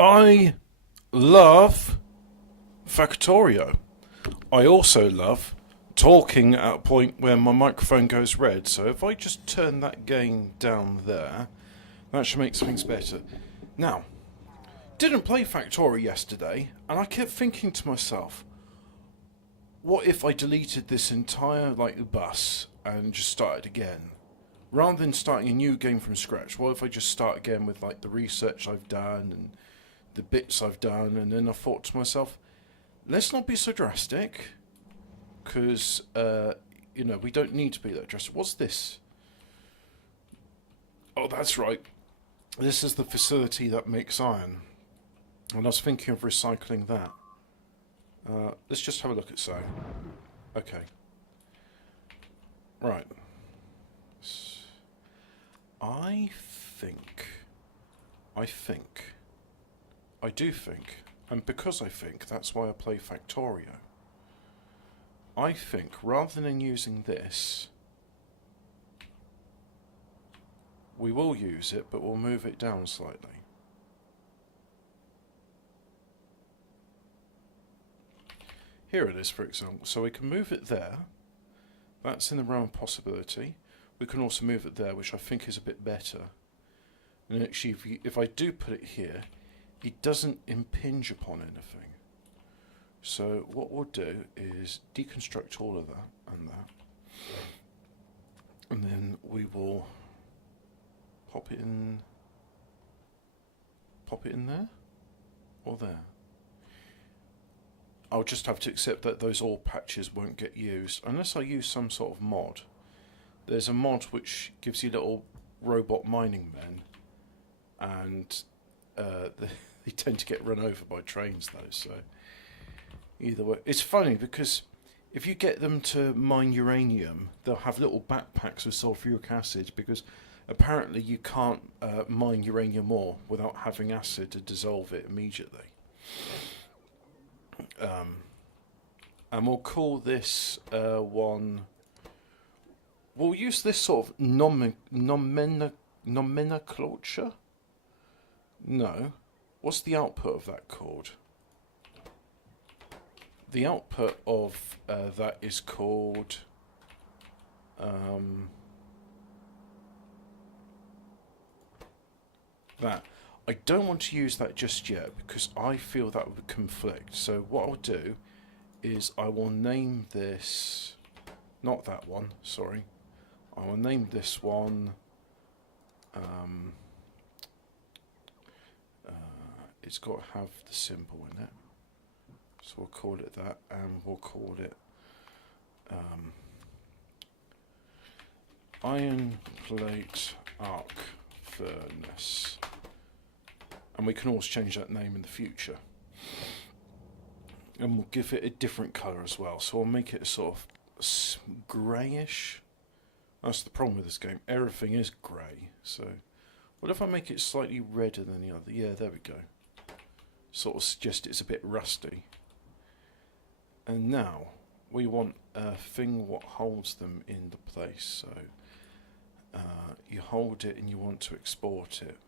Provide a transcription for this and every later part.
I love Factorio. I also love talking at a point where my microphone goes red. So if I just turn that gain down there, that should make things better. Now, didn't play Factorio yesterday, and I kept thinking to myself, what if I deleted this entire bus and just started again? Rather than starting a new game from scratch, what if I just start again with the research I've done and the bits I've done? And then I thought to myself, let's not be so drastic, because we don't need to be that drastic. What's this? Oh, that's right. This is the facility that makes iron, and I was thinking of recycling that. Let's just have a look at so. Okay. Right. I think, I do think, and because I think, that's why I play Factorio. I think rather than using this, we will use it, but we'll move it down slightly. Here it is, for example. So we can move it there. That's in the realm of possibility. We can also move it there, which I think is a bit better. And actually, if I do put it here, it doesn't impinge upon anything. So what we'll do is deconstruct all of that and that. And then we will pop it in there or there. I'll just have to accept that those all patches won't get used unless I use some sort of mod. There's a mod which gives you little robot mining men, and they tend to get run over by trains though, so either way. It's funny because if you get them to mine uranium, they'll have little backpacks with sulfuric acid, because apparently you can't mine uranium ore without having acid to dissolve it immediately. And we'll call this one. We'll use this sort of nomenclature. No, what's the output of that called? The output of that is called. That. I don't want to use that just yet because I feel that would conflict. So what I'll do is I will name this, not that one, sorry. I will name this one, it's got to have the symbol in it. So we'll call it that, and we'll call it iron plate arc furnace. And we can always change that name in the future. And we'll give it a different colour as well. So we'll make it a sort of greyish. That's the problem with this game. Everything is grey. So what if I make it slightly redder than the other? Yeah, there we go. Sort of suggest it's a bit rusty. And now we want a thing what holds them in the place. So you hold it and you want to export it.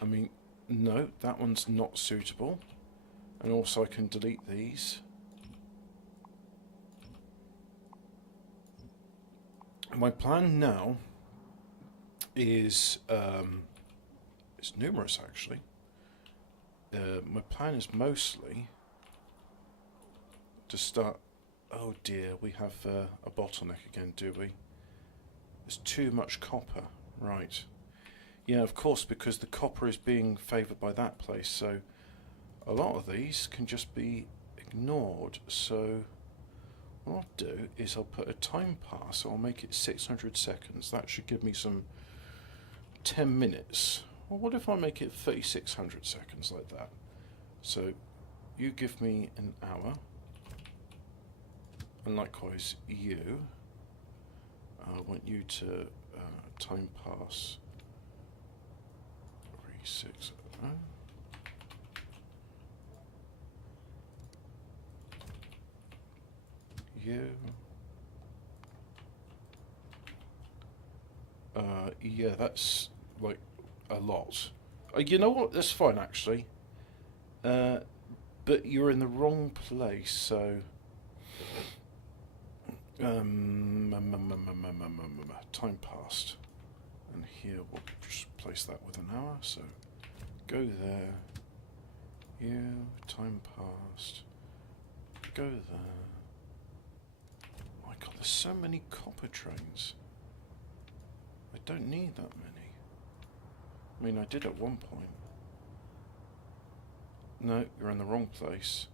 I mean, no, that one's not suitable. And also I can delete these. My plan now is, it's numerous actually. My plan is mostly to start, oh dear, we have a bottleneck again, do we? There's too much copper, right. Yeah, of course, because the copper is being favoured by that place, so a lot of these can just be ignored. So what I'll do is I'll put a time pass, I'll make it 600 seconds. That should give me some 10 minutes. Well, what if I make it 3600 seconds like that? So you give me an hour, and likewise you. I want you to time pass 360. You. Yeah, that's like a lot. You know what? That's fine, actually. But you're in the wrong place, so... time passed. And here we'll just replace that with an hour, so... Go there. You, time passed. Go there. Oh my god, there's so many copper trains. I don't need that many. I mean, I did at one point. No, you're in the wrong place.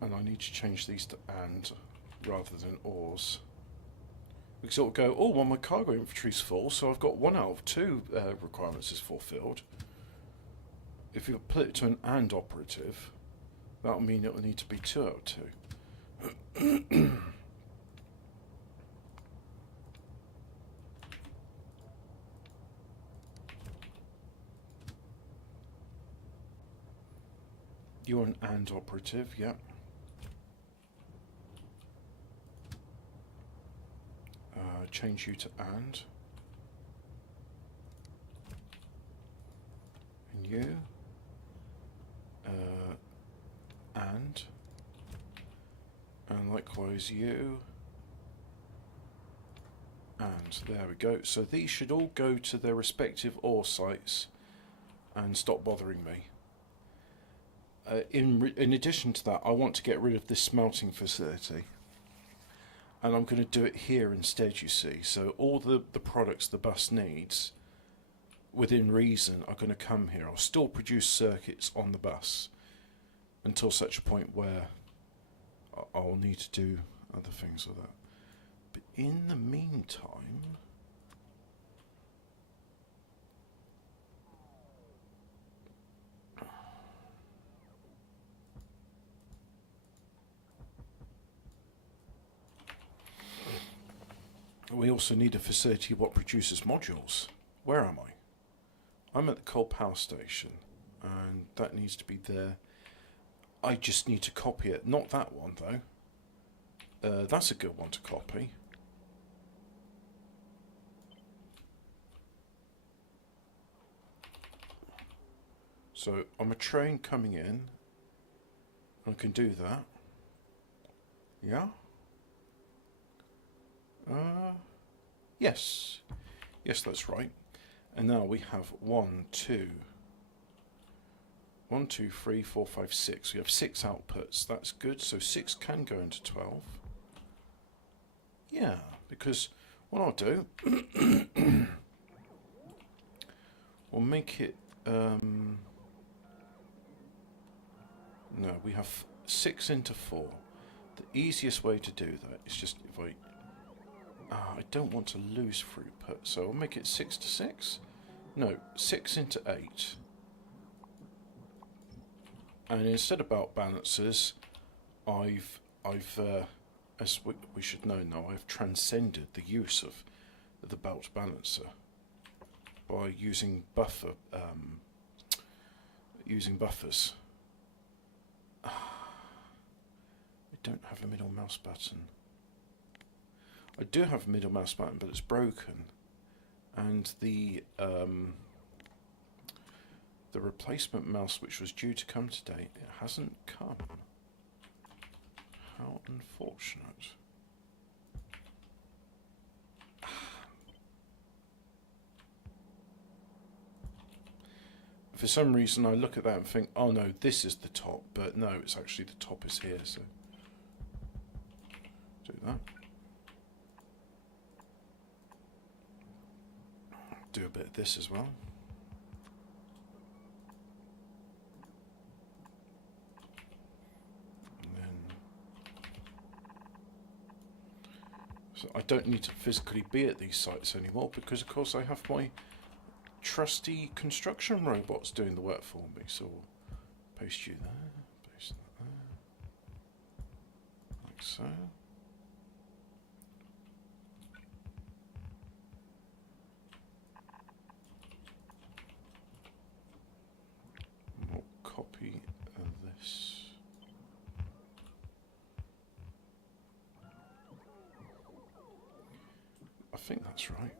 And I need to change these to and rather than ors. Because it'll go, oh, well, my cargo infantry's full, so I've got 1 out of 2 requirements is fulfilled. If you put it to an and operative, that'll mean it'll need to be 2 out of 2. You're an and operative, yeah. Change you to and. And you. And likewise you. And there we go. So these should all go to their respective ore sites and stop bothering me. In addition to that, I want to get rid of this smelting facility. And I'm going to do it here instead, you see. So all the products the bus needs, within reason, are going to come here. I'll still produce circuits on the bus until such a point where I'll need to do other things with that. But in the meantime... we also need a facility what produces modules. Where am I? I'm at the coal power station, and that needs to be there. I just need to copy it. Not that one, though. That's a good one to copy. So I'm a train coming in. I can do that. Yeah? Yes. Yes, that's right. And now we have 1, 2, 3, 4, 5, 6. We have 6 outputs. That's good. So 6 can go into 12. Yeah, because what I'll do, we'll make it, no, we have 6 into 4. The easiest way to do that is just if I don't want to lose throughput, so I'll make it 6 to 6. No, 6 into 8. And instead of belt balancers, I've as we should know now, I've transcended the use of the belt balancer by using buffers. I don't have a middle mouse button. I do have a middle mouse button, but it's broken, and the replacement mouse, which was due to come today, it hasn't come. How unfortunate. For some reason I look at that and think, oh no, this is the top, but no, it's actually the top is here, so do that. Do a bit of this as well. And then, so I don't need to physically be at these sites anymore because of course I have my trusty construction robots doing the work for me. So we'll paste you there, paste that there, like so. think that's right.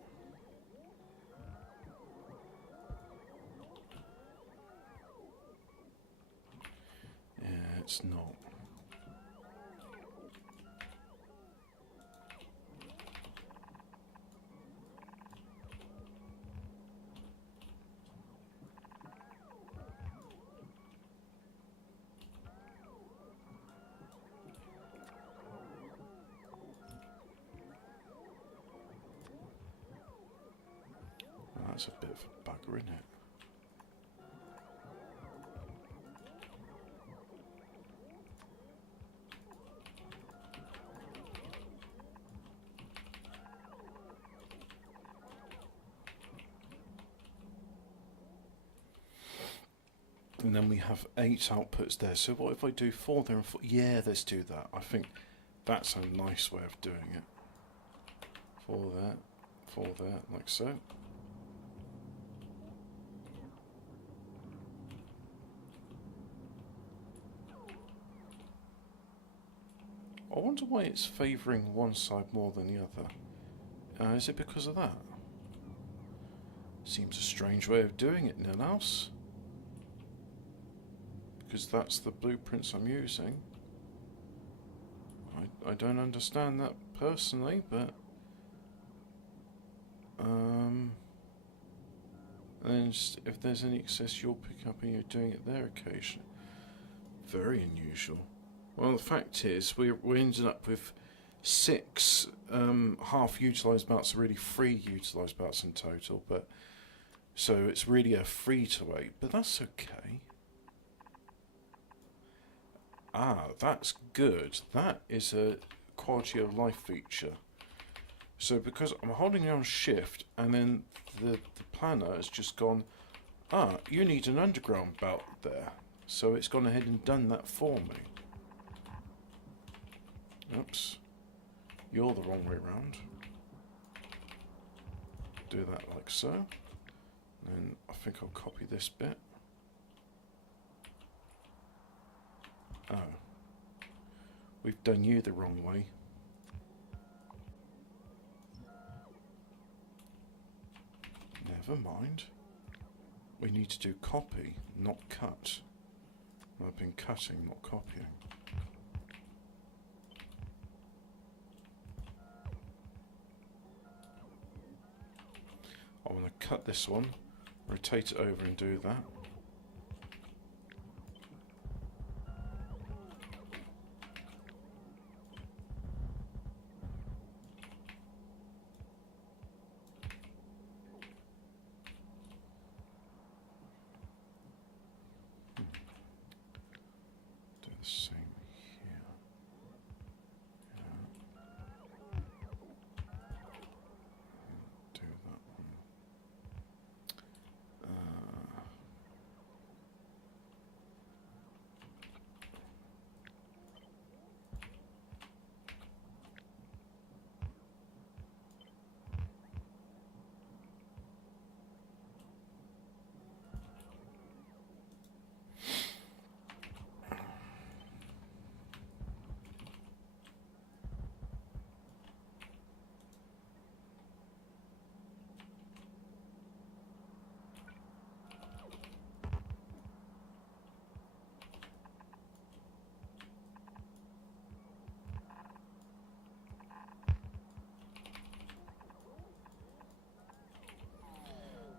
Yeah, it's not. That's a bit of a bugger, isn't it? And then we have 8 outputs there. So what if I do 4 there and 4? Yeah, let's do that. I think that's a nice way of doing it. 4 there, 4 there, like so. I wonder why it's favouring one side more than the other. Is it because of that? Seems a strange way of doing it, no else. Because that's the blueprints I'm using. I don't understand that personally, but and then if there's any excess you'll pick up and you're doing it there occasionally. Very unusual. Well, the fact is we ended up with 6 half utilised bouts, really 3 utilised bouts in total, but so it's really a 3 to 8, but that's okay. Ah, that's good. That is a quality of life feature. So because I'm holding down shift and then the planner has just gone, you need an underground belt there. So it's gone ahead and done that for me. Oops. You're the wrong way round. Do that like so. And then I think I'll copy this bit. Oh. We've done you the wrong way. Never mind. We need to do copy, not cut. I've been cutting, not copying. I want to cut this one, rotate it over and do that. Do the same here. Yeah. Do that one.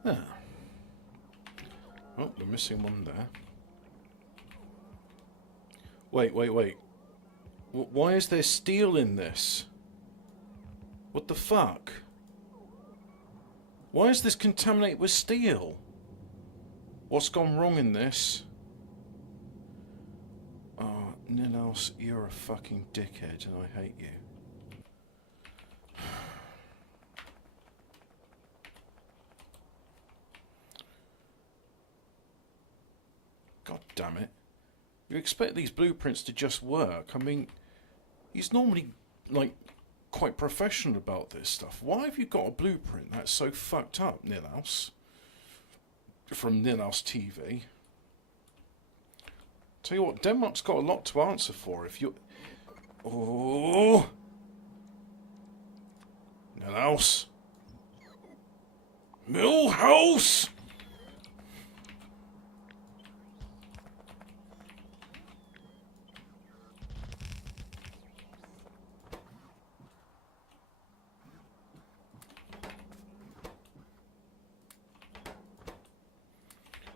There. Oh, we're missing one there. Wait. Why is there steel in this? What the fuck? Why is this contaminated with steel? What's gone wrong in this? Oh, Ninos, you're a fucking dickhead and I hate you. God damn it. You expect these blueprints to just work. I mean, he's normally, like, quite professional about this stuff. Why have you got a blueprint that's so fucked up, Ninos? From Ninos TV. Tell you what, Denmark's got a lot to answer for if you... Oh! Ninos! Millhouse!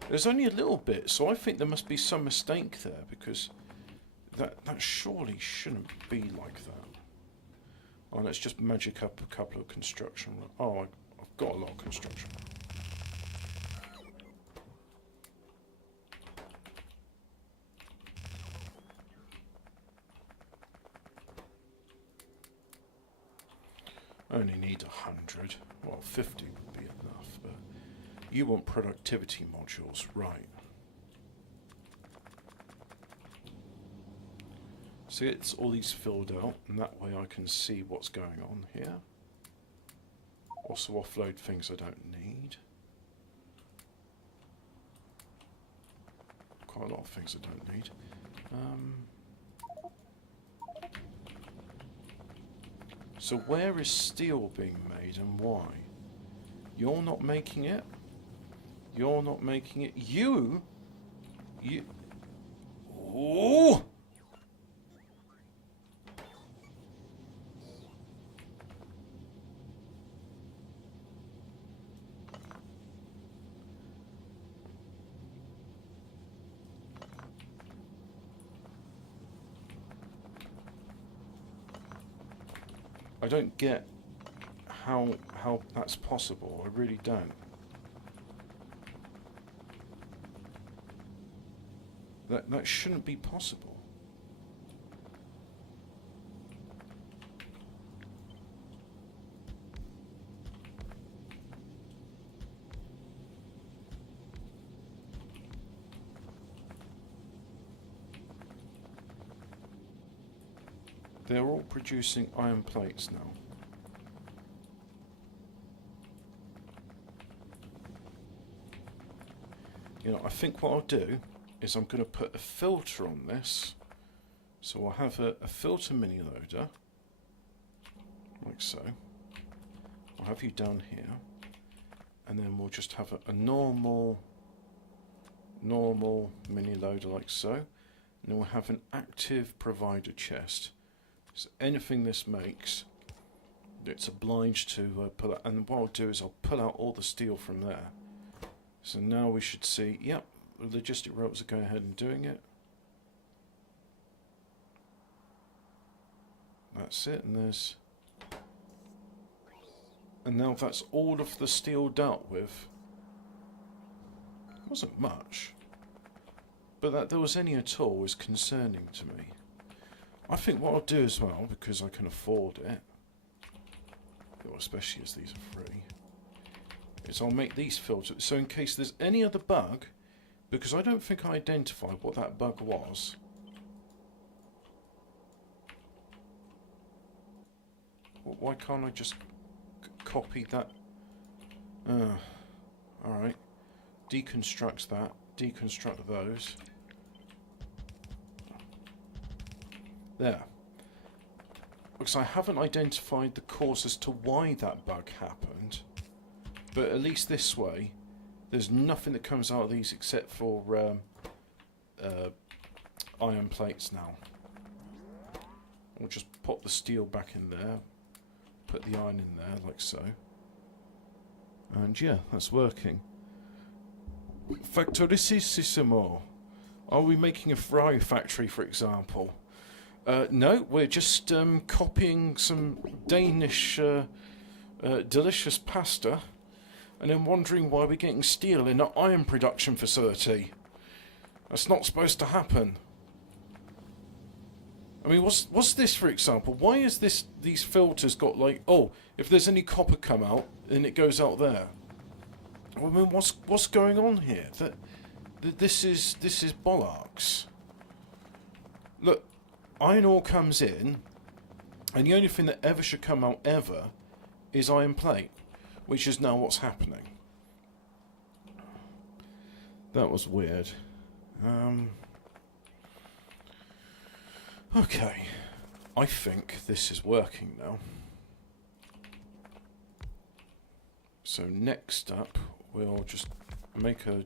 There's only a little bit, so I think there must be some mistake there, because that surely shouldn't be like that. Oh, let's just magic up a couple of construction. Oh, I've got a lot of construction. I only need 100. Well, 50 would be enough, but you want productivity modules, right? See, it's all these filled out, and that way I can see what's going on here. Also offload things I don't need. Quite a lot of things I don't need. So where is steel being made and why? You're not making it? You're not making it? You? Oh! I don't get how that's possible. I really don't. That shouldn't be possible. They're all producing iron plates now. You know, I think what I'll do is I'm going to put a filter on this. So I'll have a filter mini loader, like so. I'll have you down here, and then we'll just have a normal mini loader like so. And then we'll have an active provider chest. So anything this makes, it's obliged to pull out. And what I'll do is I'll pull out all the steel from there. So now we should see, yep, the logistic ropes are going ahead and doing it. That's it, and there's... And now that's all of the steel dealt with. It wasn't much. But that there was any at all is concerning to me. I think what I'll do as well, because I can afford it, well, especially as these are free, is I'll make these filters. So in case there's any other bug, because I don't think I identified what that bug was. Why can't I just copy that? Alright. Deconstruct that. Deconstruct those. There. Because I haven't identified the cause as to why that bug happened. But at least this way, there's nothing that comes out of these except for iron plates now. We'll just pop the steel back in there. Put the iron in there, like so. And yeah, that's working. Factorississimo. Are we making a fry factory, for example? No, we're just copying some Danish delicious pasta, and then wondering why we're getting steel in an iron production facility. That's not supposed to happen. I mean, what's this, for example? Why is these filters got like, oh, if there's any copper come out, then it goes out there? I mean, what's going on here? This is bollocks. Look, iron ore comes in, and the only thing that ever should come out ever is iron plate, which is now what's happening. That was weird. Okay, I think this is working now. So next up, we'll just make a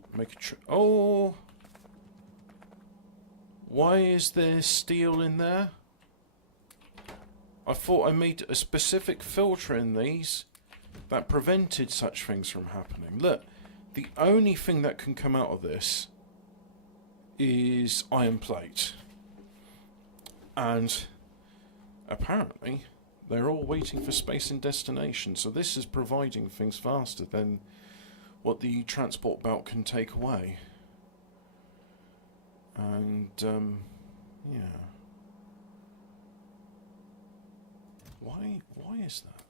oh, why is there steel in there? I thought I made a specific filter in these that prevented such things from happening. Look, the only thing that can come out of this is iron plate. And apparently they're all waiting for space and destination, so this is providing things faster than what the transport belt can take away. And yeah, why is that?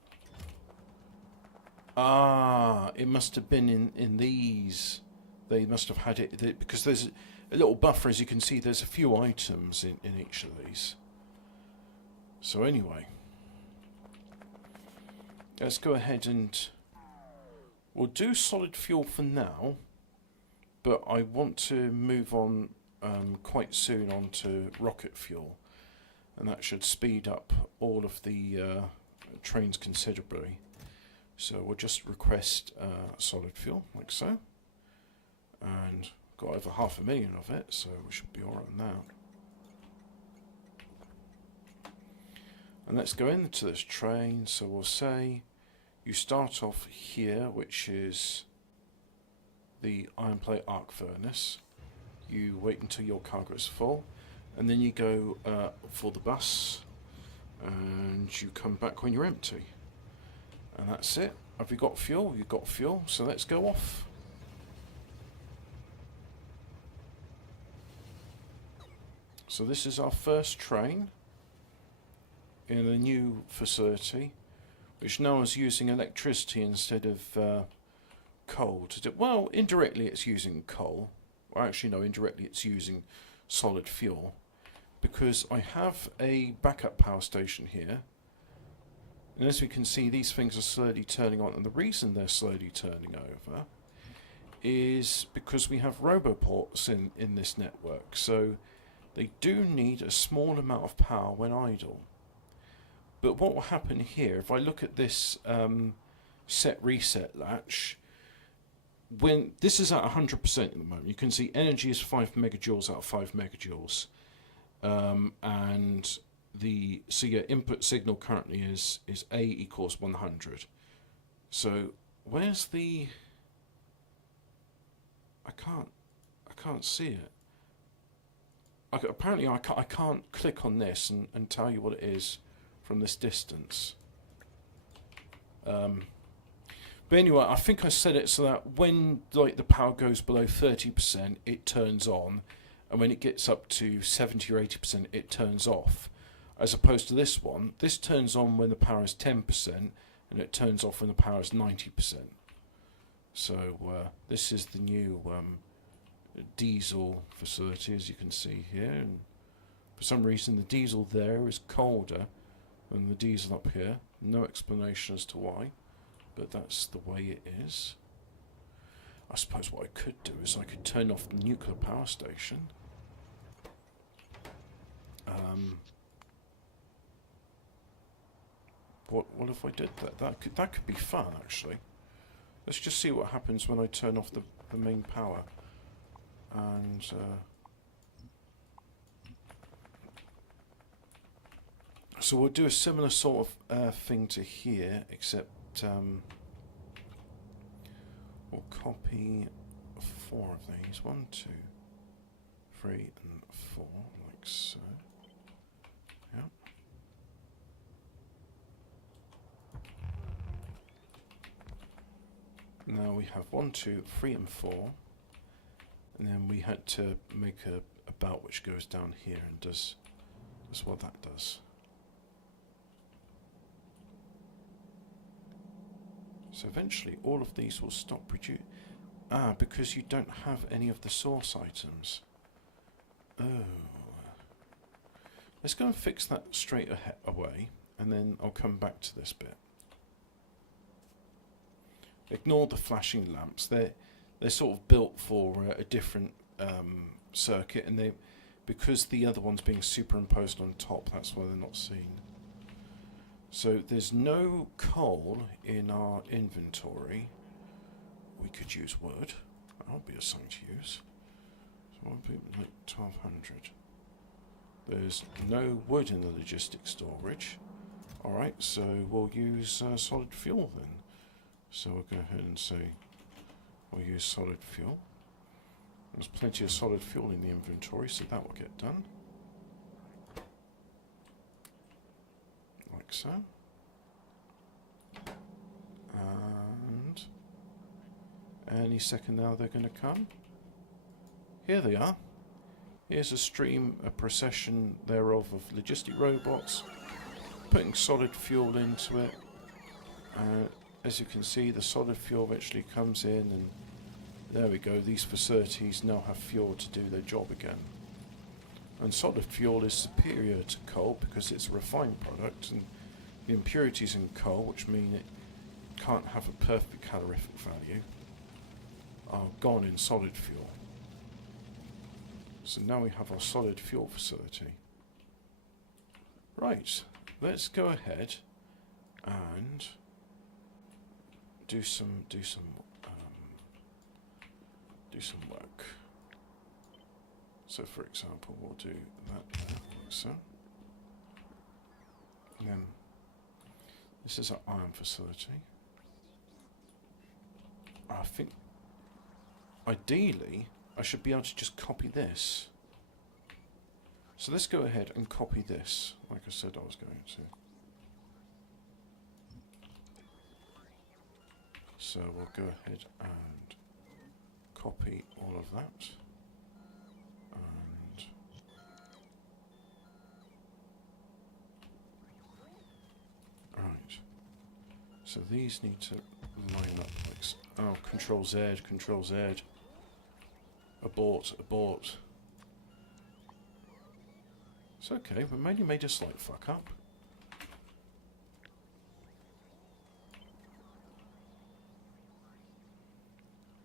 Ah, it must have been in these. They must have had it because there's a little buffer, as you can see. There's a few items in each of these. So anyway, let's go ahead and we'll do solid fuel for now, but I want to move on quite soon onto rocket fuel, and that should speed up all of the trains considerably. So we'll just request solid fuel, like so, and got over 500,000 of it, so we should be alright on that. And let's go into this train. So we'll say you start off here, which is the iron plate arc furnace. You wait until your cargo is full, and then you go for the bus, and you come back when you're empty. And that's it. Have you got fuel? You've got fuel, so let's go off. So this is our first train in a new facility, which now is using electricity instead of coal to do. Well, indirectly it's using coal. Well, actually no, indirectly it's using solid fuel, because I have a backup power station here. And as we can see, these things are slowly turning on, and the reason they're slowly turning over is because we have roboports in this network, so they do need a small amount of power when idle. But what will happen here, if I look at this set reset latch, when this is at 100% at the moment, you can see energy is 5 megajoules out of 5 megajoules, and so your input signal currently is A equals 100. So where's the? I can't see it. Apparently I can't click on this and tell you what it is from this distance. But anyway, I think I set it so that when the power goes below 30%, it turns on, and when it gets up to 70 or 80%, it turns off. As opposed to this one, this turns on when the power is 10%, and it turns off when the power is 90%. So this is the new diesel facility, as you can see here. And for some reason, the diesel there is colder than the diesel up here. No explanation as to why, but that's the way it is. I suppose what I could do is I could turn off the nuclear power station. What if I did that? That could be fun, actually. Let's just see what happens when I turn off the main power. And so we'll do a similar sort of thing to here, except we'll copy 4 of these. 1, 2, 3, and 4, like so. Yep. Now we have 1, 2, 3, and 4, and then we had to make a belt which goes down here and does what that does. So eventually all of these will stop producing. Because you don't have any of the source items. Oh. Let's go and fix that straight away, and then I'll come back to this bit. Ignore the flashing lamps. They're sort of built for a different circuit, and because the other one's being superimposed on top, that's why they're not seen. So there's no coal in our inventory, we could use wood. That'll be a something to use. So what would be like 1200? There's no wood in the logistics storage. Alright, so we'll use solid fuel then. So we'll go ahead and say we'll use solid fuel. There's plenty of solid fuel in the inventory, so that will get done. Like so. And any second now they're going to come. Here they are. Here's a stream, a procession thereof of logistic robots, putting solid fuel into it. As you can see, the solid fuel eventually comes in, and there we go. These facilities now have fuel to do their job again. And solid fuel is superior to coal because it's a refined product, and the impurities in coal, which mean it can't have a perfect calorific value, are gone in solid fuel. So now we have our solid fuel facility. Right, let's go ahead and do some work. So, for example, we'll do that there, like so. And then this is our iron facility. I think ideally I should be able to just copy this. So let's go ahead and copy this, like I said I was going to. So we'll go ahead and copy all of that. And right. So these need to line up like so. Oh, Control Z, Control Z. Abort, abort. It's okay, we mainly made a slight fuck up.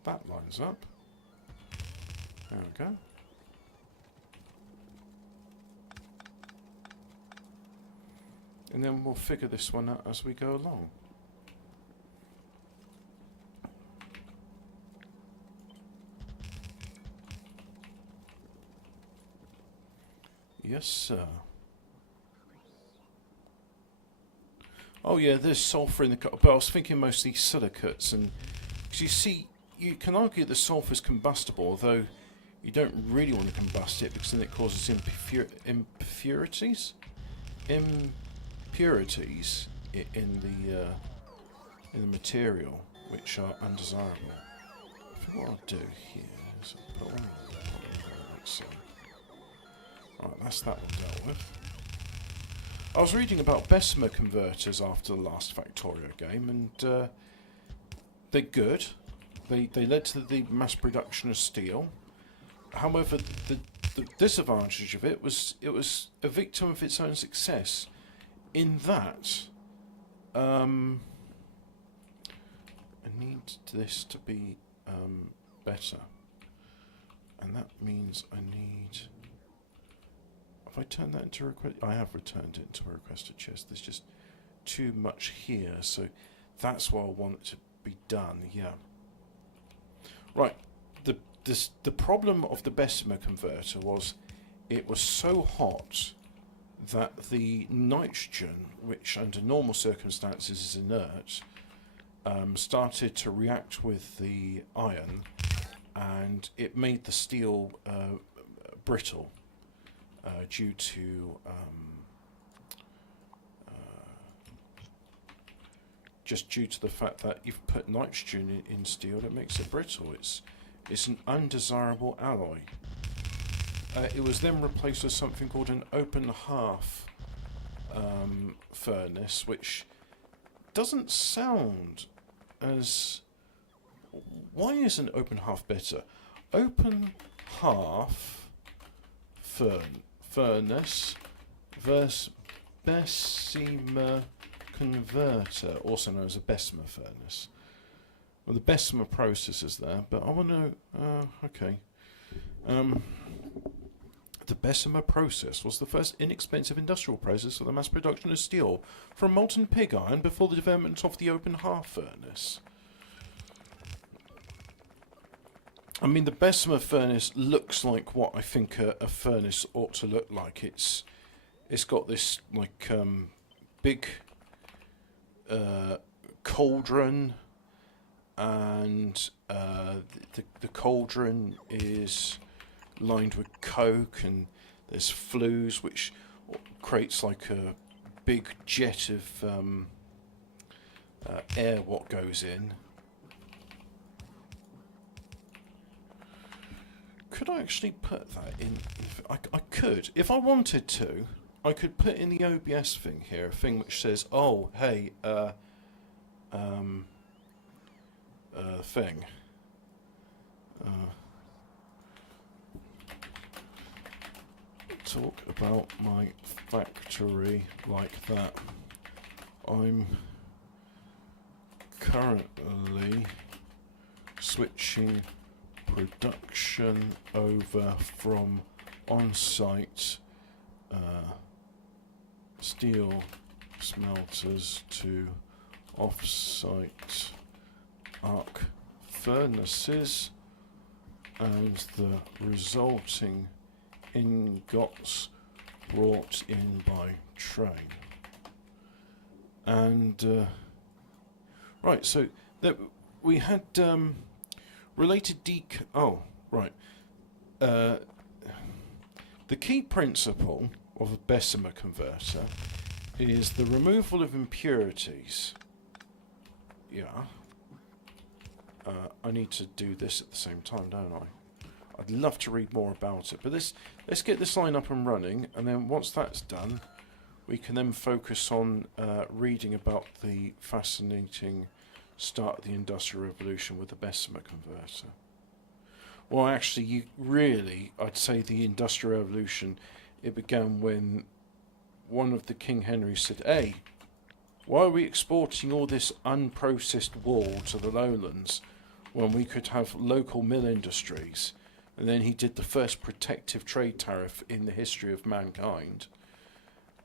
That lines up. There we go. And then we'll figure this one out as we go along. Yes, sir. Oh yeah, there's sulfur in the but I was thinking mostly silicates, and because you see, you can argue the sulfur is combustible, although you don't really want to combust it because then it causes impurities in the material, which are undesirable. I think what I'll do here is I'll put one like so. Right, that's that one dealt with. I was reading about Bessemer converters after the last Factorio game, and they're good. They led to the mass production of steel. However, the disadvantage of it was a victim of its own success, in that I need this to be better, and that means I need. Have I turned that into a request? I have returned it into a requested chest. There's just too much here, so that's why I want it to be done. Yeah. Right. The problem of the Bessemer converter was it was so hot that the nitrogen, which under normal circumstances is inert, started to react with the iron, and it made the steel brittle. Due to just due to the fact that you've put nitrogen in steel, it makes it brittle. It's an undesirable alloy. It was then replaced with something called an open half furnace, which doesn't sound as. Why is an open half better? Open half furnace versus Bessemer converter, also known as a Bessemer furnace. Well, the Bessemer process is there, but I want to know. Okay. The Bessemer process was the first inexpensive industrial process for the mass production of steel from molten pig iron before the development of the open half furnace. I mean, the Bessemer furnace looks like what I think a furnace ought to look like. It's got this like big cauldron, and the cauldron is lined with coke, and there's flues which creates like a big jet of air what goes in. Could I actually put that in? I could. If I wanted to, I could put in the OBS thing here, a thing which says, oh, hey, thing. Talk about my factory like that. I'm currently switching production over from on-site steel smelters to off-site arc furnaces, and the resulting ingots brought in by train. And right, so that we had related the key principle of a Bessemer converter is the removal of impurities. Yeah. I need to do this at the same time, don't I? I'd love to read more about it, but let's get this line up and running, and then once that's done, we can then focus on reading about the fascinating start of the Industrial Revolution with the Bessemer converter. Well, actually, I'd say the Industrial Revolution, it began when one of the King Henry said, hey, why are we exporting all this unprocessed wool to the lowlands when we could have local mill industries? And then he did the first protective trade tariff in the history of mankind.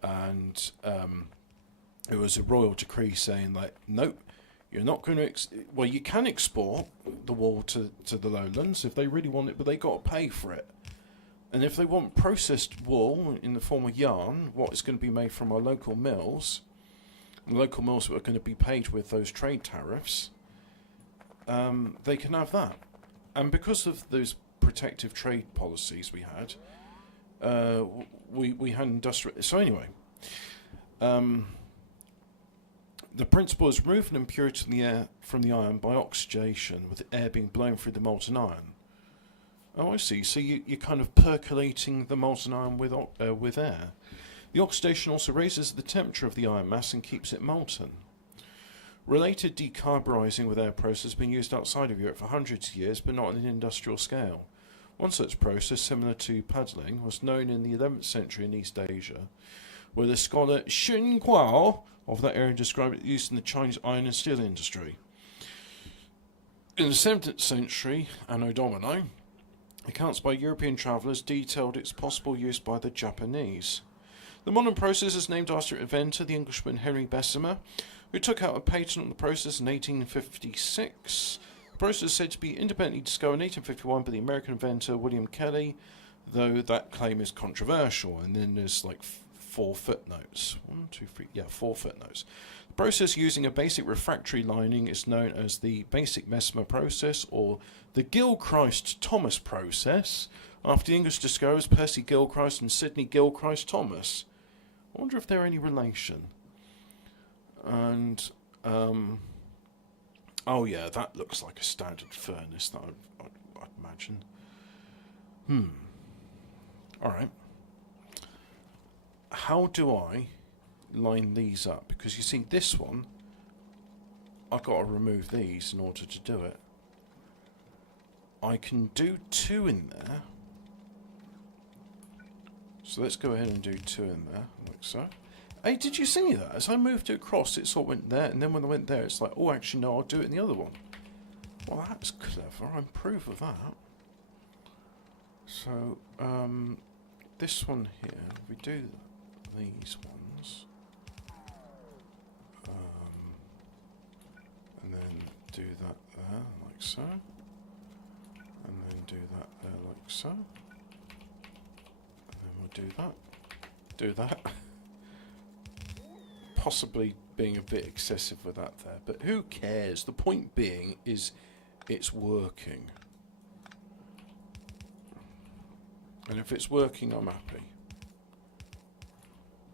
And it was a royal decree saying, like, nope, you're not going to... well, you can export the wool to the lowlands if they really want it, but they got to pay for it. And if they want processed wool in the form of yarn, what is going to be made from our local mills, the local mills that are going to be paid with those trade tariffs, they can have that. And because of those protective trade policies we had, we had industrial... So anyway, the principle is remove an impurity in the air from the iron by oxidation, with the air being blown through the molten iron. Oh, I see. So you're kind of percolating the molten iron with air. The oxidation also raises the temperature of the iron mass and keeps it molten. Related decarburizing with air process has been used outside of Europe for hundreds of years, but not on an industrial scale. One such process, similar to paddling, was known in the 11th century in East Asia, where the scholar Xin Guo of that area described it used in the Chinese iron and steel industry. In the 17th century, Anno Domini, accounts by European travellers detailed its possible use by the Japanese. The modern process is named after its inventor, the Englishman Henry Bessemer, who took out a patent on the process in 1856. The process is said to be independently discovered in 1851 by the American inventor William Kelly, though that claim is controversial. And then there's like 4 footnotes. 4 footnotes. The process using a basic refractory lining is known as the basic Bessemer process, or the Gilchrist-Thomas process, after the English discoverers Percy Gilchrist and Sidney Gilchrist-Thomas. I wonder if they're any relation. And, oh yeah, that looks like a standard furnace, that I'd imagine. Alright. How do I line these up? Because you see, this one, I've got to remove these in order to do it. I can do 2 in there. So let's go ahead and do 2 in there, like so. Hey, did you see that? As I moved it across, it sort of went there, and then when I went there, it's like, oh, actually, no, I'll do it in the other one. Well, that's clever. I approve of that. So, this one here, we do these ones. And then do that there, like so. And then do that there like so. And then we'll do that. Possibly being a bit excessive with that there, but who cares? The point being is it's working. And if it's working, I'm happy.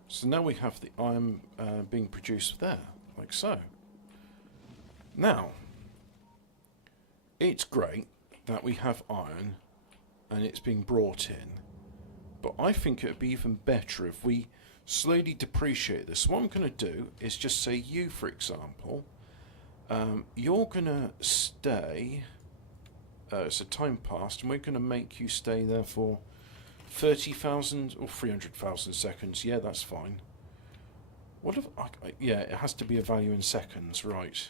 So now we have the iron being produced there, like so. Now, it's great that we have iron and it's being brought in, but I think it would be even better if we slowly depreciate this. So what I'm going to do is just say you, for example, you're going to stay, so time passed, and we're going to make you stay there for 30,000 or 300,000 seconds. Yeah, that's fine. What if yeah, it has to be a value in seconds, right?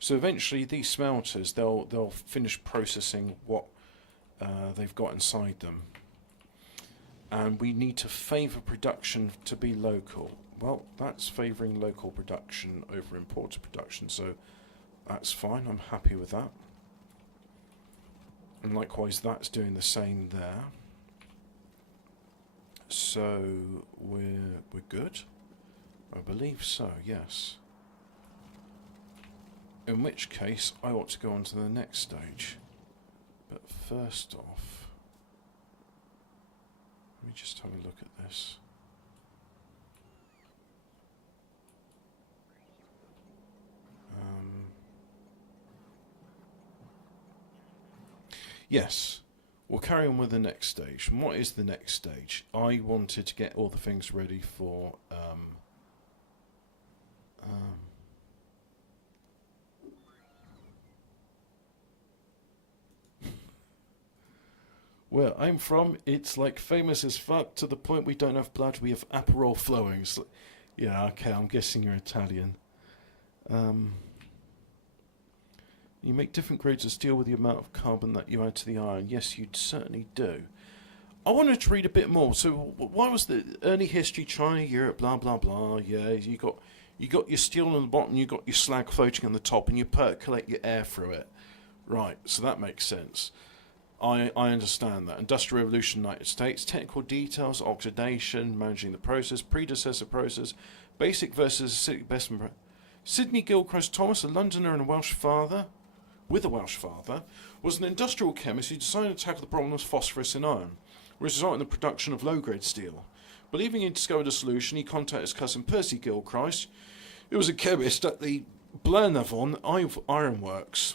So eventually these smelters, they'll finish processing what they've got inside them, and we need to favour production to be local. Well, that's favouring local production over imported production, so that's fine. I'm happy with that. And likewise, that's doing the same there. So we're good. I believe so. Yes. In which case, I ought to go on to the next stage. But first off, let me just have a look at this. Yes, we'll carry on with the next stage. And what is the next stage? I wanted to get all the things ready for where I'm from, it's like famous as fuck to the point we don't have blood, we have Aperol flowing. So, yeah, okay, I'm guessing you're Italian. You make different grades of steel with the amount of carbon that you add to the iron. Yes, you certainly do. I wanted to read a bit more. So, why was the early history? China, Europe, blah blah blah. Yeah, you got your steel on the bottom, you got your slag floating on the top, and you percolate your air through it. Right. So that makes sense. I understand that. Industrial Revolution, United States, technical details, oxidation, managing the process, predecessor process, basic versus acidic Bessemer. Sidney Gilchrist Thomas, a Londoner and a Welsh father, with a Welsh father, was an industrial chemist who decided to tackle the problem of phosphorus in iron, which resulted in the production of low-grade steel. Believing he discovered a solution, he contacted his cousin Percy Gilchrist, who was a chemist at the Blenavon Iron Works.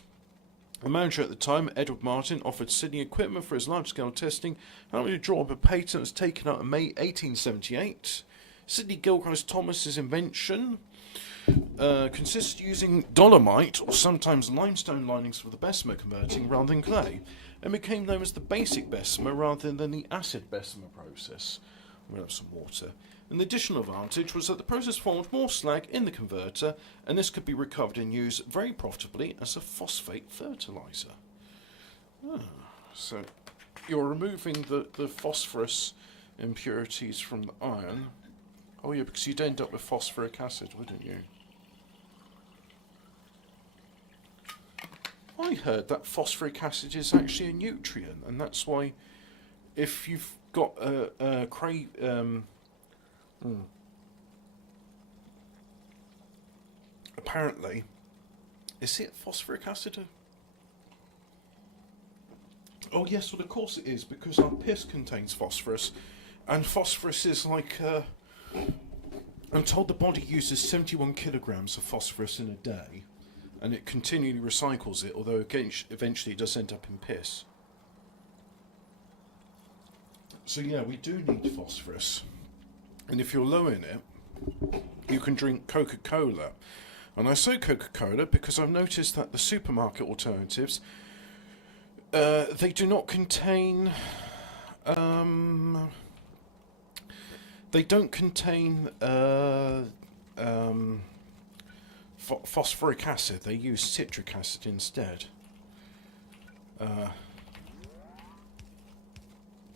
The manager at the time, Edward Martin, offered Sidney equipment for his large-scale testing, and to draw up a patent was taken out in May 1878. Sidney Gilchrist Thomas's invention consists of using dolomite, or sometimes limestone linings for the Bessemer converting rather than clay, and became known as the basic Bessemer rather than the acid Bessemer process. We'll have some water. An additional advantage was that the process formed more slag in the converter, and this could be recovered and used very profitably as a phosphate fertiliser. So you're removing the phosphorus impurities from the iron. Oh yeah, because you'd end up with phosphoric acid, wouldn't you? I heard that phosphoric acid is actually a nutrient, and that's why if you've got apparently, is it phosphoric acid? Oh yes, well of course it is, because our piss contains phosphorus, and phosphorus is like, I'm told the body uses 71 kilograms of phosphorus in a day, and it continually recycles it, although eventually it does end up in piss. So yeah, we do need phosphorus, and if you're low in it, you can drink Coca-Cola. And I say Coca-Cola because I've noticed that the supermarket alternatives, they do not contain, they don't contain phosphoric acid. They use citric acid instead.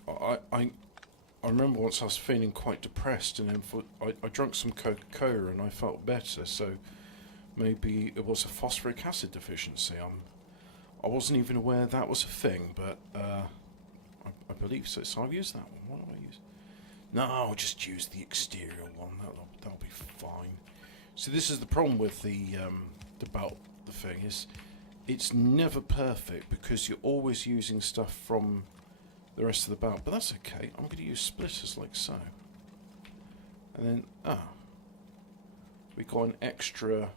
I remember once I was feeling quite depressed, and then I drank some Coca-Cola and I felt better. So maybe it was a phosphoric acid deficiency. I wasn't even aware that was a thing, but I believe so. So I've used that one. What do I use? No, I'll just use the exterior one. That'll be fine. So this is the problem with the belt. The thing is, it's never perfect because you're always using stuff from the rest of the belt. But that's okay. I'm going to use splitters like so. And then we got an extra.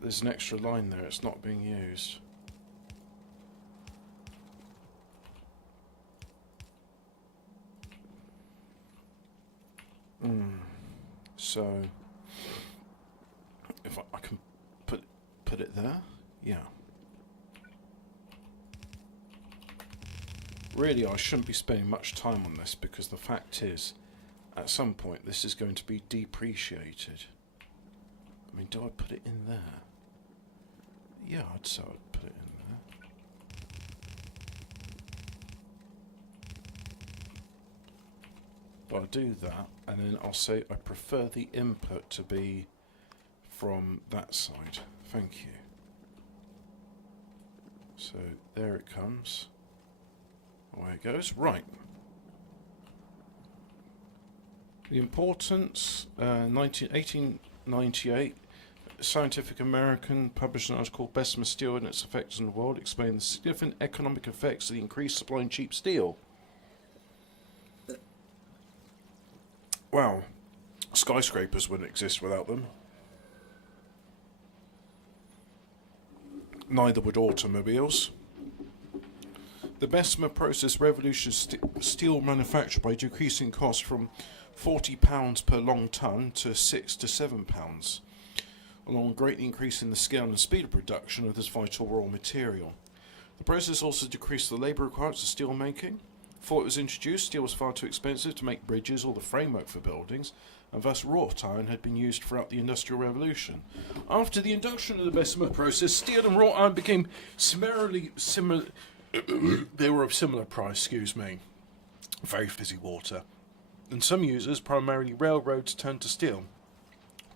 There's an extra line there. It's not being used. So if I can put it there, yeah. Really, I shouldn't be spending much time on this because the fact is, at some point, this is going to be depreciated. I mean, do I put it in there? Yeah, I'd say I'd put it in there. But I'll do that, and then I'll say I prefer the input to be from that side. Thank you. So there it comes. Away it goes. Right. The importance, 1898, Scientific American published an article, Bessemer Steel and its effects on the world, explaining the significant economic effects of the increased supply of cheap steel. Wow. Skyscrapers wouldn't exist without them. Neither would automobiles. The Bessemer process revolutionized steel manufacture by decreasing costs from £40 per long ton to £6 to £7, along greatly increasing the scale and speed of production of this vital raw material. The process also decreased the labour requirements of steel making. Before it was introduced, steel was far too expensive to make bridges or the framework for buildings, and thus wrought iron had been used throughout the Industrial Revolution. After the introduction of the Bessemer process, steel and wrought iron became similar. They were of similar price, very fizzy water. And some users, primarily railroads, turned to steel.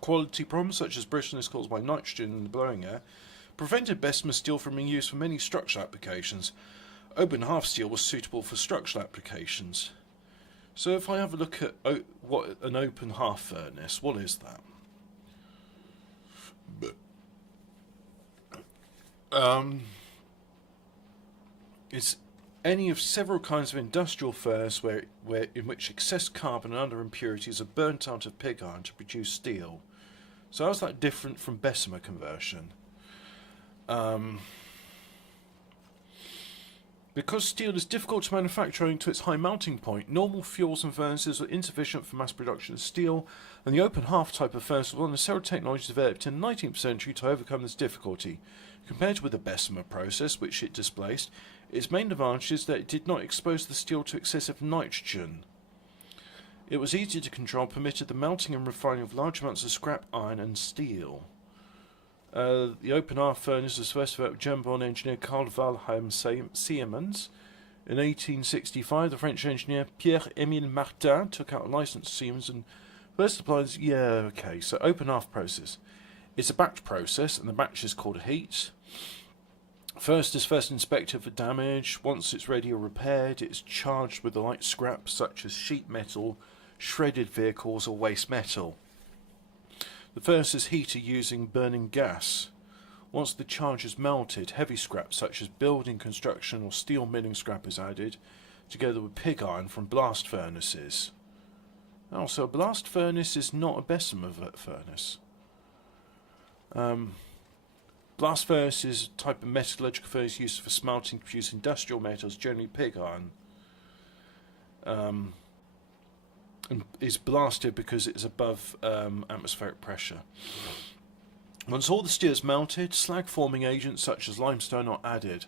Quality problems such as brittleness caused by nitrogen in the blowing air prevented Bessemer steel from being used for many structural applications. Open half steel was suitable for structural applications. So if I have a look at what an open half furnace, what is that? It's any of several kinds of industrial furnace in which excess carbon and other impurities are burnt out of pig iron to produce steel. So how's that different from Bessemer conversion? Because steel is difficult to manufacture owing to its high melting point, normal fuels and furnaces are insufficient for mass production of steel, and the open half type of furnace was one of several technologies developed in the 19th century to overcome this difficulty. Compared with the Bessemer process, which it displaced, its main advantage is that it did not expose the steel to excessive nitrogen. It was easy to control, permitted the melting and refining of large amounts of scrap iron and steel. The open half furnace was first developed by German engineer Carl Wilhelm Siemens. In 1865, the French engineer Pierre-Émile Martin took out a license to Siemens and first applied. So open half process. It's a batch process, and the batch is called a heat. First is inspected for damage. Once it's ready or repaired, it's charged with the light scrap such as sheet metal, shredded vehicles, or waste metal. The first is heated using burning gas. Once the charge is melted, heavy scrap such as building, construction, or steel milling scrap is added, together with pig iron from blast furnaces. Also, a blast furnace is not a Bessemer furnace. Blast furnace is a type of metallurgical furnace used for smelting to produce industrial metals, generally pig iron. And is blasted because it's above atmospheric pressure. Once all the steel is melted, slag-forming agents such as limestone are added.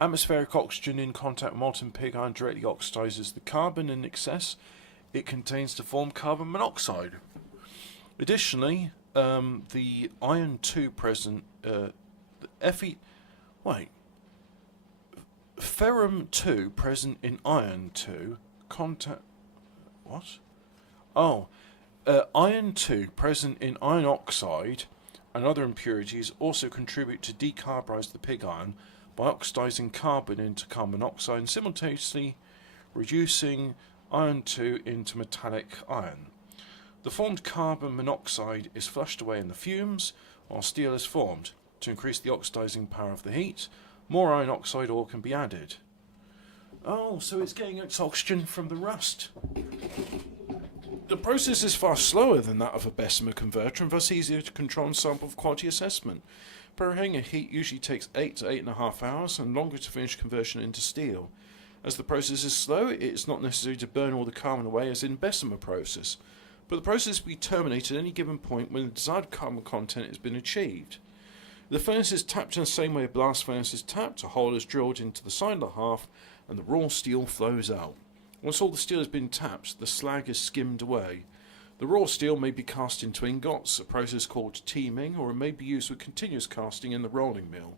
Atmospheric oxygen in contact with molten pig iron directly oxidizes the carbon in excess it contains to form carbon monoxide. Additionally, the iron 2 present, ferrum 2 present in iron 2 contact. What? Iron 2 present in iron oxide and other impurities also contribute to decarburize the pig iron by oxidizing carbon into carbon monoxide and simultaneously reducing iron 2 into metallic iron. The formed carbon monoxide is flushed away in the fumes while steel is formed. To increase the oxidizing power of the heat, more iron oxide ore can be added. Oh, so it's getting its oxygen from the rust. The process is far slower than that of a Bessemer converter and thus easier to control and sample for quality assessment. Preparing a heat usually takes 8 to 8.5 hours and longer to finish conversion into steel. As the process is slow, it is not necessary to burn all the carbon away as in Bessemer process, but the process will be terminated at any given point when the desired carbon content has been achieved. The furnace is tapped in the same way a blast furnace is tapped. A hole is drilled into the side of the hearth and the raw steel flows out. Once all the steel has been tapped, the slag is skimmed away. The raw steel may be cast into ingots, a process called teaming, or it may be used with continuous casting in the rolling mill.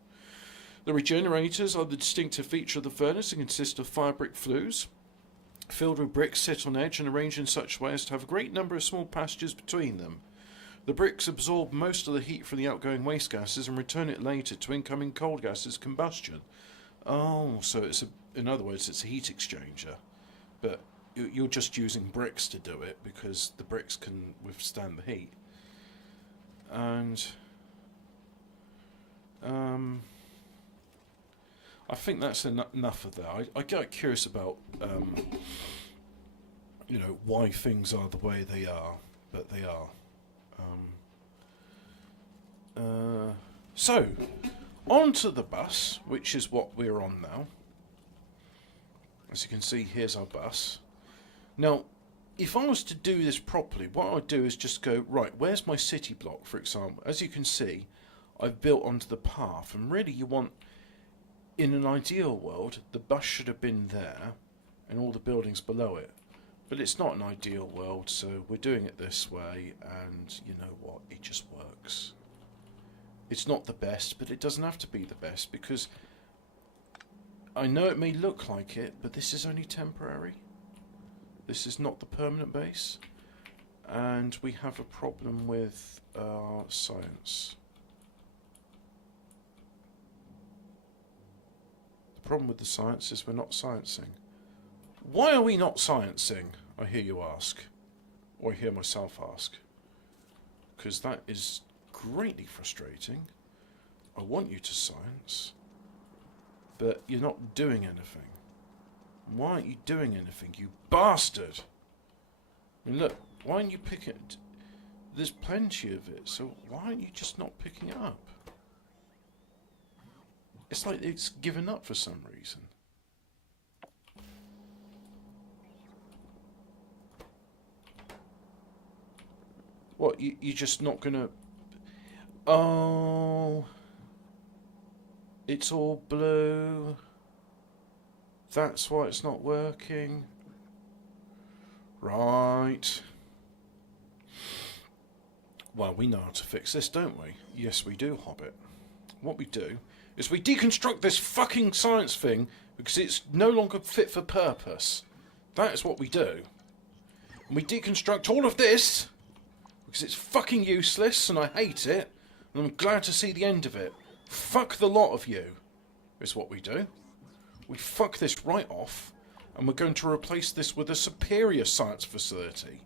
The regenerators are the distinctive feature of the furnace and consist of fire brick flues, filled with bricks set on edge and arranged in such a way as to have a great number of small passages between them. The bricks absorb most of the heat from the outgoing waste gases and return it later to incoming cold gases combustion. Oh, so in other words, it's a heat exchanger. But you're just using bricks to do it because the bricks can withstand the heat. And I think that's enough of that. I get curious about why things are the way they are, but they are. So, onto the bus, which is what we're on now. As you can see, here's our bus. Now, if I was to do this properly, what I'd do is just go, right, where's my city block, for example? As you can see, I've built onto the path, and really you want, in an ideal world, the bus should have been there, and all the buildings below it. But it's not an ideal world, so we're doing it this way, and you know what, it just works. It's not the best, but it doesn't have to be the best, because I know it may look like it, but this is only temporary. This is not the permanent base, and we have a problem with our science. The problem with the science is we're not sciencing. Why are we not sciencing, I hear you ask, or I hear myself ask, because that is greatly frustrating. I want you to science, but you're not doing anything. Why aren't you doing anything, you bastard? I mean, look, why aren't you picking it? There's plenty of it, so why aren't you just not picking it up? It's like it's given up for some reason. What, you're just not gonna... Oh... It's all blue. That's why it's not working. Right. Well, we know how to fix this, don't we? Yes, we do, Hobbit. What we do is we deconstruct this fucking science thing because it's no longer fit for purpose. That is what we do. And we deconstruct all of this because it's fucking useless and I hate it and I'm glad to see the end of it. Fuck the lot of you, is what we do. We fuck this right off, and we're going to replace this with a superior science facility.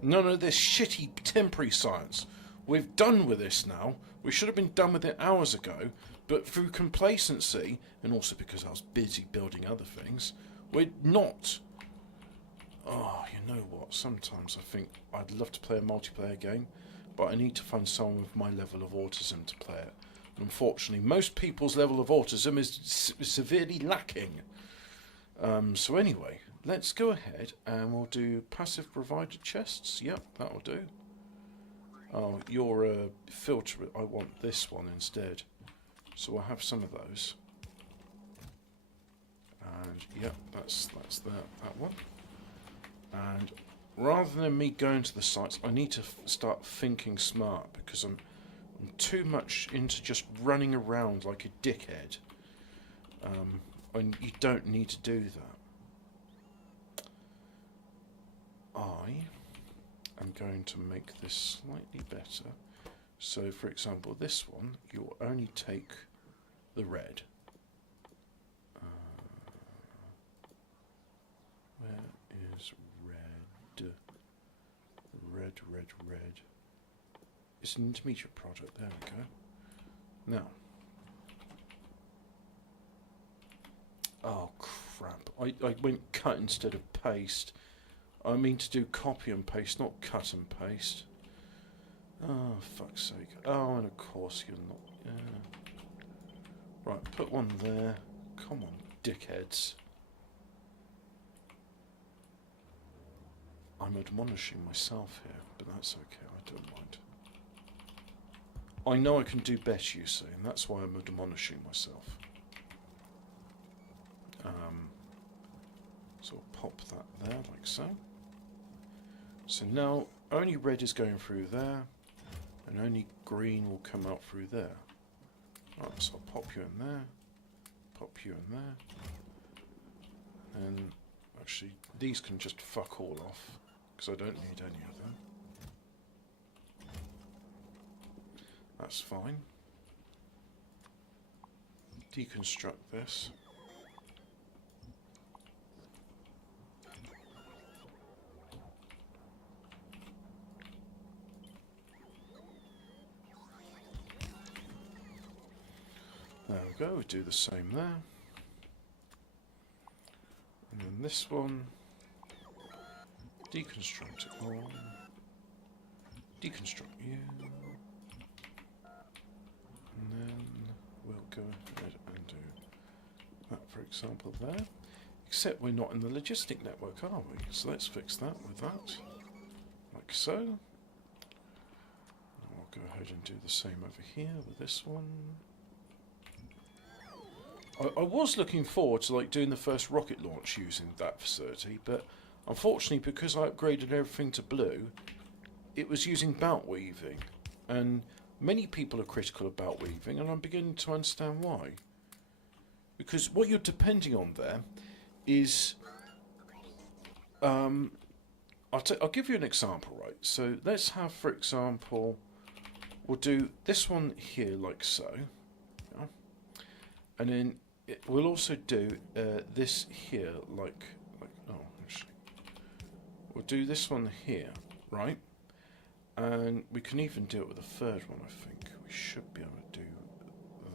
None of this shitty temporary science. We're done with this now. We should have been done with it hours ago, but through complacency, and also because I was busy building other things, we're not. Oh, you know what? Sometimes I think I'd love to play a multiplayer game, but I need to find someone with my level of autism to play it. Unfortunately, most people's level of autism is severely lacking. So anyway, let's go ahead and we'll do passive provided chests. Yep, that'll do. Oh, you're a filter. I want this one instead. So I'll have some of those. And yep, that's that one. And rather than me going to the sites, I need to start thinking smart because I'm too much into just running around like a dickhead. And you don't need to do that. I am going to make this slightly better So, for example, this one, you'll only take the red. Where is red? Red, red, red. It's an intermediate product. There we go. Now. Oh, crap. I went cut instead of paste. I mean to do copy and paste, not cut and paste. Oh, fuck's sake. Oh, and of course you're not. Yeah. Right, put one there. Come on, dickheads. I'm admonishing myself here, but that's okay, I don't mind. I know I can do better, you see, and that's why I'm admonishing myself. So I'll pop that there, like so. So now, only red is going through there, and only green will come out through there. Right, so I'll pop you in there, pop you in there, and actually, these can just fuck all off, because I don't need any of them. That's fine. Deconstruct this. There we go, we do the same there. And then this one, deconstruct it all, deconstruct you, and then we'll go ahead and do that, for example, there. Except we're not in the logistic network, are we? So let's fix that with that, like so. And I'll go ahead and do the same over here with this one. I was looking forward to doing the first rocket launch using that facility, but unfortunately because I upgraded everything to blue, it was using belt weaving, and many people are critical of belt weaving, and I'm beginning to understand why. Because what you're depending on there is, I'll give you an example, right? So let's have, for example, we'll do this one here like so, yeah? And then we'll also do this here, oh, actually, we'll do this one here, right? And we can even do it with a third one, I think. We should be able to do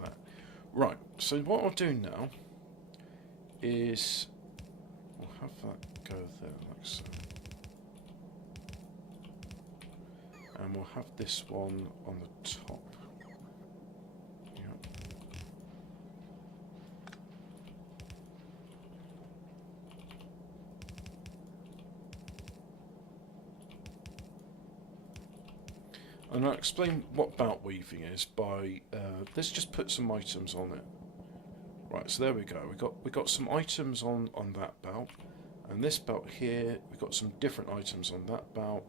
that. Right, so what I'll do now is we'll have that go there like so. And we'll have this one on the top. And I'll explain what belt weaving is by let's just put some items on it. Right, so there we go. We got some items on that belt, and this belt here we've got some different items on that belt,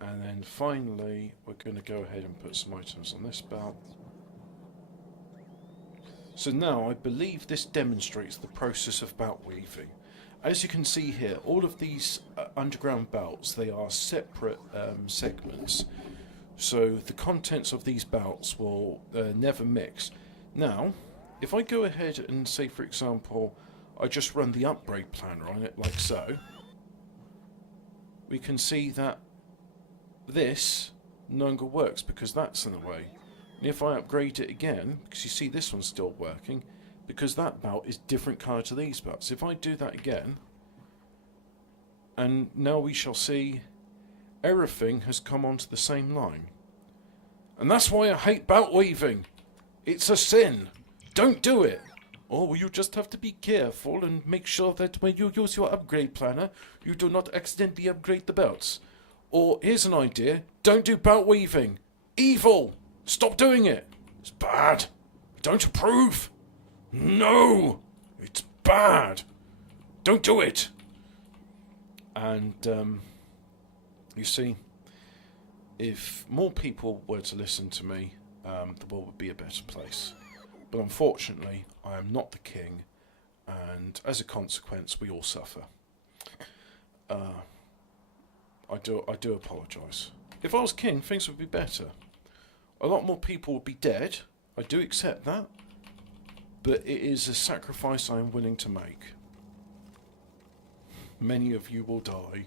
and then finally we're going to go ahead and put some items on this belt. So now I believe this demonstrates the process of belt weaving. As you can see here, all of these underground belts, they are separate segments. So the contents of these belts will never mix. Now, if I go ahead and say, for example, I just run the upgrade planner on it like so, we can see that this no longer works because that's in the way. And if I upgrade it again, because you see this one's still working, because that belt is different colour to these belts. If I do that again, and now we shall see everything has come onto the same line. And that's why I hate belt weaving. It's a sin. Don't do it. Or you just have to be careful and make sure that when you use your upgrade planner, you do not accidentally upgrade the belts. Or here's an idea, don't do belt weaving. Evil. Stop doing it. It's bad. Don't approve. No, it's bad. Don't do it. And you see, if more people were to listen to me, the world would be a better place. But unfortunately, I am not the king, and as a consequence, we all suffer. I do apologise. If I was king, things would be better. A lot more people would be dead. I do accept that. But it is a sacrifice I am willing to make. Many of you will die.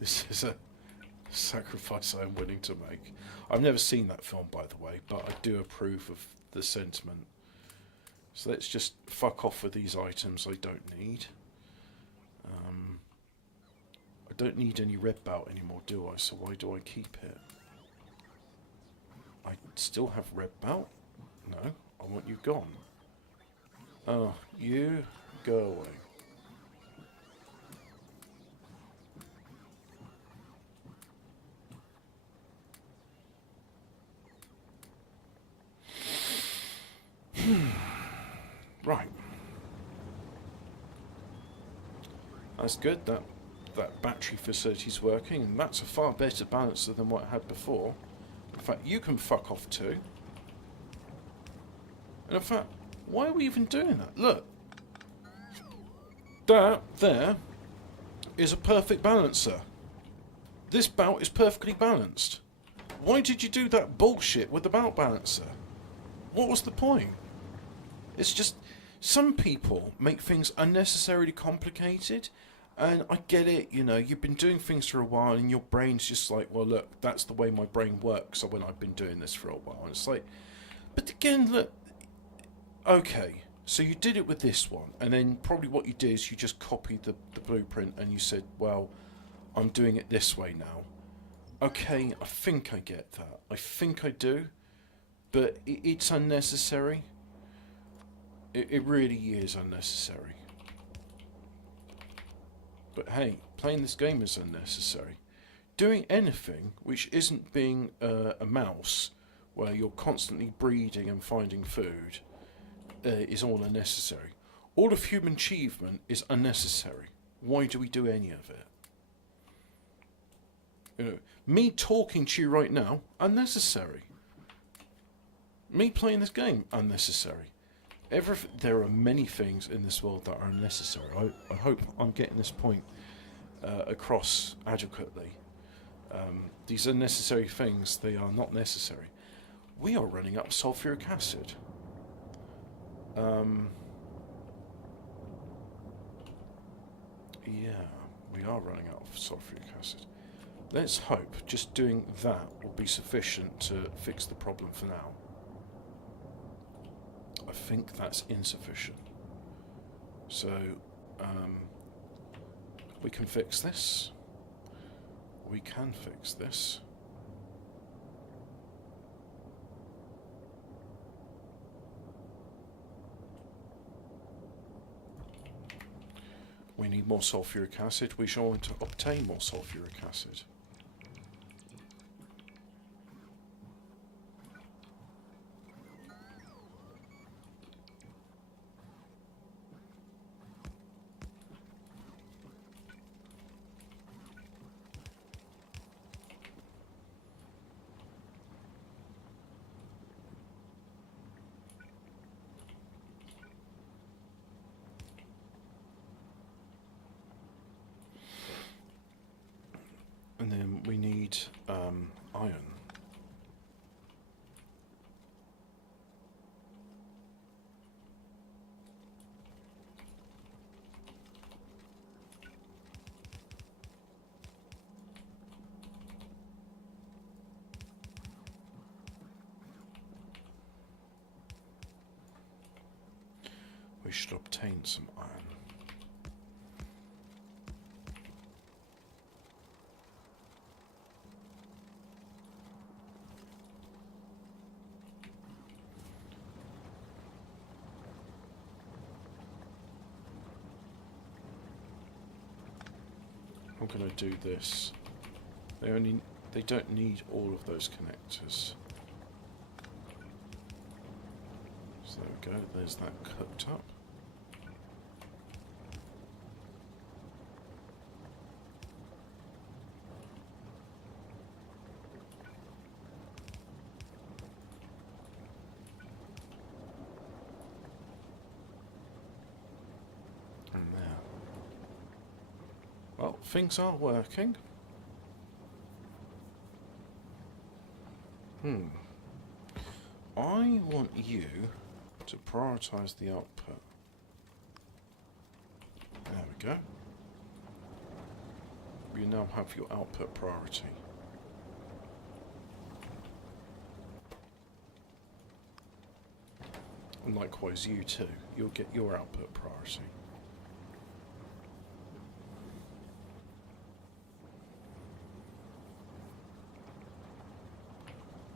This is a sacrifice I am willing to make. I've never seen that film, by the way, but I do approve of the sentiment. So let's just fuck off with these items I don't need. I don't need any red belt anymore, do I? So why do I keep it? I still have red belt? No, I want you gone. Oh, you go away. Right. That's good. That battery facility's working, and that's a far better balancer than what I had before. In fact, you can fuck off too. And in fact, why are we even doing that? Look. That there is a perfect balancer. This belt is perfectly balanced. Why did you do that bullshit with the belt balancer? What was the point? It's just, some people make things unnecessarily complicated, and I get it, you know, you've been doing things for a while and your brain's just like, well look, that's the way my brain works when I've been doing this for a while. And it's like, but again, look, okay, so you did it with this one, and then probably what you did is you just copied the blueprint and you said, well, I'm doing it this way now. Okay, I think I get that. I think I do, but it's unnecessary. It really is unnecessary. But hey, playing this game is unnecessary. Doing anything which isn't being a mouse, where you're constantly breeding and finding food, is all unnecessary. All of human achievement is unnecessary. Why do we do any of it? You know, me talking to you right now, unnecessary. Me playing this game, unnecessary. There are many things in this world that are unnecessary. I hope I'm getting this point across adequately. These unnecessary things, they are not necessary. We are running up sulfuric acid. Yeah, we are running out of sulfuric acid. Let's hope just doing that will be sufficient to fix the problem for now. I think that's insufficient. So, we can fix this. We can fix this. We need more sulfuric acid. We shall want to obtain more sulfuric acid. And then we need iron. We should obtain some iron. I'm going to do this. They don't need all of those connectors. So there we go, there's that cooked up. And there. Well, things are working. I want you to prioritise the output. There we go. You now have your output priority. And likewise you too. You'll get your output priority.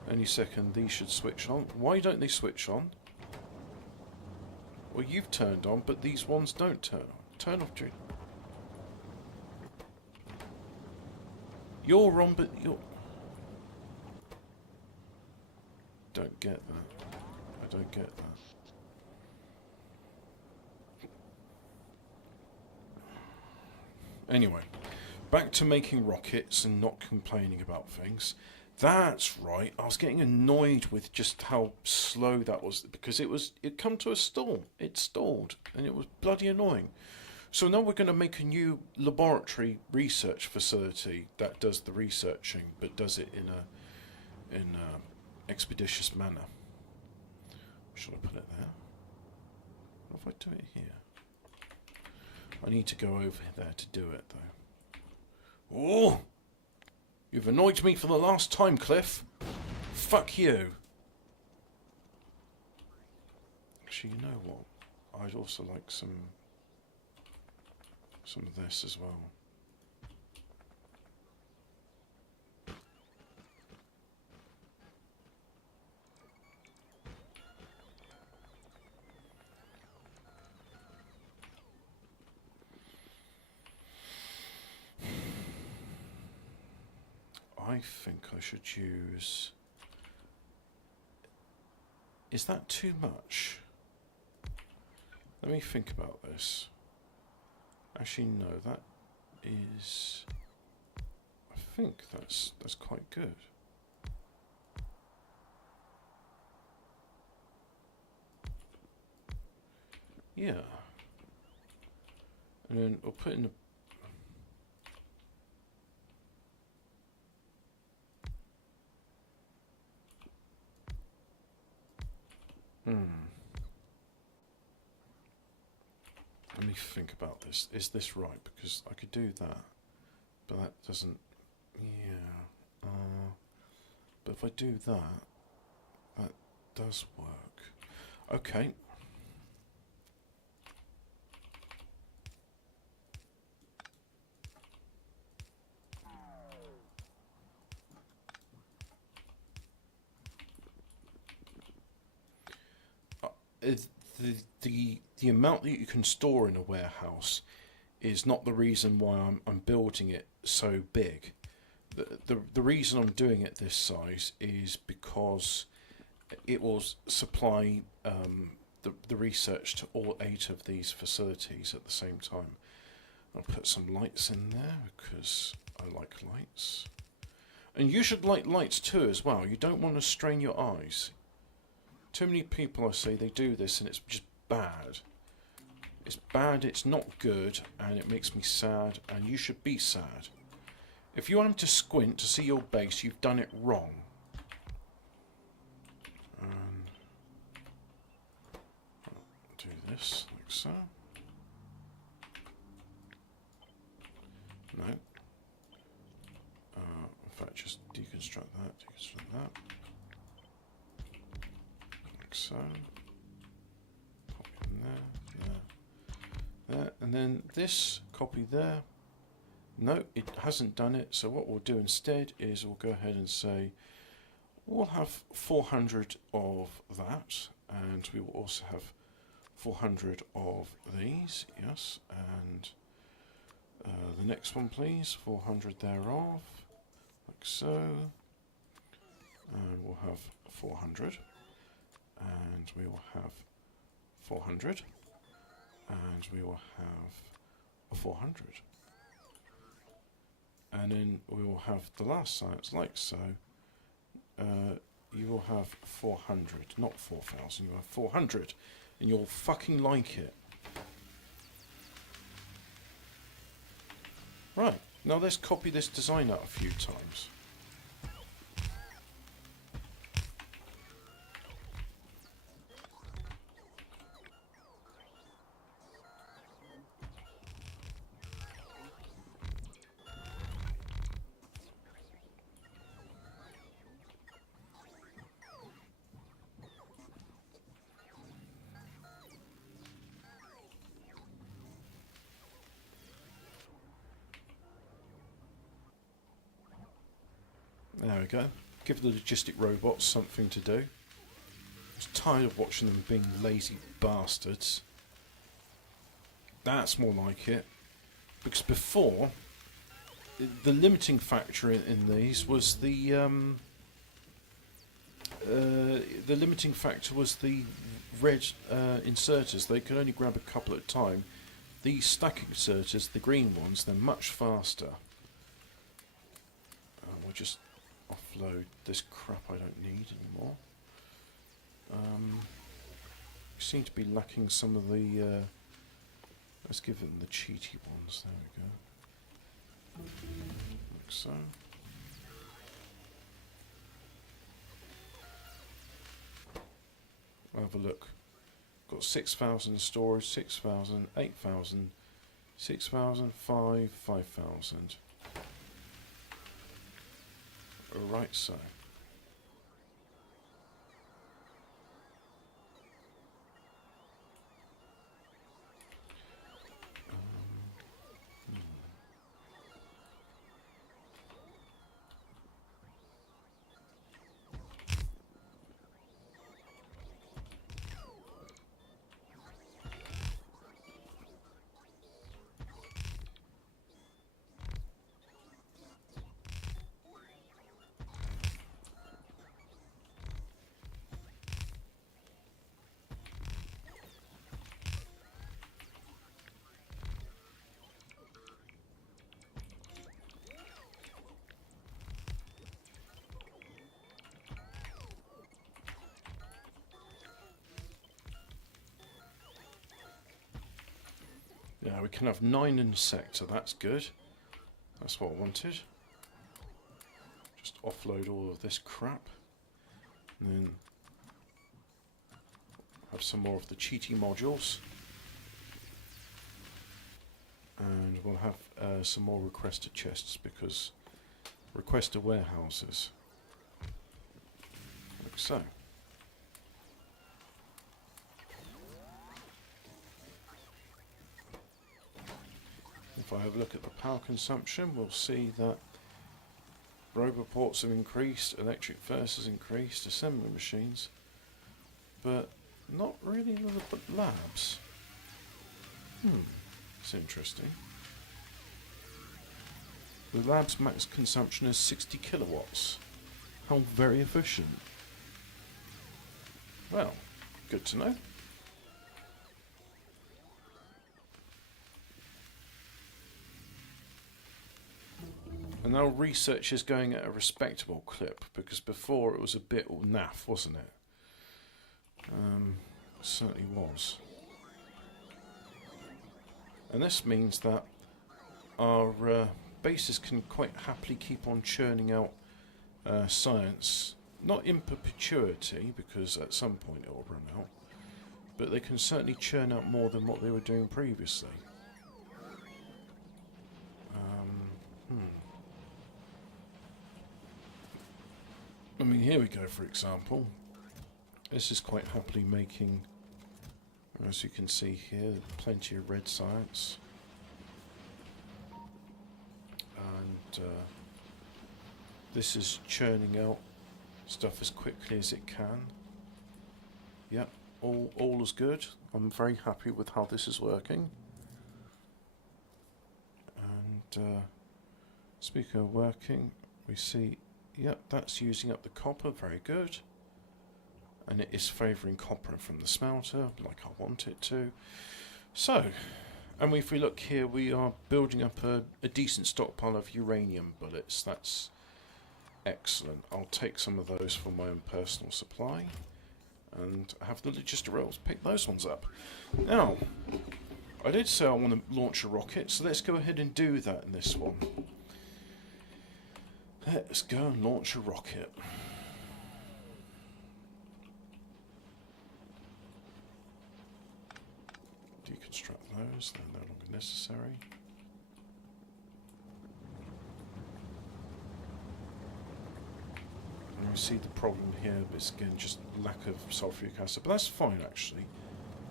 Any second these should switch on. Why don't they switch on? Well, you've turned on, but these ones don't turn on. Turn off, Jude. You're on, but you're... Don't get that. I don't get that. Anyway, back to making rockets and not complaining about things. That's right, I was getting annoyed with just how slow that was, because it come to a stall. It stalled, and it was bloody annoying. So now we're going to make a new laboratory research facility that does the researching, but does it in a expeditious manner. Should I put it there? What if I do it here? I need to go over there to do it, though. Oh! You've annoyed me for the last time, Cliff. Fuck you. Actually, you know what? I'd also like some of this as well. I think I should use... Is that too much? Let me think about this. Actually, no, that is... I think that's quite good. Yeah. And then I'll put in the... Let me think about this. Is this right? Because I could do that, but that doesn't... Yeah. But if I do that, that does work. Okay. The amount that you can store in a warehouse is not the reason why I'm building it so big. The reason I'm doing it this size is because it will supply the research to all 8 of these facilities at the same time. I'll put some lights in there because I like lights. And you should like lights too as well. You don't want to strain your eyes. Too many people I see, they do this and it's just bad. It's bad, it's not good, and it makes me sad, and you should be sad. If you want them to squint to see your base, you've done it wrong. Do this, like so. No. In fact, just deconstruct that. Like so. Pop it in there, and then this, copy there. No, it hasn't done it, so what we'll do instead is we'll go ahead and say we'll have 400 of that, and we will also have 400 of these, yes, and the next one please, 400 thereof, like so, and we'll have 400, and we will have 400, and we will have 400. And then we will have the last science like so. You will have 400, not 4,000, you have 400, and you'll fucking like it. Right, now let's copy this design out a few times. we go. Give the logistic robots something to do. I was tired of watching them being lazy bastards. That's more like it. Because before, the limiting factor in these was the limiting factor was the red inserters. They could only grab a couple at a time. These stack inserters, the green ones, they're much faster. We'll just offload this crap I don't need anymore. Seem to be lacking some of the. Let's give them the cheaty ones. There we go. Like so. We'll have a look. Got 6,000 storage, 6,000, 8,000, 6,000, 5,000. Right so. Yeah, we can have 9 in a sector, that's good. That's what I wanted. Just offload all of this crap. And then have some more of the cheaty modules. And we'll have some more requester chests, because requester warehouses. Like so. If I have a look at the power consumption, we'll see that roboports have increased, electric furnaces has increased, assembly machines, but not really the labs. It's interesting. The lab's max consumption is 60 kilowatts. How very efficient. Well, good to know. And now research is going at a respectable clip, because before it was a bit naff, wasn't it? Certainly was. And this means that our bases can quite happily keep on churning out science, not in perpetuity, because at some point it will run out, but they can certainly churn out more than what they were doing previously. I mean, here we go, for example. This is quite happily making, as you can see here, plenty of red science. And this is churning out stuff as quickly as it can. Yep, all is good. I'm very happy with how this is working. And speaking of working, we see, yep, that's using up the copper, very good. And it is favouring copper from the smelter, like I want it to. So, and if we look here, we are building up a decent stockpile of uranium bullets. That's excellent. I'll take some of those for my own personal supply, and have the logistic rails pick those ones up. Now, I did say I want to launch a rocket, so let's go ahead and do that in this one. Let's go and launch a rocket. Deconstruct those, they're no longer necessary. And you see the problem here, but it's again just lack of sulfuric acid, but that's fine actually.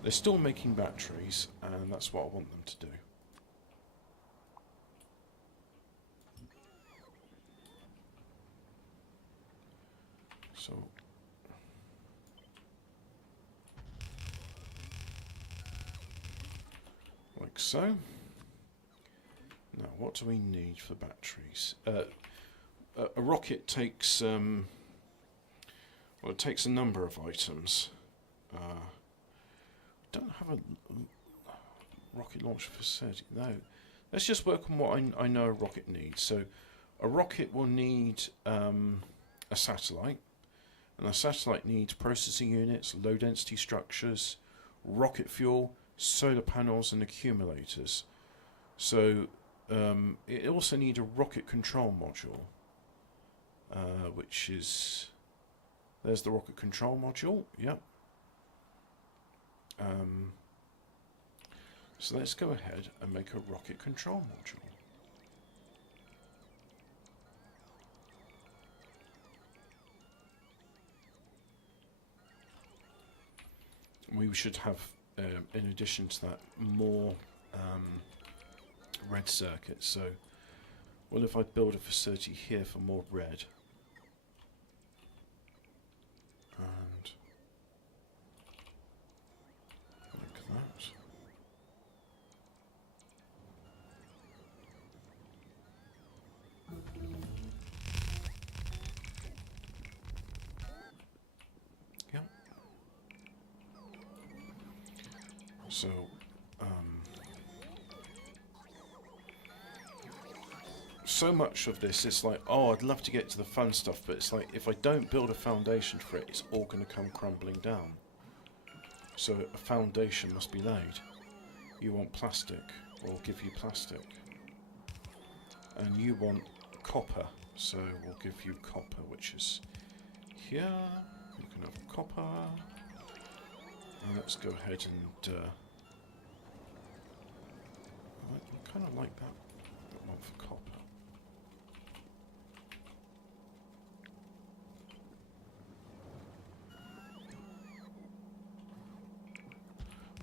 They're still making batteries, and that's what I want them to do. So like so. Now, what do we need for batteries? A rocket takes well, it takes a number of items. Don't have a rocket launcher facility. No, let's just work on what I know a rocket needs. So, a rocket will need a satellite, and a satellite needs processing units, low density structures, rocket fuel, solar panels, and accumulators. So it also needs a rocket control module, which is, there's the rocket control module. Yep. So let's go ahead and make a rocket control module. We should have, in addition to that, more red circuits. So, what if I build a facility here for more red? And like that. Yeah. So, so much of this is like, oh, I'd love to get to the fun stuff, but it's like, if I don't build a foundation for it, it's all going to come crumbling down. So a foundation must be laid. You want plastic, we'll give you plastic. And you want copper, so we'll give you copper, which is here. You can have copper. And let's go ahead and I kind of like that one for copper.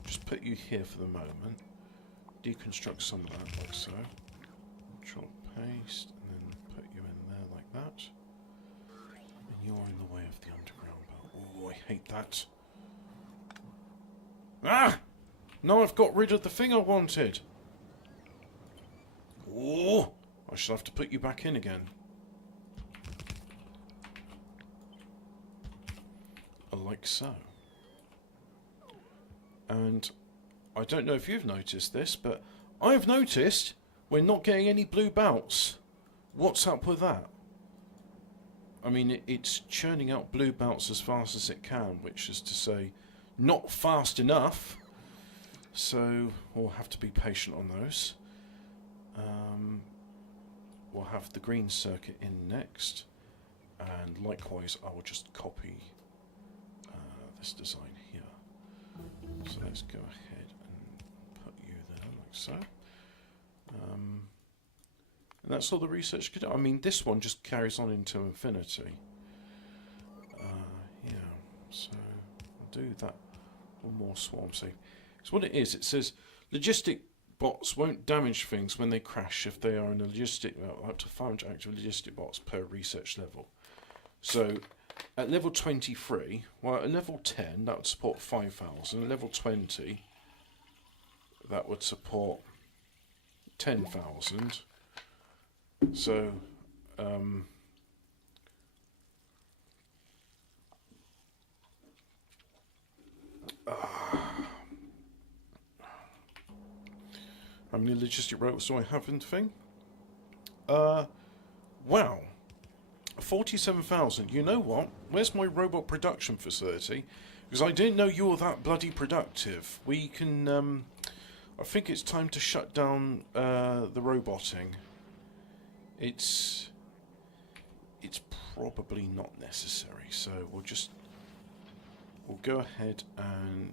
Just put you here for the moment. Deconstruct some of that like so. Control paste, and then put you in there like that. And you're in the way of the underground belt. Oh, I hate that. Ah! No, I've got rid of the thing I wanted. Oh, I shall have to put you back in again. Like so. And I don't know if you've noticed this, but I've noticed we're not getting any blue belts. What's up with that? I mean, it's churning out blue belts as fast as it can, which is to say, not fast enough. So we'll have to be patient on those. We'll have the green circuit in next, and likewise I will just copy this design here. So let's go ahead and put you there like so. And that's all the research could do. I mean, this one just carries on into infinity. Yeah, so I'll do that. One more swarm save. So what it is, it says logistic bots won't damage things when they crash if they are in a logistic, up to 500 active logistic bots per research level. So at level 23, well, at level 10 that would support 5,000. At level 20 that would support 10,000. So how many logistic robots do I have in the thing? Wow. 47,000. You know what? Where's my robot production facility? Because I didn't know you were that bloody productive. We can, I think it's time to shut down the roboting. It's probably not necessary, so we'll go ahead and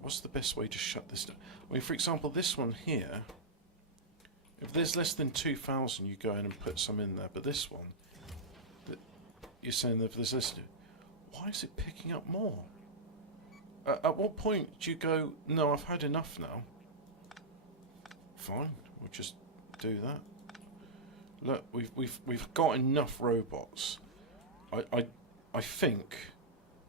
what's the best way to shut this down? I mean, for example, this one here, if there's less than 2,000, you go in and put some in there, but this one, you're saying that if there's less, why is it picking up more? At what point do you go, no, I've had enough now? Fine, we'll just do that. Look, we've got enough robots. I think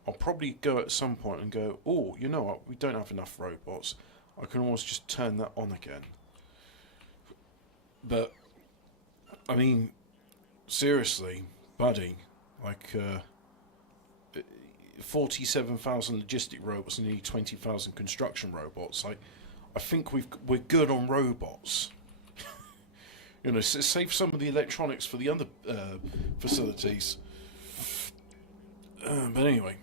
I'll probably go at some point and go, oh, you know what? We don't have enough robots. I can almost just turn that on again. But I mean, seriously, buddy, like 47,000 logistic robots and nearly 20,000 construction robots. I think we're good on robots. You know, save some of the electronics for the other facilities. But anyway,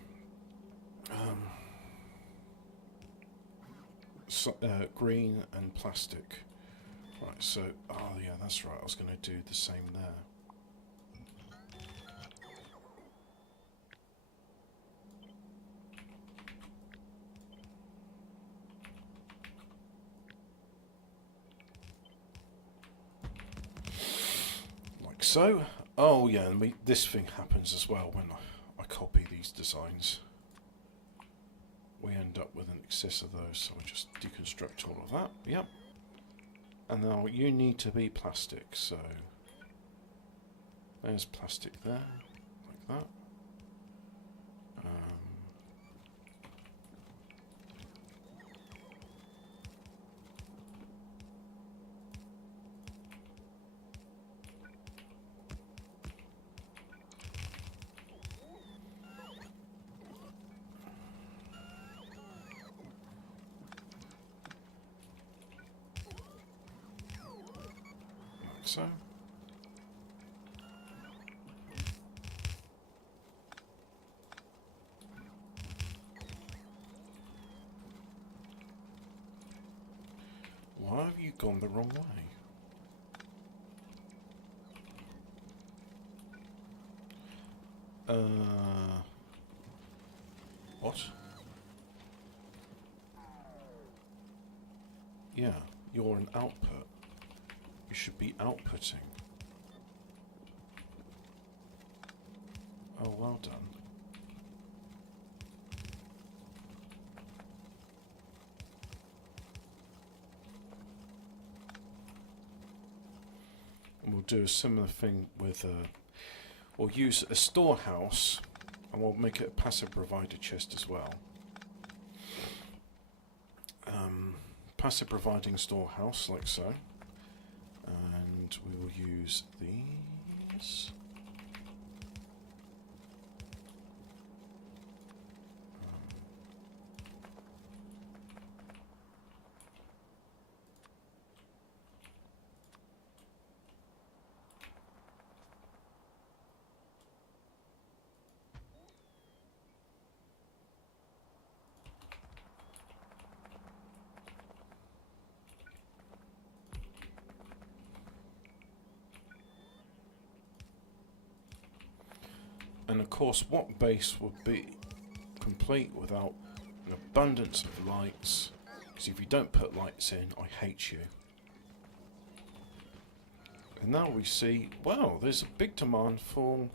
green and plastic. Right, so, oh yeah, that's right, I was going to do the same there. Like so. Oh yeah, and this thing happens as well when I copy these designs. We end up with an excess of those, so I'll just deconstruct all of that. Yep. And now you need to be plastic, so there's plastic there, like that. So. Why have you gone the wrong way? What? Yeah, you're an output. You should be outputting. Oh, well done. And we'll do a similar thing with we'll use a storehouse and we'll make it a passive provider chest as well. Passive providing storehouse, like so. And we will use these. And of course, what base would be complete without an abundance of lights? Because if you don't put lights in, I hate you. And now we see, well, there's a big demand for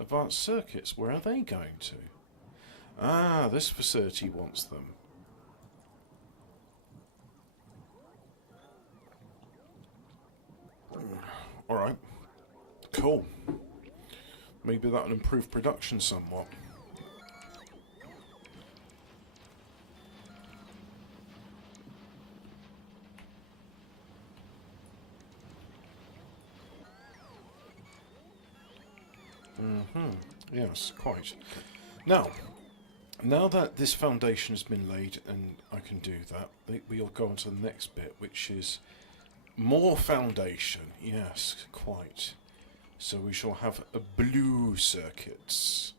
advanced circuits. Where are they going to? Ah, this facility wants them. Alright. Cool. Maybe that will improve production somewhat. Yes, quite. Now that this foundation has been laid and I can do that, we'll go on to the next bit, which is more foundation. Yes, quite. So we shall have blue circuits,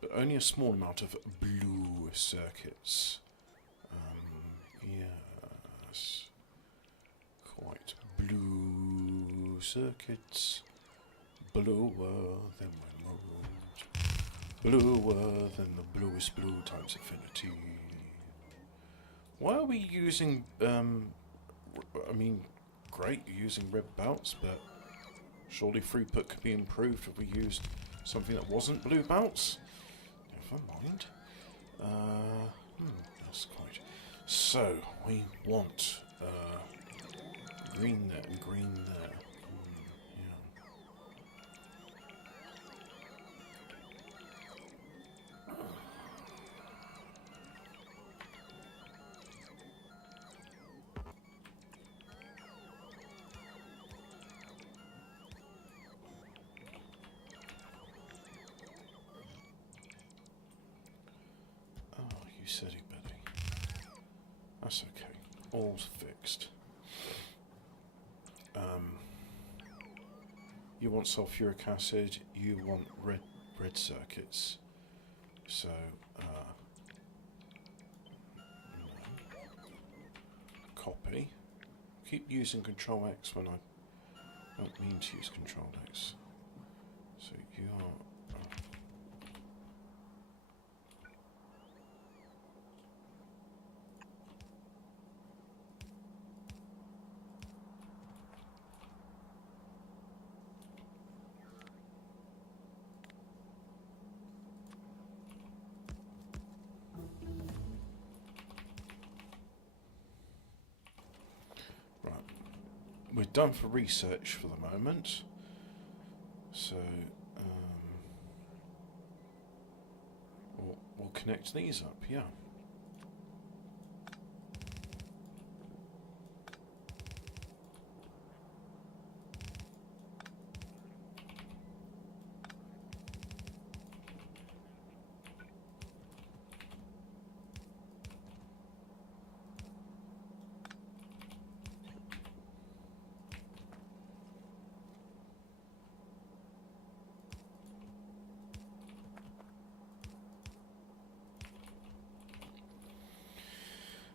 but only a small amount of blue circuits. Yes, quite blue circuits, bluer than my mood, bluer than the bluest blue times infinity. Why are we using? I mean, great using red belts, but surely throughput could be improved if we used something that wasn't blue belts. Never mind. That's quite. So we want green there and green there. You silly Betty. That's okay. All's fixed. You want sulfuric acid, you want red circuits. So, copy. Keep using Control X when I don't mean to use Control X. So you are... We're done for research for the moment, so we'll connect these up, yeah.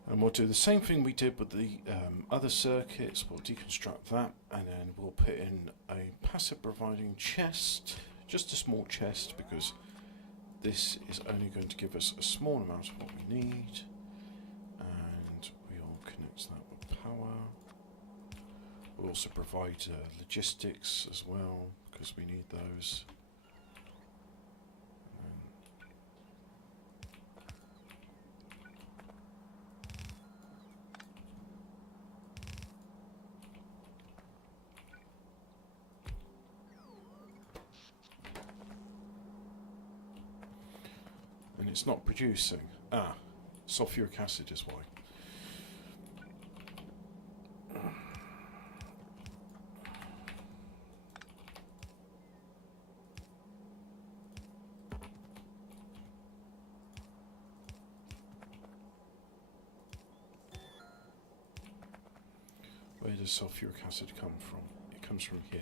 And we'll do the same thing we did with the other circuits. We'll deconstruct that, and then we'll put in a passive providing chest, just a small chest, because this is only going to give us a small amount of what we need. And we'll connect that with power. We'll also provide logistics as well, because we need those. And it's not producing. Ah, sulfuric acid is why. Where does sulfuric acid come from? It comes from here.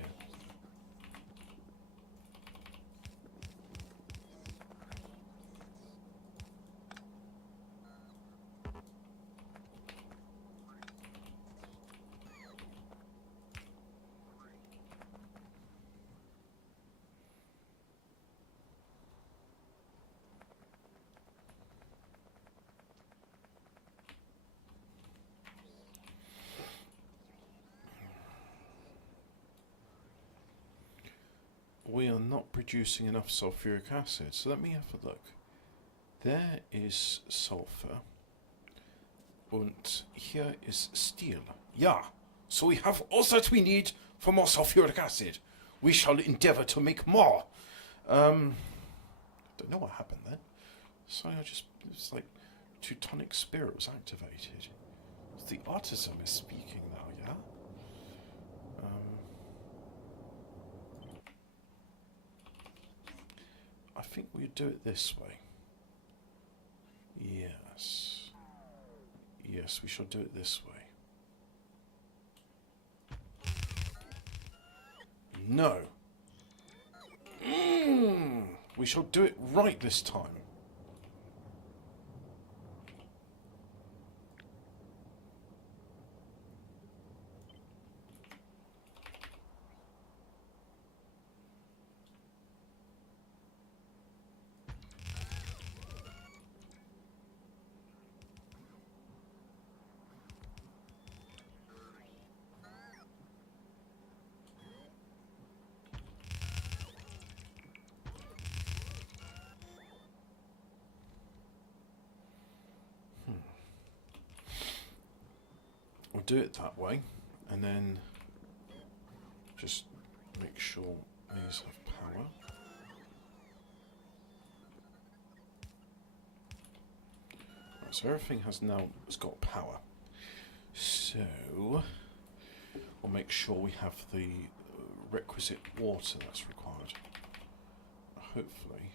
We are not producing enough sulfuric acid, so let me have a look. There is sulfur, and here is steel. Yeah, so we have all that we need for more sulfuric acid. We shall endeavour to make more. Don't know what happened then. So it's like Teutonic spirit was activated. The artisan is speaking now, yeah? I think we do it this way. Yes. Yes, we shall do it this way. No. We shall do it right this time. We'll do it that way, and then just make sure these have power. Right, so everything has got power. So we'll make sure we have the requisite water that's required. Hopefully.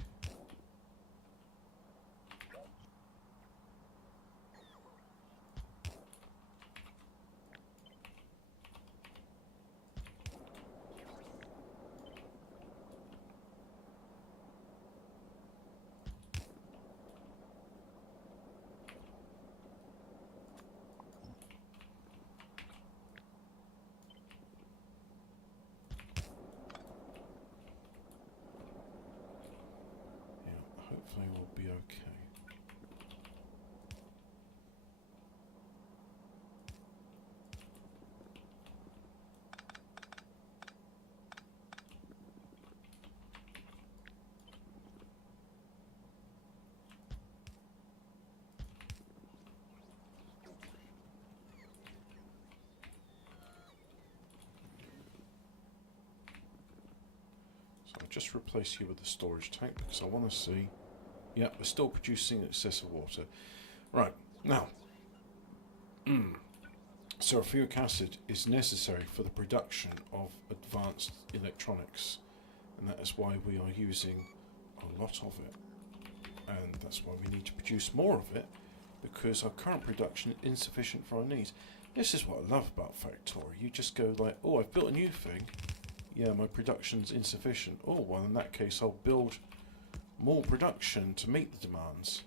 just replace you with the storage tank because I want to see. Yeah, we're still producing excessive water. Right, now, sulfuric acid is necessary for the production of advanced electronics, and that is why we are using a lot of it. And that's why we need to produce more of it, because our current production is insufficient for our needs. This is what I love about Factory. You just go like, oh, I've built a new thing. Yeah, my production's insufficient. Oh, well, in that case, I'll build more production to meet the demands.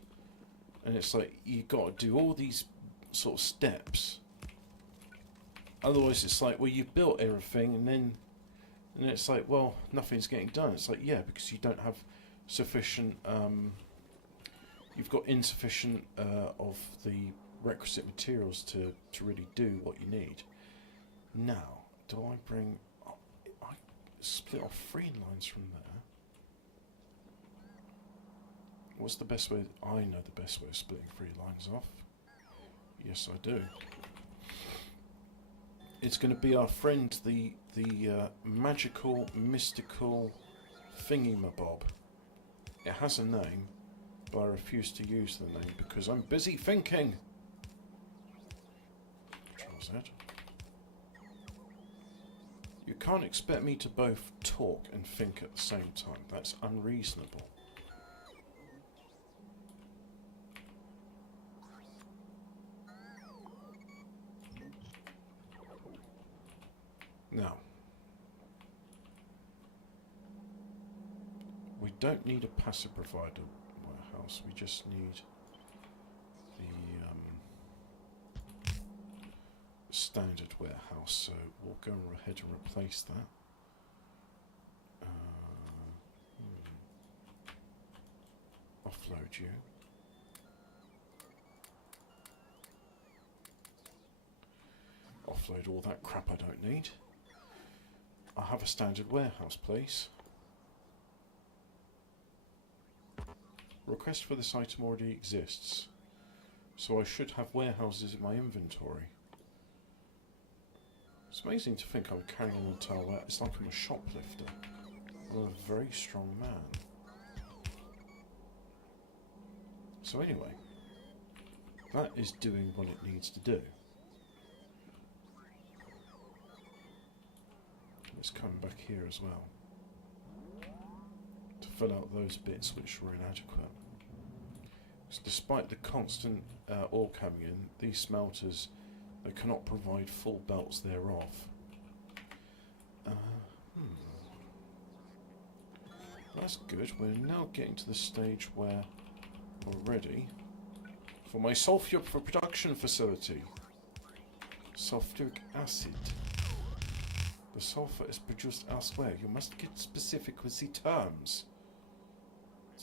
And it's like, you've got to do all these sort of steps. Otherwise, it's like, well, you've built everything, and it's like, well, nothing's getting done. It's like, yeah, because you don't have sufficient... you've got insufficient of the requisite materials to really do what you need. Now, do I bring... I split off 3 lines from there. What's the best way? I know the best way of splitting 3 lines off. Yes, I do. It's going to be our friend, the magical, mystical thingy-mabob. It has a name, but I refuse to use the name because I'm busy thinking. Control Z. You can't expect me to both talk and think at the same time. That's unreasonable. Now, we don't need a passive provider warehouse, we just need the standard warehouse, so we'll go ahead and replace that. Offload you. Offload all that crap I don't need. I have a standard warehouse, please. Request for this item already exists, so I should have warehouses in my inventory. It's amazing to think I'm carrying an entire warehouse. It's like I'm a shoplifter. I'm a very strong man. So anyway, that is doing what it needs to do. Let's come back here as well to fill out those bits which were inadequate. So despite the constant ore coming in, these smelters, they cannot provide full belts thereof. That's good. We're now getting to the stage where we're ready for my sulfur production facility. Sulfuric acid. The sulfur is produced elsewhere. You must get specific with the terms.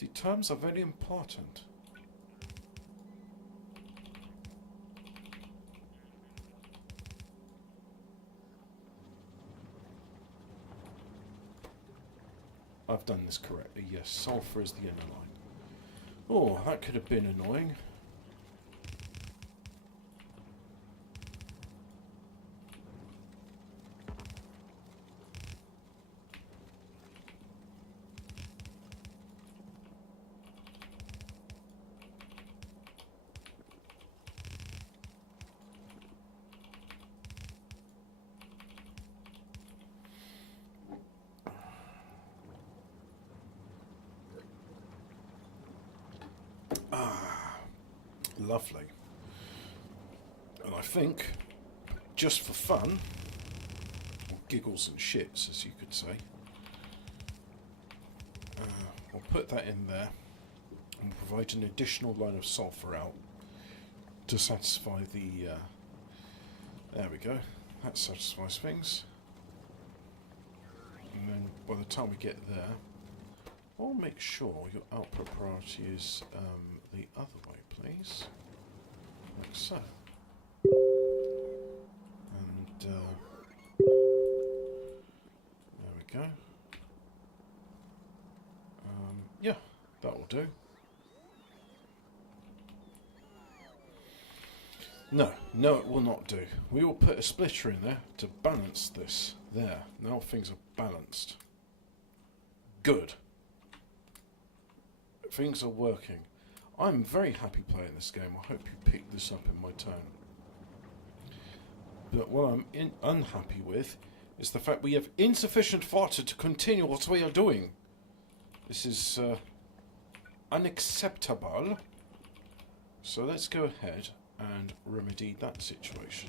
The terms are very important. I've done this correctly. Yes, sulfur is the inner line. Oh, that could have been annoying. Lovely. And I think, just for fun, or giggles and shits, as you could say, we'll put that in there and provide an additional line of sulfur out to satisfy the... there we go. That satisfies things. And then by the time we get there, I'll make sure your output priority is the other way, please. Like so. And there we go. Yeah, that will do. No, it will not do. We will put a splitter in there to balance this. There, now things are balanced. Good. Things are working. I'm very happy playing this game. I hope you picked this up in my tone. But what I'm unhappy with is the fact we have insufficient water to continue what we are doing. This is unacceptable. So let's go ahead and remedy that situation.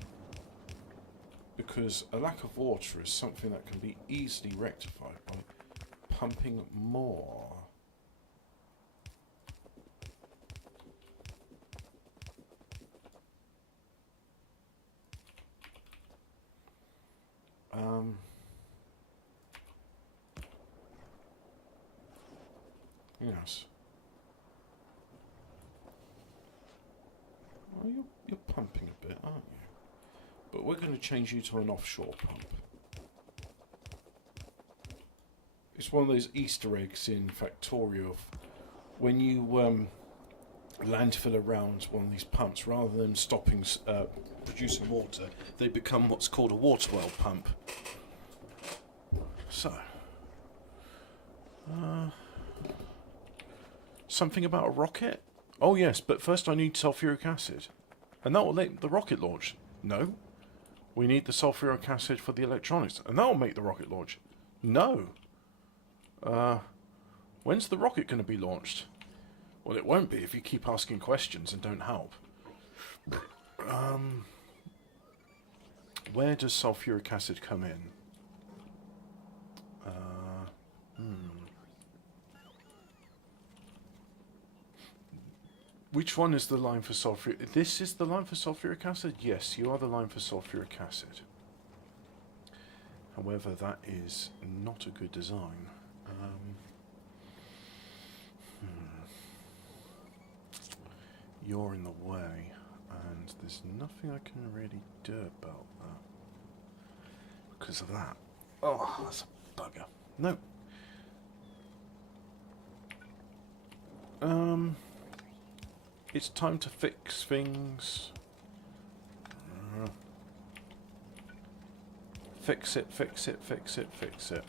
Because a lack of water is something that can be easily rectified by pumping more. Yes. Well, you're pumping a bit, aren't you? But we're going to change you to an offshore pump. It's one of those Easter eggs in Factorio of when you landfill around one of these pumps, rather than stopping producing water, they become what's called a water well pump. So, something about a rocket? Oh yes, but first I need sulfuric acid. And that will make the rocket launch. No. We need the sulfuric acid for the electronics. And that will make the rocket launch. No. When's the rocket going to be launched? Well, it won't be if you keep asking questions and don't help. Where does sulfuric acid come in? Which one is the line for sulfuric? This is the line for sulfuric acid? Yes, you are the line for sulfuric acid. However, that is not a good design. You're in the way, and there's nothing I can really do about that. Because of that. Oh, that's a bugger. No. It's time to fix things. Fix it, fix it, fix it, fix it.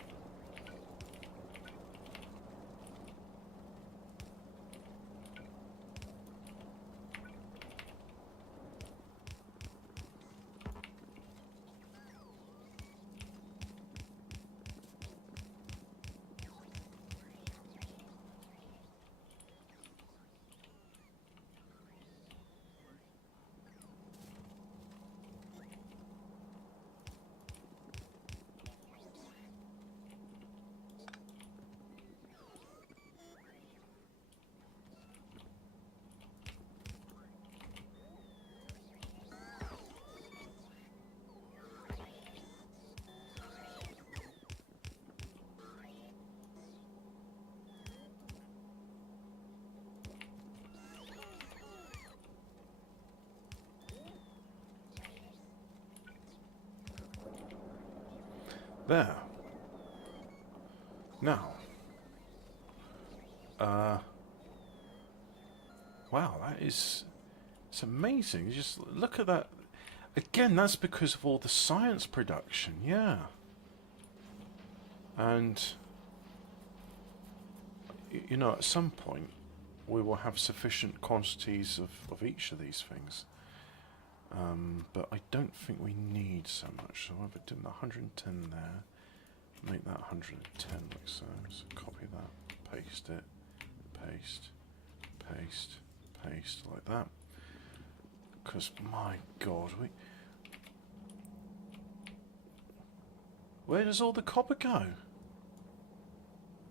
There. Now. Wow, that is... It's amazing. Just look at that. Again, that's because of all the science production, yeah. And... You know, at some point, we will have sufficient quantities of each of these things. But I don't think we need so much. So I'll have it doing 110 there. Make that 110 like so. So copy that, paste it, paste, paste, paste like that. Because my God, where does all the copper go?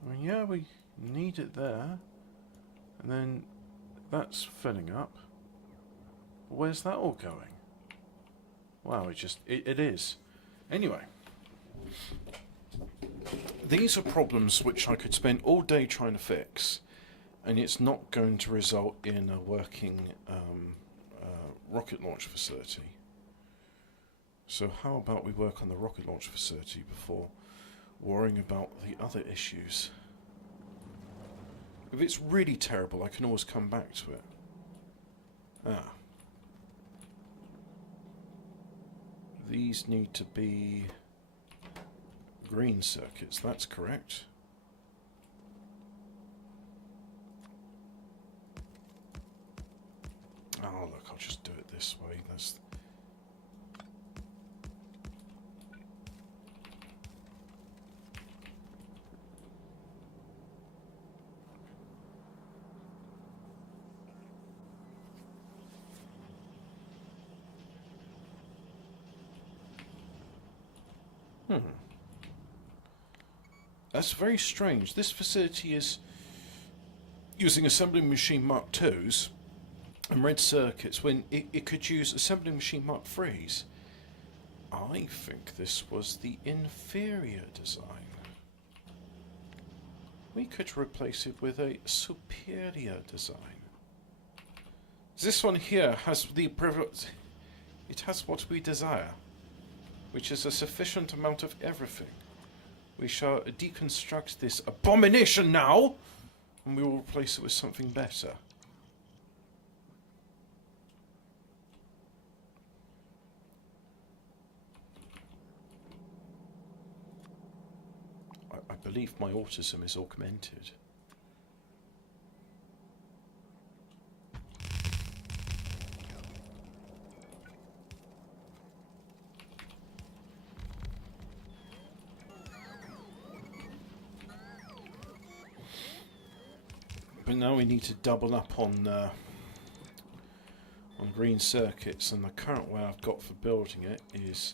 I mean, yeah, we need it there, and then that's filling up. Where's that all going? Wow, it is. Anyway, these are problems which I could spend all day trying to fix, and it's not going to result in a working rocket launch facility. So how about we work on the rocket launch facility before worrying about the other issues? If it's really terrible, I can always come back to it. These need to be green circuits, that's correct. Oh look, I'll just do it this way. That's... That's very strange. This facility is using assembling machine Mark IIs and red circuits when it could use assembling machine Mark IIIs. I think this was the inferior design. We could replace it with a superior design. This one here has it has what we desire, which is a sufficient amount of everything. We shall deconstruct this abomination now, and we will replace it with something better. I believe my autism is augmented. But now we need to double up on green circuits, and the current way I've got for building it is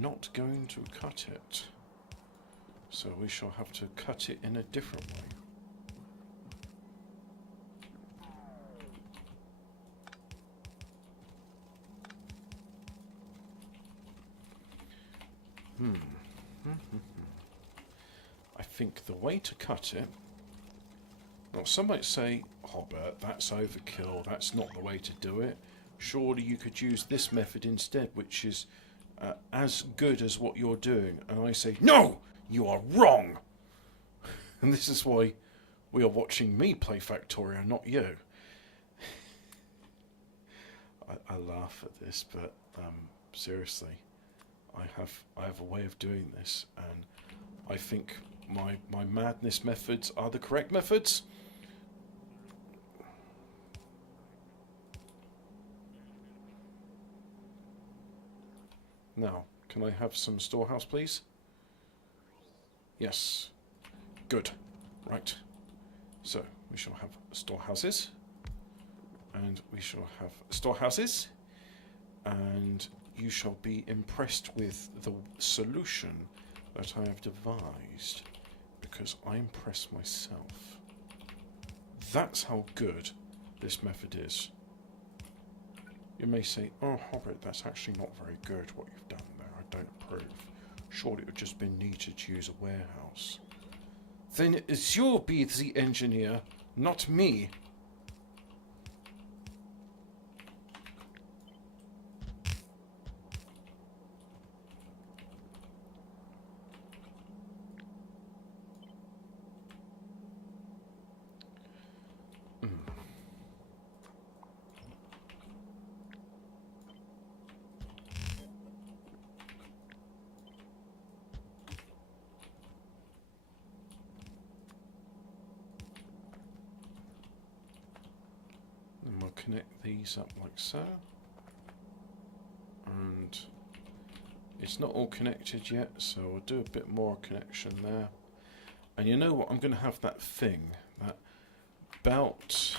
not going to cut it. So we shall have to cut it in a different way. I think the way to cut it... Now, some might say, Hobbit, that's overkill, that's not the way to do it. Surely you could use this method instead, which is as good as what you're doing. And I say, no, you are wrong. And this is why we are watching me play Factorio, not you. I laugh at this, but seriously, I have a way of doing this, and I think my madness methods are the correct methods. Now, can I have some storehouse, please? Yes. Good. Right. So, we shall have storehouses. And we shall have storehouses. And you shall be impressed with the solution that I have devised, because I impress myself. That's how good this method is. You may say, oh Hobbit, that's actually not very good what you've done there, I don't approve. Surely it would just be neater to use a warehouse. Then you'll be the engineer, not me. Connect these up like so, and it's not all connected yet, so I'll do a bit more connection there. And you know what, I'm going to have that thing, that belt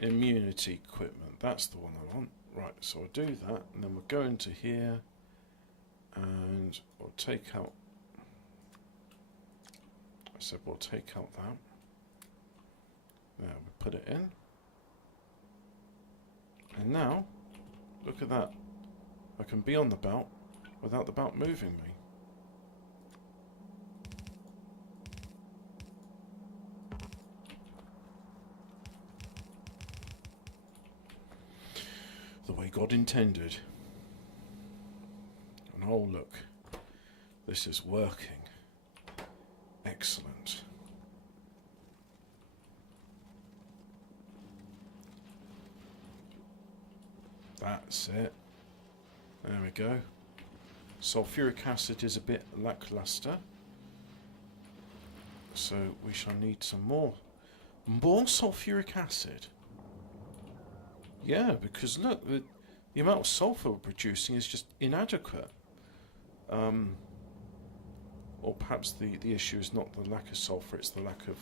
immunity equipment, that's the one I want. Right, so I'll do that, and then we'll go into here and we'll take out, I said we'll take out that, there, we put it in. And now, look at that. I can be on the belt without the belt moving me. The way God intended. And oh look, this is working. Excellent. That's it. There we go. Sulfuric acid is a bit lackluster, so we shall need some more sulfuric acid. Yeah, because look, the amount of sulfur we're producing is just inadequate. Or perhaps the issue is not the lack of sulfur, it's the lack of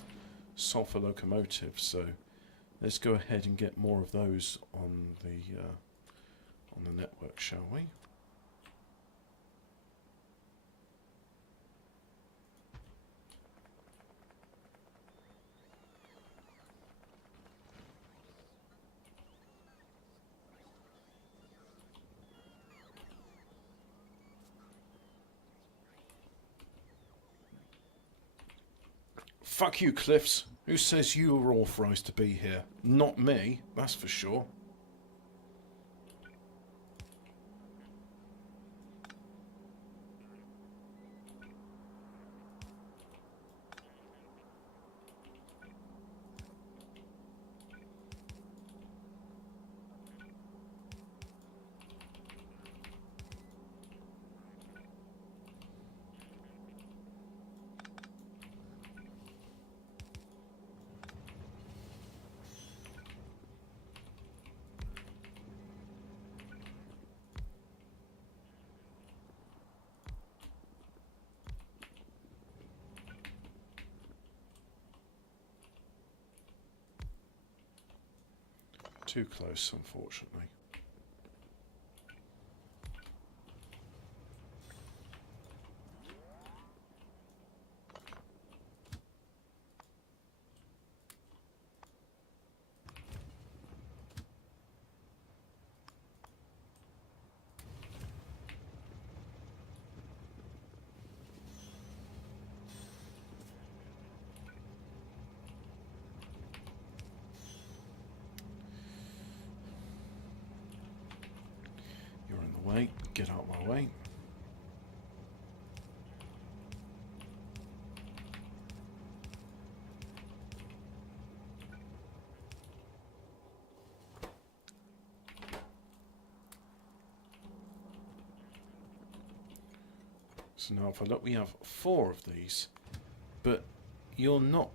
sulfur locomotives. So let's go ahead and get more of those on the network, shall we? Fuck you, Cliffs. Who says you were authorised to be here? Not me, that's for sure. Too close, unfortunately. You're in the way. Get out of my way. So now if I look, we have 4 of these, but you're not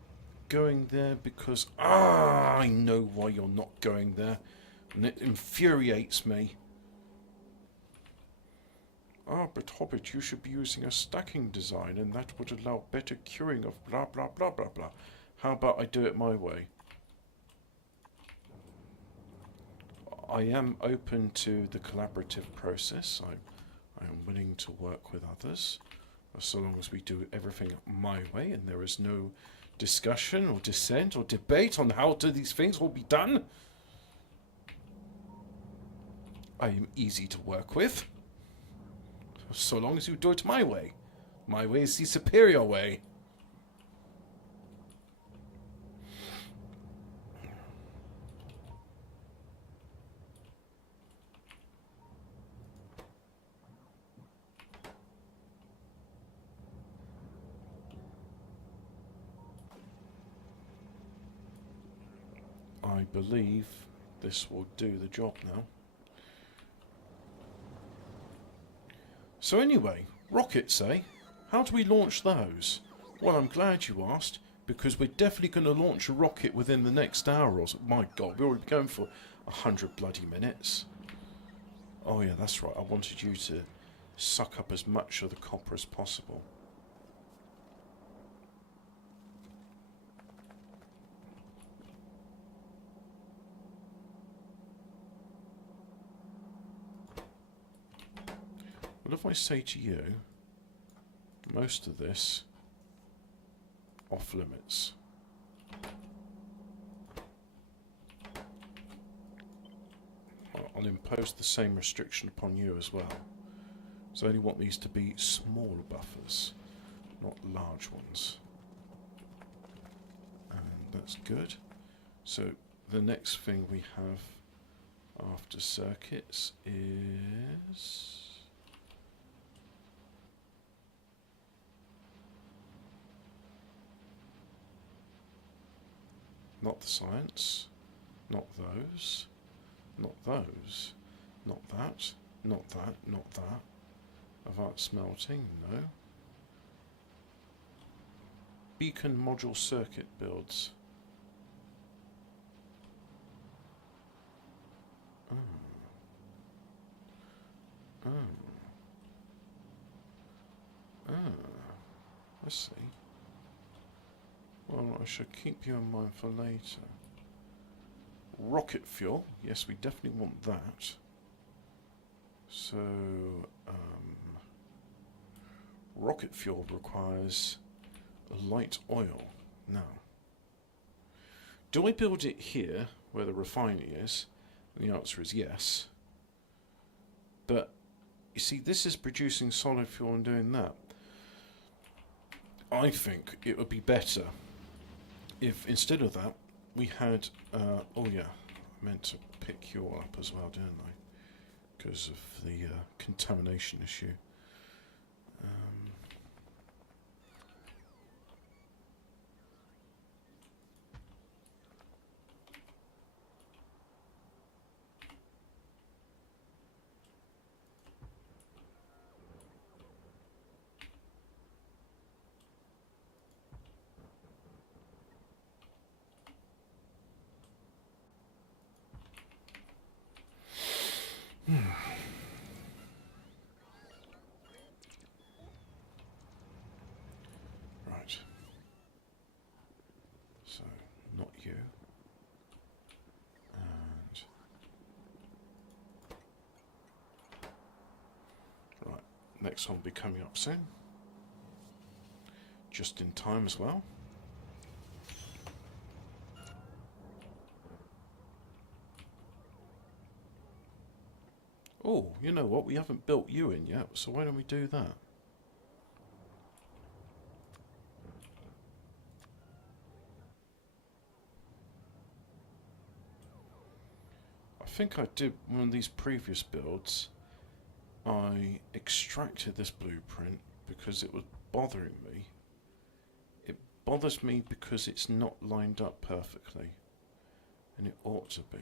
going there because... I know why you're not going there, and it infuriates me. But Hobbit, you should be using a stacking design, and that would allow better curing of blah blah blah blah blah. How about I do it my way? I am open to the collaborative process. I am willing to work with others, so long as we do everything my way and there is no discussion or dissent or debate on how these things will be done. I am easy to work with, so long as you do it my way. My way is the superior way. I believe this will do the job now. So anyway, rockets, eh? How do we launch those? Well, I'm glad you asked, because we're definitely going to launch a rocket within the next hour or so. My God, we're already going for 100 bloody minutes. Oh yeah, that's right. I wanted you to suck up as much of the copper as possible. What if I say to you, most of this off limits? I'll impose the same restriction upon you as well. So I only want these to be small buffers, not large ones. And that's good. So the next thing we have after circuits is... not the science, not those, not those, not that, not that, not that. Advanced smelting, no. Beacon module circuit builds. I see. Well, I should keep you in mind for later. Rocket fuel. Yes, we definitely want that. So, rocket fuel requires light oil. Now, do I build it here, where the refinery is? And the answer is yes. But, you see, this is producing solid fuel and doing that. I think it would be better if, instead of that, we had... oh yeah, I meant to pick you all up as well, didn't I? Because of the contamination issue. Right. So, not you. And... right, next one will be coming up soon. Just in time as well. Oh, you know what? We haven't built you in yet, so why don't we do that? I think I did one of these previous builds. I extracted this blueprint because it was bothering me. It bothers me because it's not lined up perfectly, and it ought to be.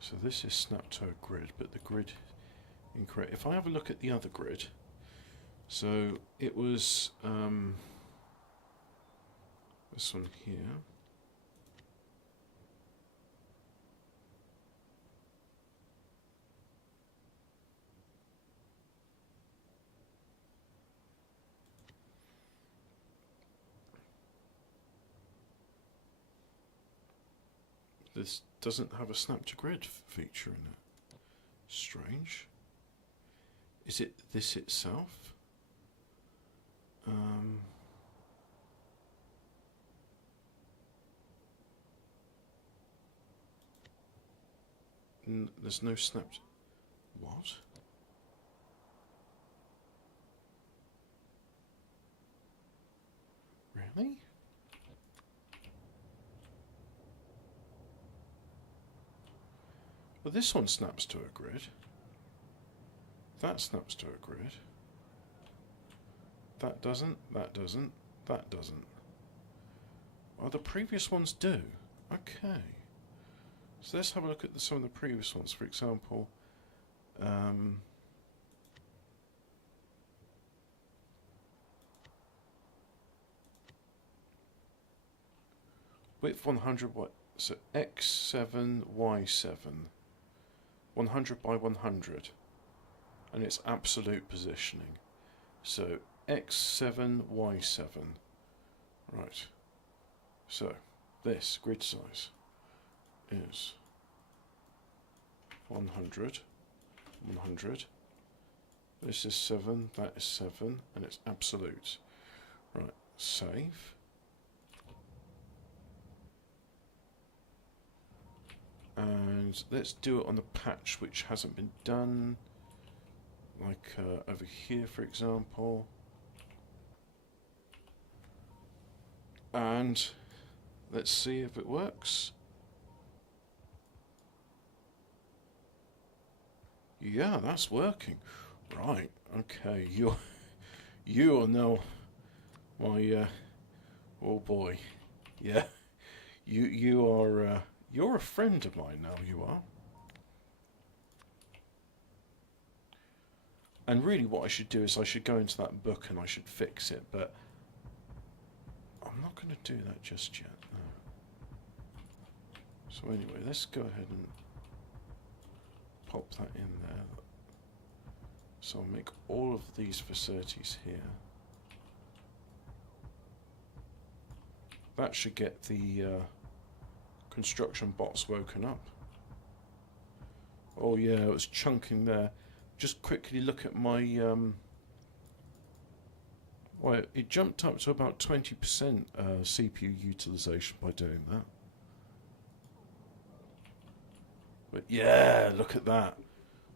So this is snapped to a grid, but the grid incorrect. If I have a look at the other grid, so it was this one here. This doesn't have a snap to grid feature in it. Strange. Is it this itself? There's no snap. What? Really? Well, this one snaps to a grid. That snaps to a grid. That doesn't, that doesn't, that doesn't. Oh, the previous ones do. Okay. So let's have a look at some of the previous ones. For example, width 100, what? So X7, Y7. 100 by 100. And it's absolute positioning. So X7, Y7. Right. So this grid size is 100, 100. This is 7, that is 7, and it's absolute. Right, save. And let's do it on the patch which hasn't been done. Like over here, for example. And Let's see if it works. Yeah, that's working. Right. Okay. You are now my. Oh boy. Yeah. You are. You're a friend of mine now. You are. And really, what I should do is I should go into that book and I should fix it, but I'm not going to do that just yet. No. So anyway, let's go ahead and pop that in there. So I'll make all of these facilities here. That should get the construction bots woken up. Oh yeah, it was chunking there. Just quickly look at my well, it jumped up to about 20% CPU utilization by doing that. But yeah, look at that.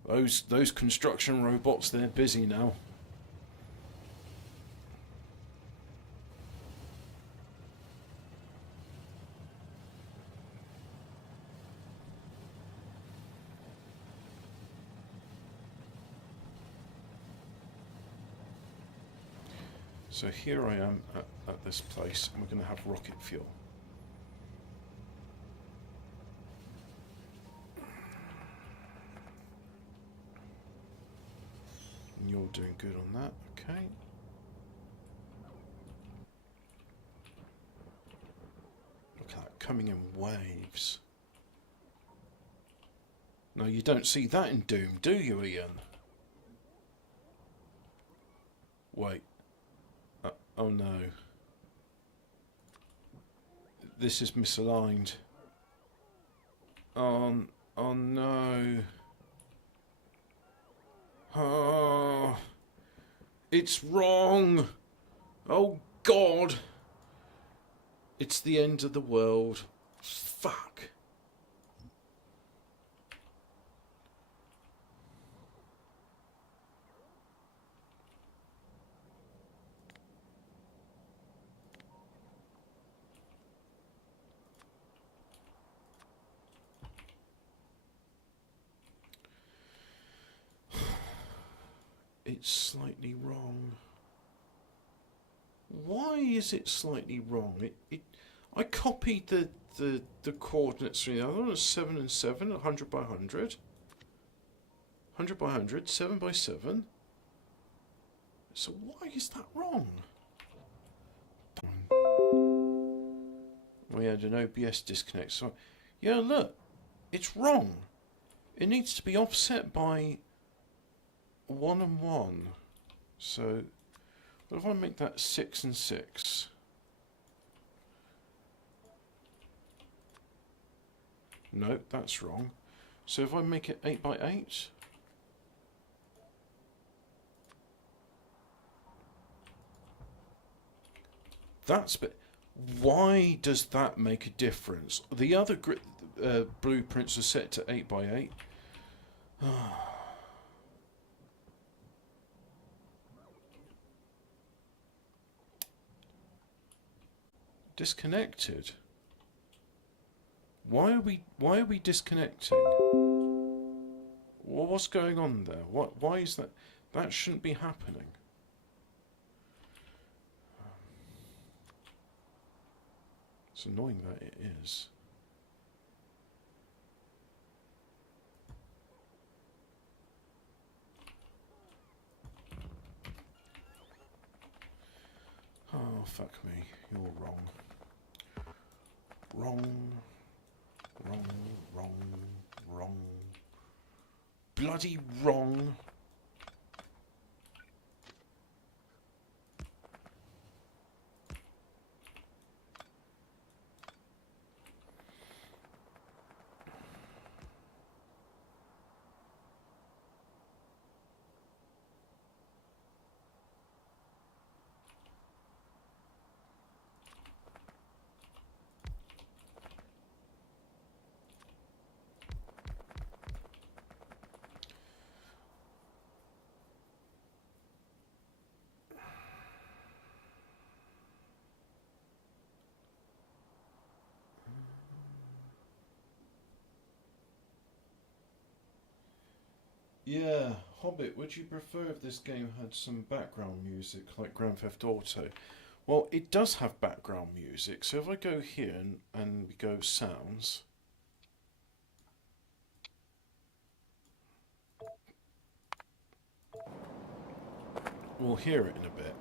Those construction robots, they're busy now. So here I am at this place, and we're going to have rocket fuel. And you're doing good on that, okay. Look at that, coming in waves. No, you don't see that in Doom, do you, Ian? Wait. Oh no. This is misaligned. Oh no. Oh, it's wrong. Oh God. It's the end of the world. Fuck. It's slightly wrong. Why is it slightly wrong? I copied the coordinates from the other one, 7 and 7, 100 by 100. 100 by 100, 7 by 7. So why is that wrong? We had an OBS disconnect. So yeah, look, it's wrong. It needs to be offset by 1 and 1. So what if I make that 6 and 6? No, that's wrong. So if I make it 8 by 8, that's why does that make a difference? The other blueprints are set to 8 by 8. Disconnected. Why are we disconnecting? Well, what's going on there? Why is that? That shouldn't be happening. It's annoying that it is. Oh, fuck me. You're wrong. Wrong. Wrong. Wrong. Wrong. Bloody wrong. Yeah, Hobbit, would you prefer if this game had some background music like Grand Theft Auto? Well, it does have background music, so if I go here and we go sounds, we'll hear it in a bit.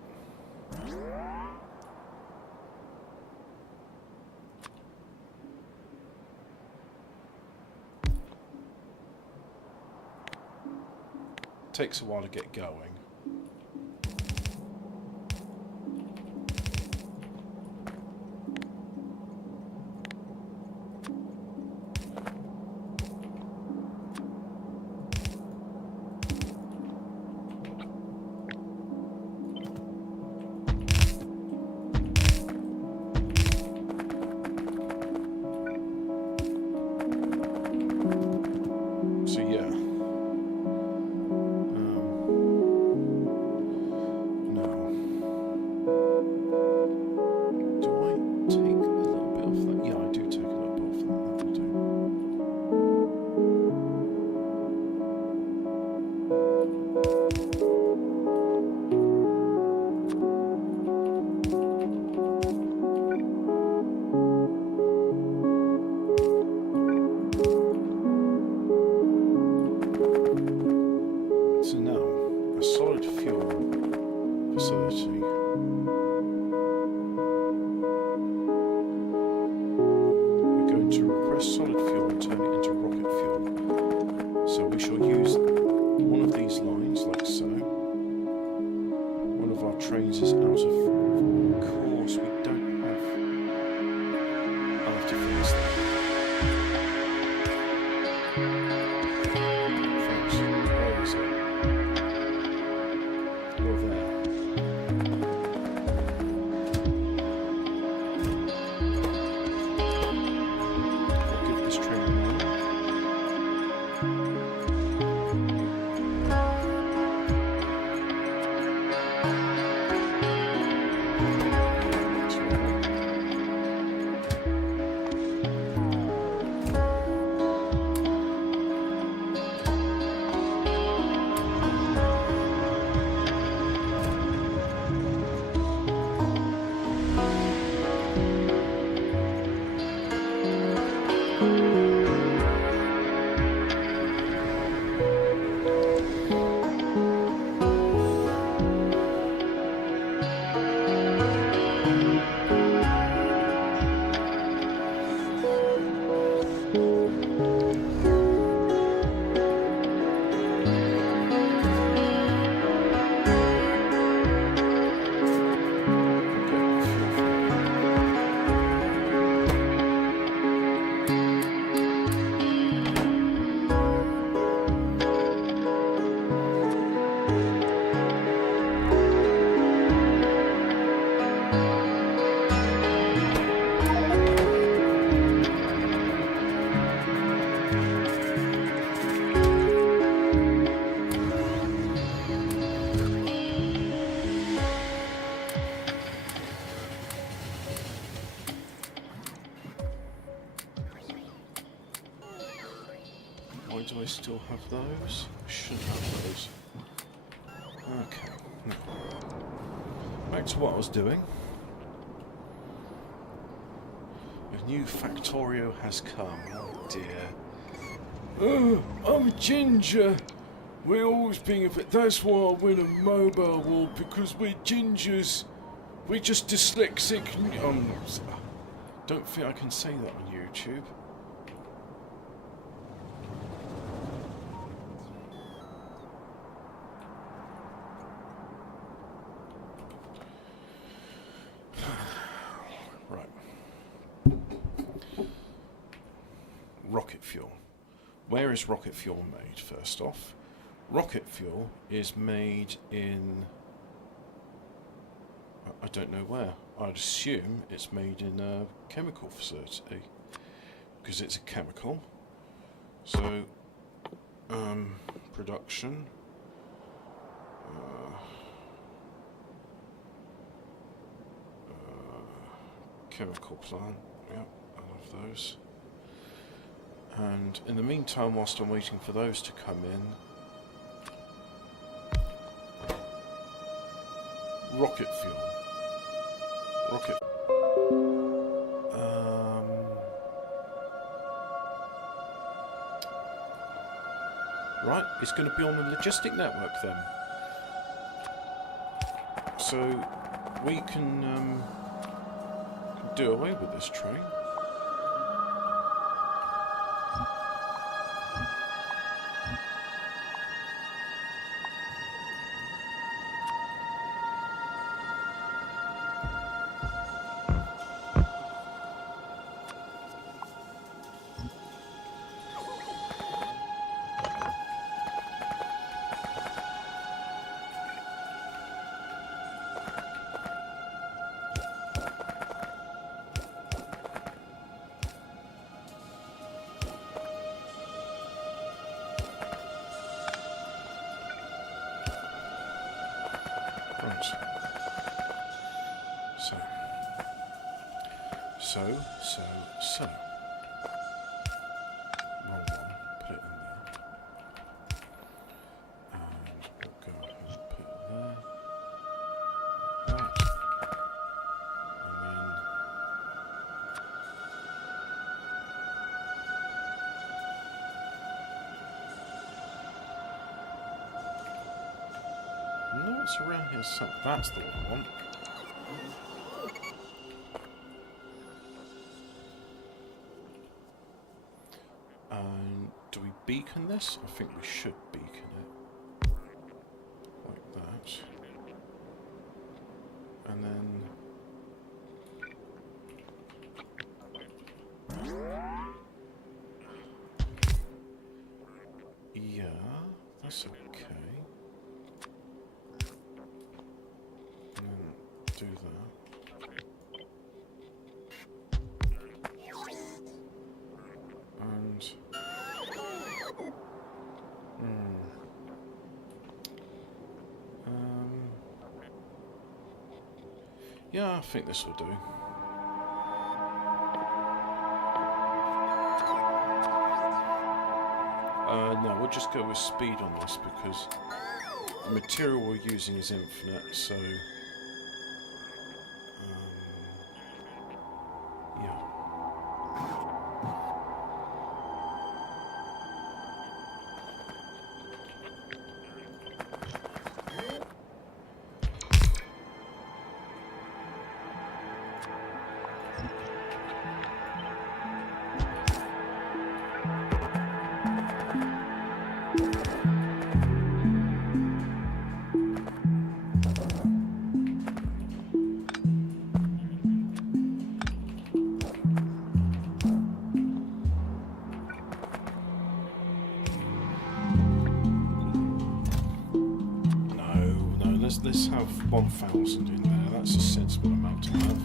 Takes a while to get going. So yeah. Now, do I take a little bit off that? Yeah, I do take a little bit off that. That'll do. So now, a solid fuel facility. We're going to request solid fuel and turn it into rocket fuel. So we shall use one of these lines, like so. One of our trains is out of course. We don't have. I'll have to fix that. Thanks. Where is it? You're there. I'll give this train a name. That's right. Why do I still have those? I should have those. Okay. Back to what I was doing. A new Factorio has come. Oh dear. Oh, I'm Ginger. We're always being a bit. That's why I win a mobile war, because we're gingers. We're just dyslexic. Don't think I can say that on YouTube. Right. Rocket fuel. Where is rocket fuel made, first off? Rocket fuel is made in... I don't know where. I'd assume it's made in a chemical facility, because it's a chemical. So, production. Chemical plant. Yep, I love those. And in the meantime, whilst I'm waiting for those to come in, rocket fuel. Rocket. Right, it's going to be on the logistic network then. So we can do away with this train. Right. So. Wrong one. Put it in there. And we'll go ahead and put it there. Right. And then... No, it's around here. So that's the one I want. Do we beacon this? I think we should beacon it. Like that. And then... yeah, that's okay. And then do that. And... yeah, I think this will do. No, we'll just go with speed on this because the material we're using is infinite, so... yeah. Let's have 1,000 in there. That's a sensible amount to have.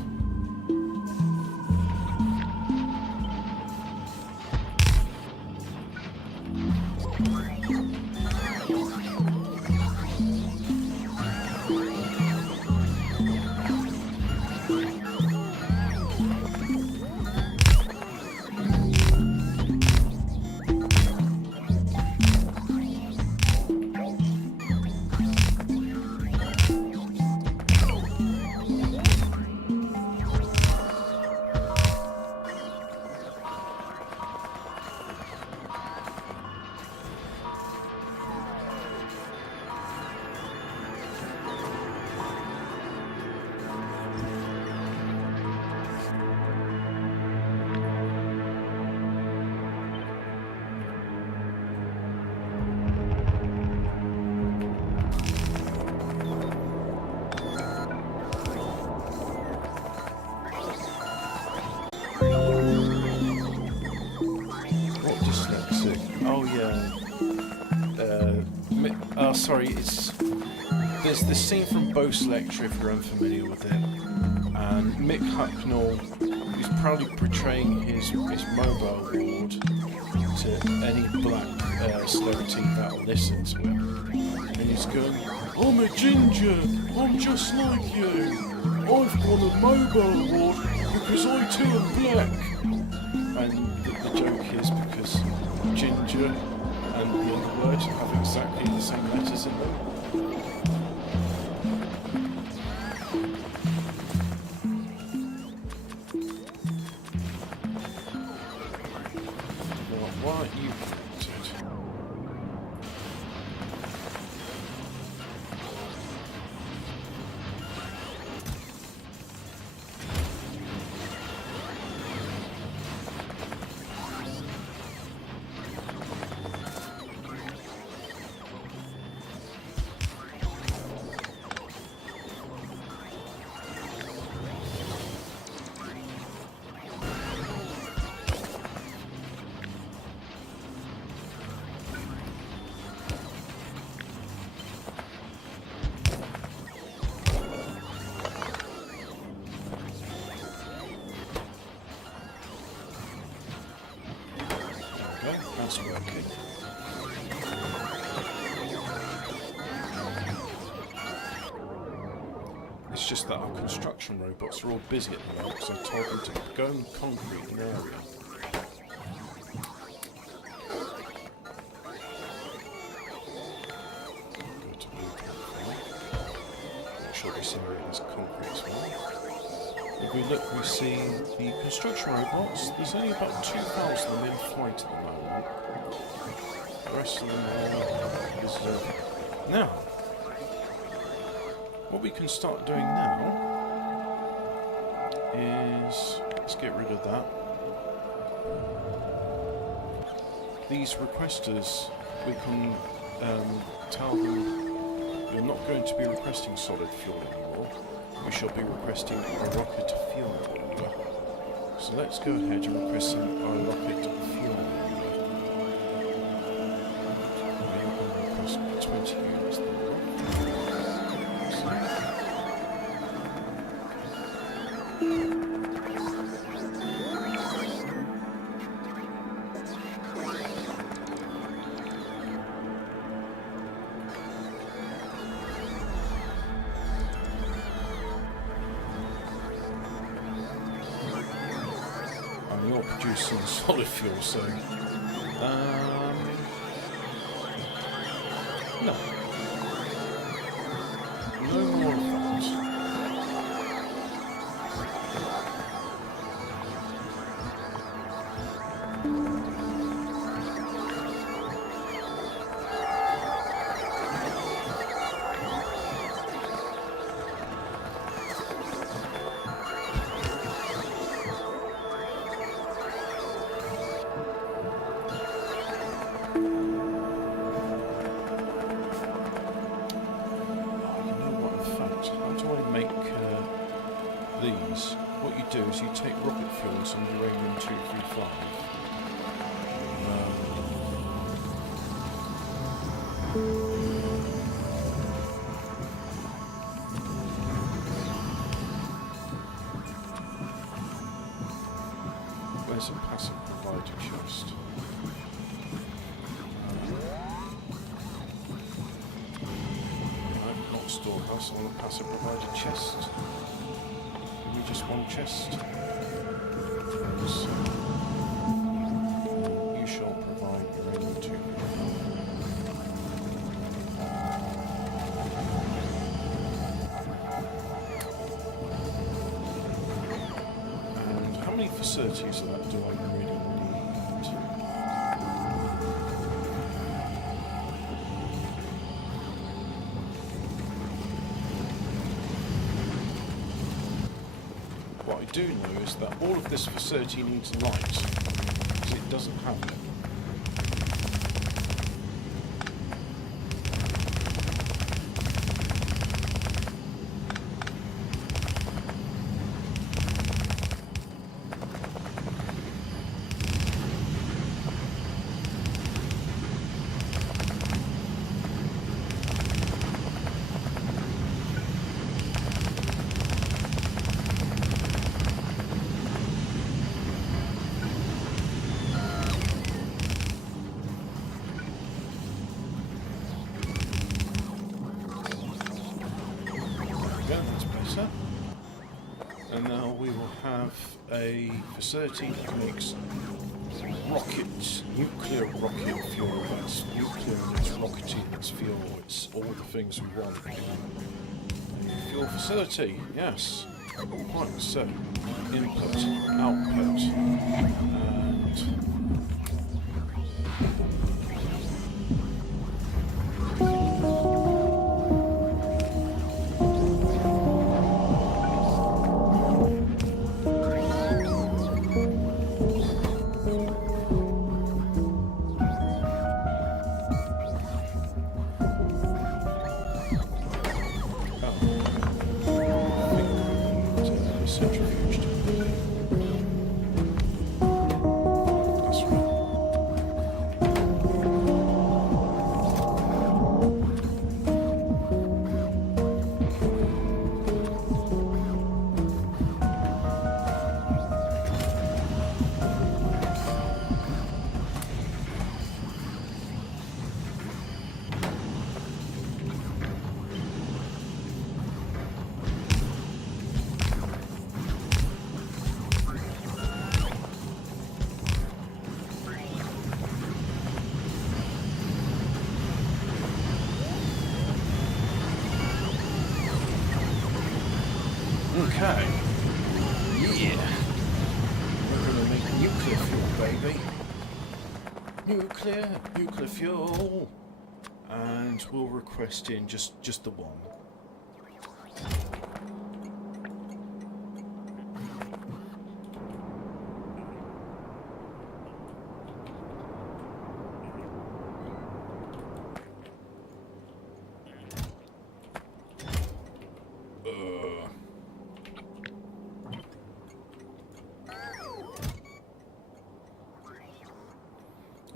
Sorry, there's this scene from Bose Lecture, if you're unfamiliar with it, and Mick Hucknall is proudly portraying his mobile ward to any black celebrity that'll listen to him, and he's going, "I'm a ginger, I'm just like you, I've got a mobile ward because I too am black," and the joke is because ginger and the other word have exactly the same letters in them. Why aren't you connected? That's working. It's just that our construction robots are all busy at the moment, so I told them to go and concrete an area. Go to blueprint file. Make sure this area has concrete as well. If we look, we see the construction robots. There's only about 2,000 of them in flight at the moment. The rest of them are reserved. Now, what we can start doing now is, let's get rid of that. These requesters, we can tell them you're not going to be requesting solid fuel anymore. We shall be requesting a rocket fuel order. So let's go ahead and request our rocket fuel order. We're going to request 20 units there. You're producing solid fuel, so no more of that. These, what you do is you take rocket fuels and uranium 235. Where's a passive provider chest? No, not storehouse, I want a passive provider chest. Just one chest. So, you shall provide uranium 2. And how many facilities of that do I really need? What I do know is that all of this facility needs light, because it doesn't have it. And now we will have a facility that makes rockets, nuclear rocket fuel. That's nuclear, it's rocketing, it's fuel, it's all the things we want. Fuel facility, yes. Right, so input, output, and Centrifuged. That's right. Okay. Yeah. We're gonna make nuclear fuel, baby. Nuclear fuel. And we'll request in just the one.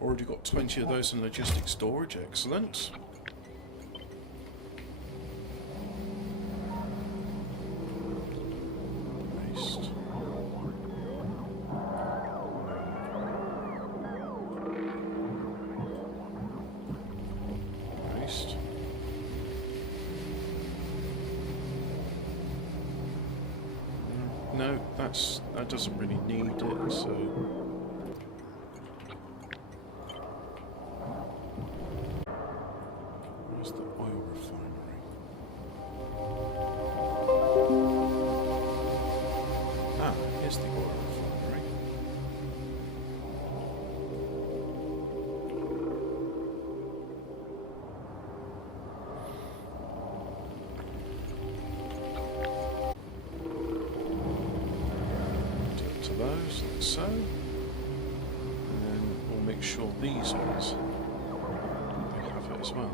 Already got 20 of those in logistic storage, excellent. Waste. Waste. No, that doesn't really need it, so... Here's the oil refinery. To those, like so. And then we'll make sure these ones they have it as well.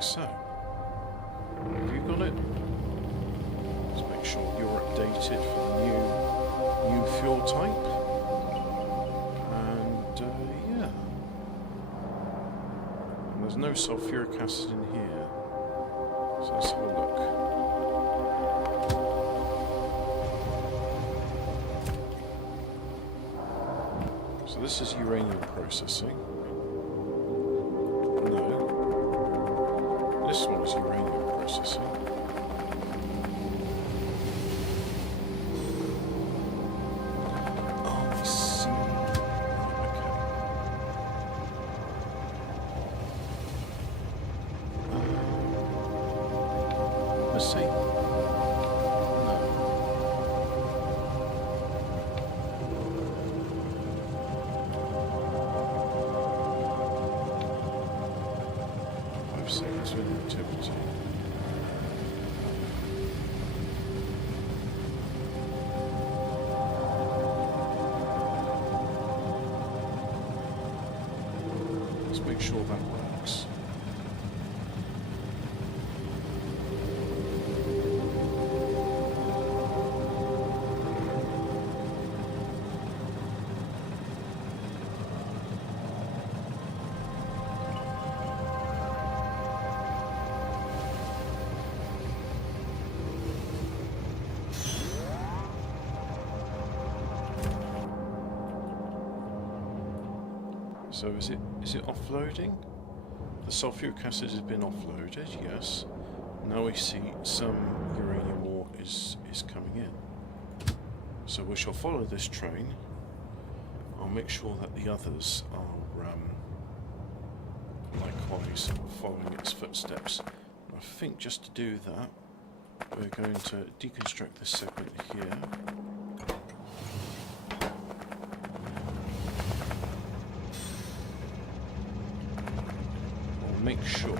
So, have you got it? Let's make sure you're updated for the new fuel type. And yeah, and there's no sulfuric acid in here. So let's have a look. So this is uranium processing. This one is uranium processing. Oh, I see. Okay. Let's see. No. Seconds with activity. Let's make sure that works. So is it offloading? The sulfuric acid has been offloaded, yes. Now we see some uranium ore is coming in. So we shall follow this train. I'll make sure that the others are likewise following its footsteps. And I think just to do that, we're going to deconstruct this segment here. make sure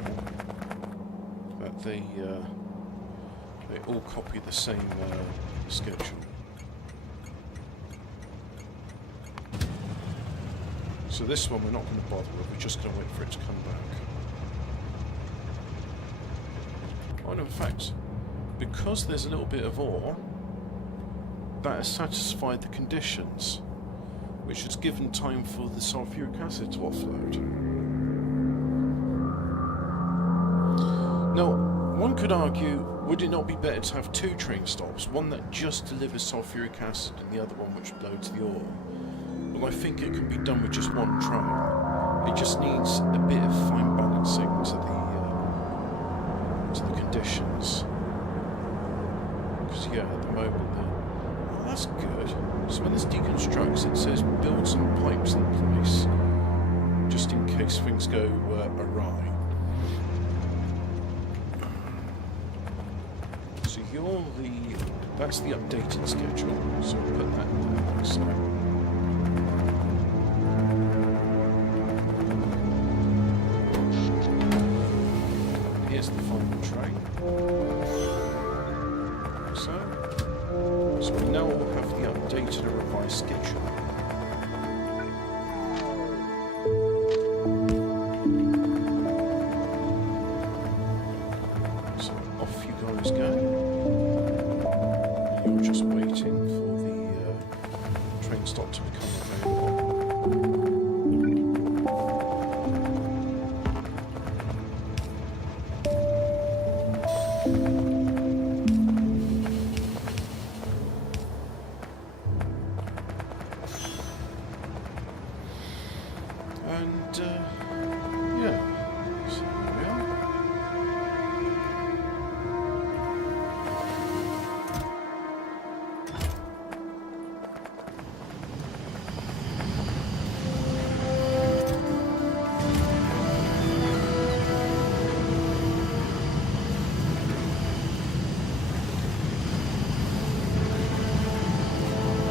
that they all copy the same schedule. So this one we're not going to bother with, we're just going to wait for it to come back. Oh no, in fact, because there's a little bit of ore, that has satisfied the conditions, which has given time for the sulfuric acid to offload. Now, one could argue, would it not be better to have two train stops, one that just delivers sulfuric acid and the other one which loads the ore? Well, I think it can be done with just one train. It just needs a bit of fine balancing to the conditions. Because yeah, at the moment, oh, that's good. So when this deconstructs, it says build some pipes in place, just in case things go awry. So that's the updated schedule, so we'll put that there. So here's the final train. So we now all have the updated and revised schedule. So off you guys go. You're just waiting for the train stop to become available. And yeah, so there we are.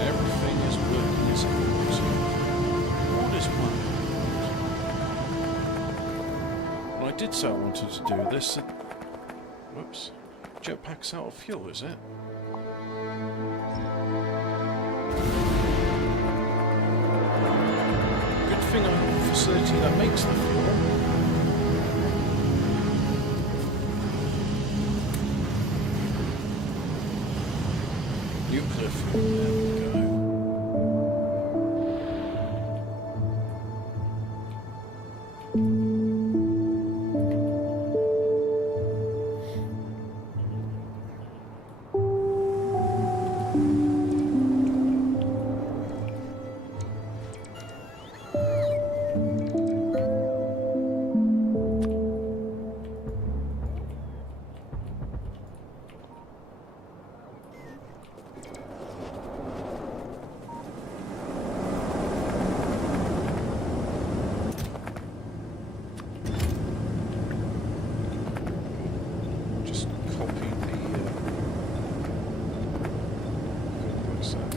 Everything is working as it ought to. All is well. Well, I did say I wanted to do this. Whoops. Jetpack's out of fuel, is it? Good thing I have a facility that makes the fuel. Nuclear fuel, there we go. Just copy the what's that?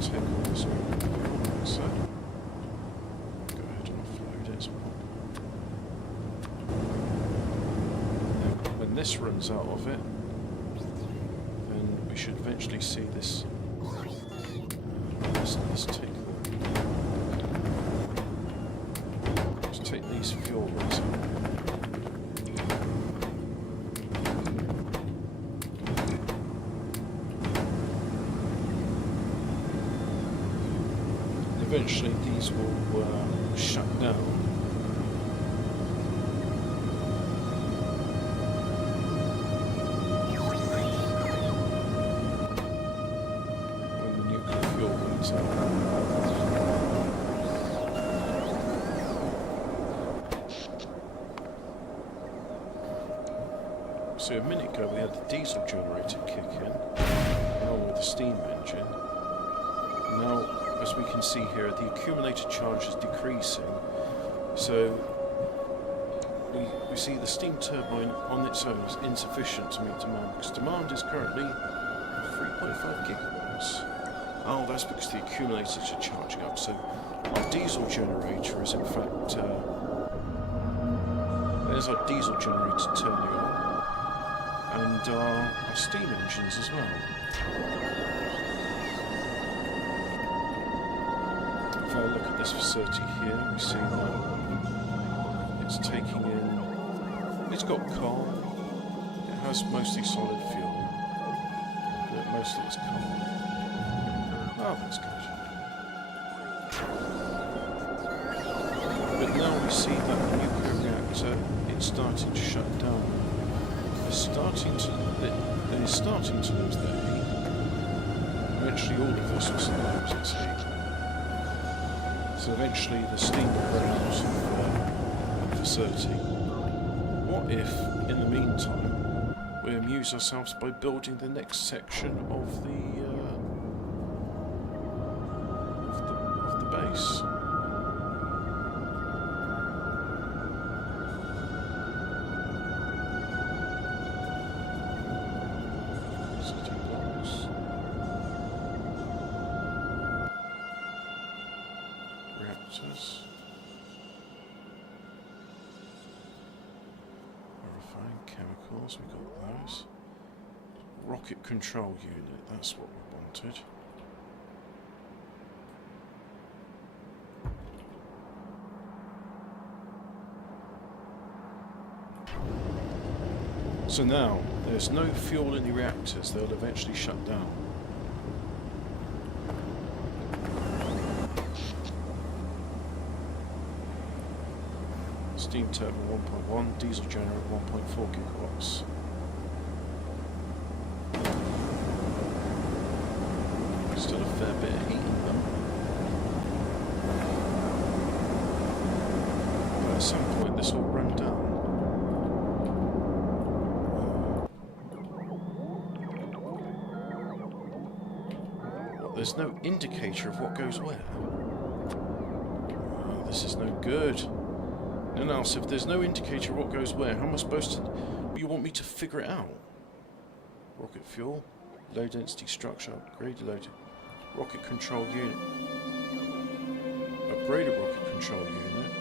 Take all this over like so. Go ahead and offload it as well. Now, when this runs out of it, then we should eventually see this. Let's take let's take these fuel rods out. Eventually these will shut down. When the nuclear fuel runs out. So a minute ago we had the diesel generator kick in, along with the steam engine. Now, as we can see here, the accumulator charge is decreasing, so we see the steam turbine on its own is insufficient to meet demand, because demand is currently 3.5 gigawatts. Oh, that's because the accumulators are charging up, so our diesel generator is in fact there's our diesel generator turning on, and our steam engines as well. If I look at this facility here, we see that it's taking in, it's got coal, it has mostly solid fuel, but mostly it's coal. Oh, that's good. But now we see that the nuclear reactor, it's starting to shut down. It is starting to lose their heat. Eventually all of this will start losing its heat. So eventually the steam will run out of the facility. What if, in the meantime, we amuse ourselves by building the next section of the base? Refined chemicals, we got those. Rocket control unit, that's what we wanted. So now, there's no fuel in the reactors, they'll eventually shut down. Steam turbine 1.1, diesel generator 1.4 gigawatts. Still a fair bit of heat in them. But at some point this will run down. Well, there's no indicator of what goes where. Oh, this is no good. And else, if there's no indicator of what goes where, how am I supposed to... You want me to figure it out? Rocket fuel, low density structure, upgraded loaded. Rocket control unit. Upgraded rocket control unit.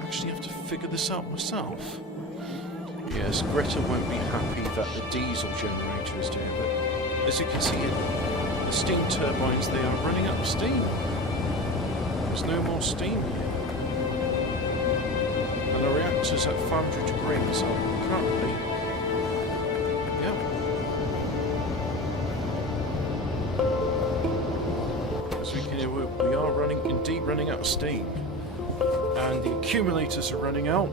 I actually have to figure this out myself. Yes, Greta won't be happy that the diesel generator is doing it. As you can see, the steam turbines, they are running out of steam. There's no more steam here. And the reactors at 500 degrees are currently... Yeah. As we can hear, we are indeed running out of steam. And the accumulators are running out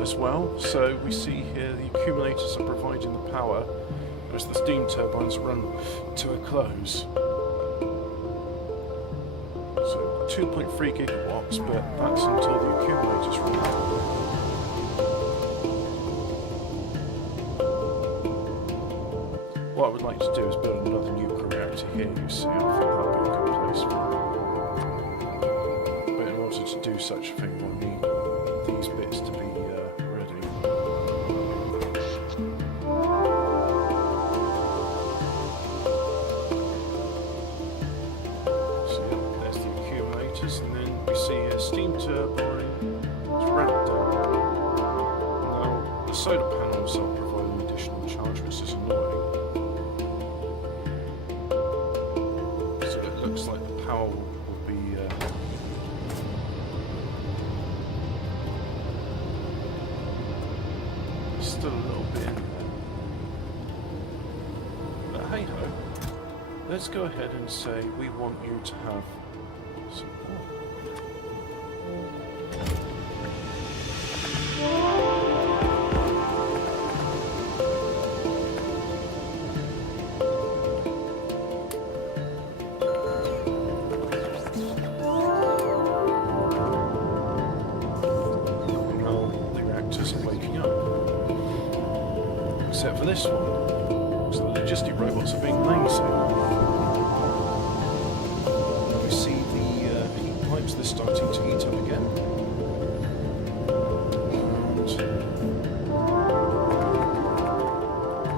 as well, so we see here the accumulators are providing the power as the steam turbines run to a close. So 2.3 gigawatts, but that's until the accumulators run out. What I would like to do is build another nuclear reactor here, you see. I think that would be a good place for it. But in order to do such a thing, we'll need these bits to be ready. So yeah, there's the accumulators, and then we see a steam turbine is ramped down. Now the solar panels are providing additional charge, which is annoying. So it looks like the power will be still a little bit in there. But hey ho, let's go ahead and say we want you to have some more. Now the reactors are waking up. Except for this one. So the logistic robots are being lazy. Now we see the heat pipes, they're starting to heat up again. And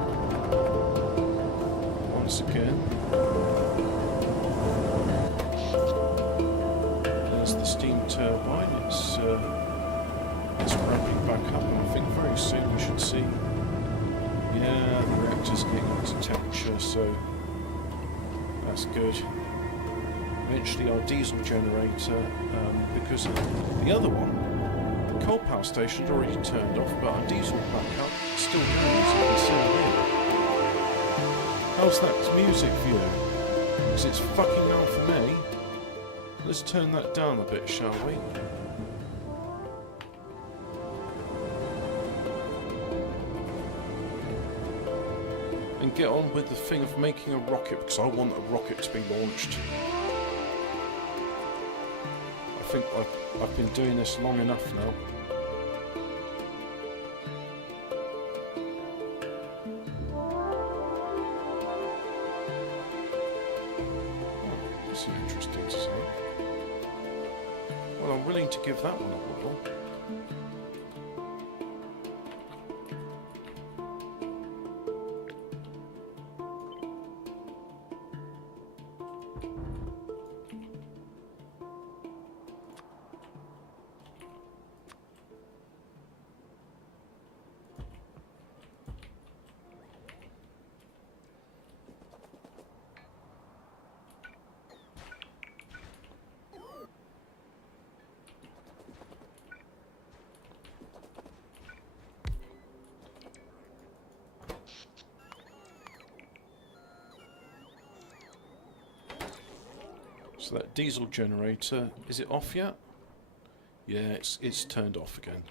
turbine. It's ramping back up, and I think very soon we should see. Yeah, the reactor's getting into temperature, so that's good. Eventually, our diesel generator, because the other one, the coal power station, had already turned off, but our diesel backup is still going, as you can see here. How's that music for you? Because it's fucking loud for me. Let's turn that down a bit, shall we? And get on with the thing of making a rocket, because I want a rocket to be launched. I think I've been doing this long enough now. That's interesting to say. Well, I'm willing to give that one a whirl. So that diesel generator, is it off yet? Yeah, it's turned off again.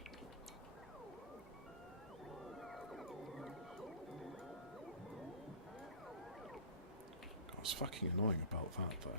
God, it's fucking annoying about that though.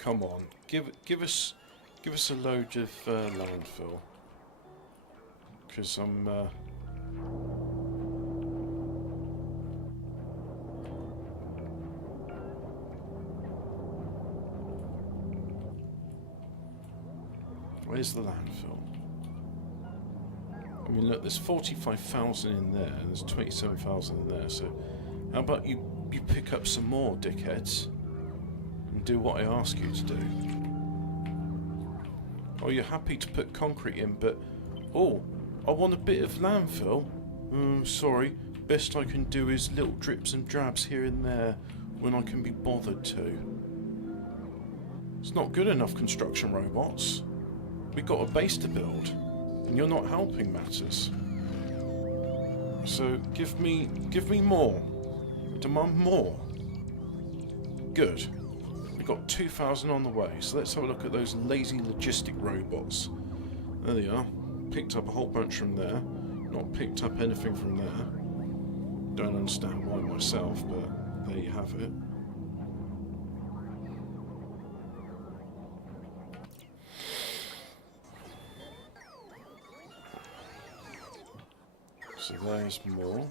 Come on, give us a load of landfill, because I'm. Where's the landfill? I mean, look, there's 45,000 in there, and there's 27,000 in there. So, how about you pick up some more, dickheads? Do what I ask you to do. Oh, you're happy to put concrete in, but oh, I want a bit of landfill. Sorry, best I can do is little drips and drabs here and there when I can be bothered to. It's not good enough, construction robots. We've got a base to build, and you're not helping matters. So give me more. Demand more. Good. Got 2,000 on the way, so let's have a look at those lazy logistic robots. There they are. Picked up a whole bunch from there. Not picked up anything from there. Don't understand why myself, but there you have it. So there's more.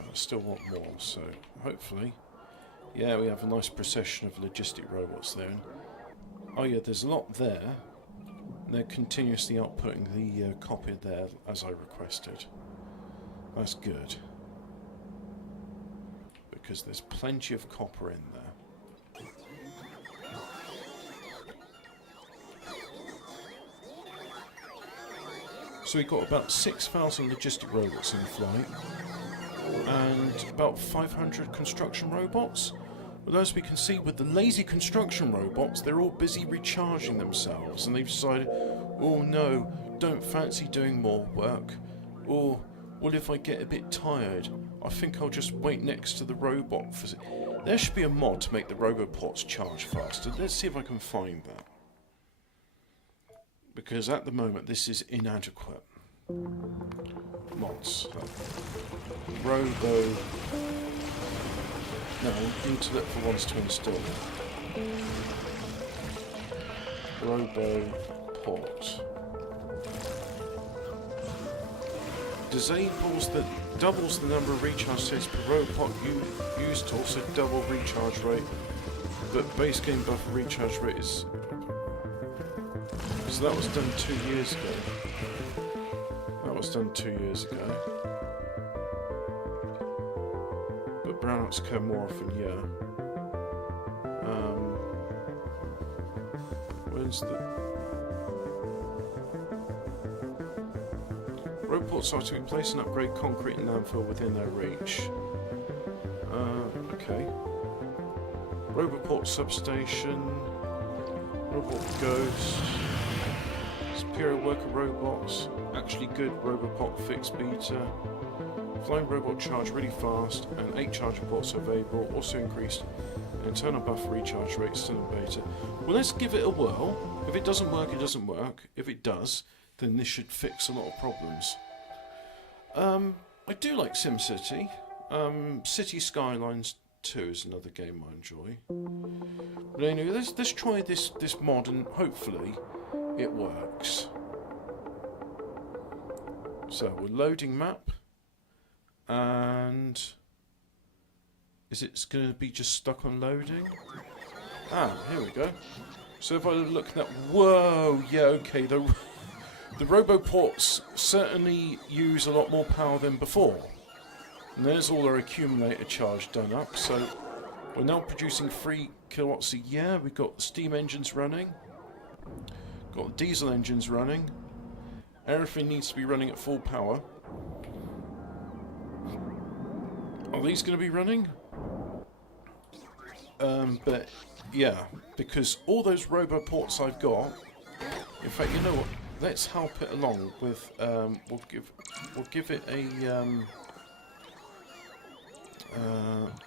I still want more, so hopefully, yeah, we have a nice procession of logistic robots there. Oh yeah, there's a lot there. And they're continuously outputting the copy there as I requested. That's good, because there's plenty of copper in there. So we've got about 6,000 logistic robots in flight. And about 500 construction robots. But as we can see with the lazy construction robots, they're all busy recharging themselves, and they've decided, oh no, don't fancy doing more work. Or, well, if I get a bit tired, I think I'll just wait next to the robot. There should be a mod to make the robopods charge faster. Let's see if I can find that. Because at the moment this is inadequate. Mods. Robo. No, need to look for ones to install. Roboport. Doubles the number of recharge states per robot used to also double recharge rate, but base game buffer recharge rate is... So that was done 2 years ago. That was done 2 years ago. But brownouts occur more often, yeah. Where's the... Roboports are to replace and upgrade concrete and landfill within their reach. Okay. Roboport substation. Robot Ghost. Superior worker robots. Actually good Roboport fixed beta. Flying robot charge really fast, and 8 charger ports available. Also increased internal buffer recharge rate still in beta. Well, let's give it a whirl. If it doesn't work, it doesn't work. If it does, then this should fix a lot of problems. I do like SimCity. City Skylines 2 is another game I enjoy. But anyway, let's try this mod and hopefully it works. So we're loading map, and is it going to be just stuck on loading? Ah, here we go. So if I look at that, whoa, yeah, okay, the Roboports certainly use a lot more power than before. And there's all our accumulator charge done up, so we're now producing 3 kilowatts a year. We've got steam engines running, got diesel engines running. Everything needs to be running at full power. Are these going to be running? But yeah, because all those Roboports I've got. In fact, you know what? Let's help it along with. We'll give it a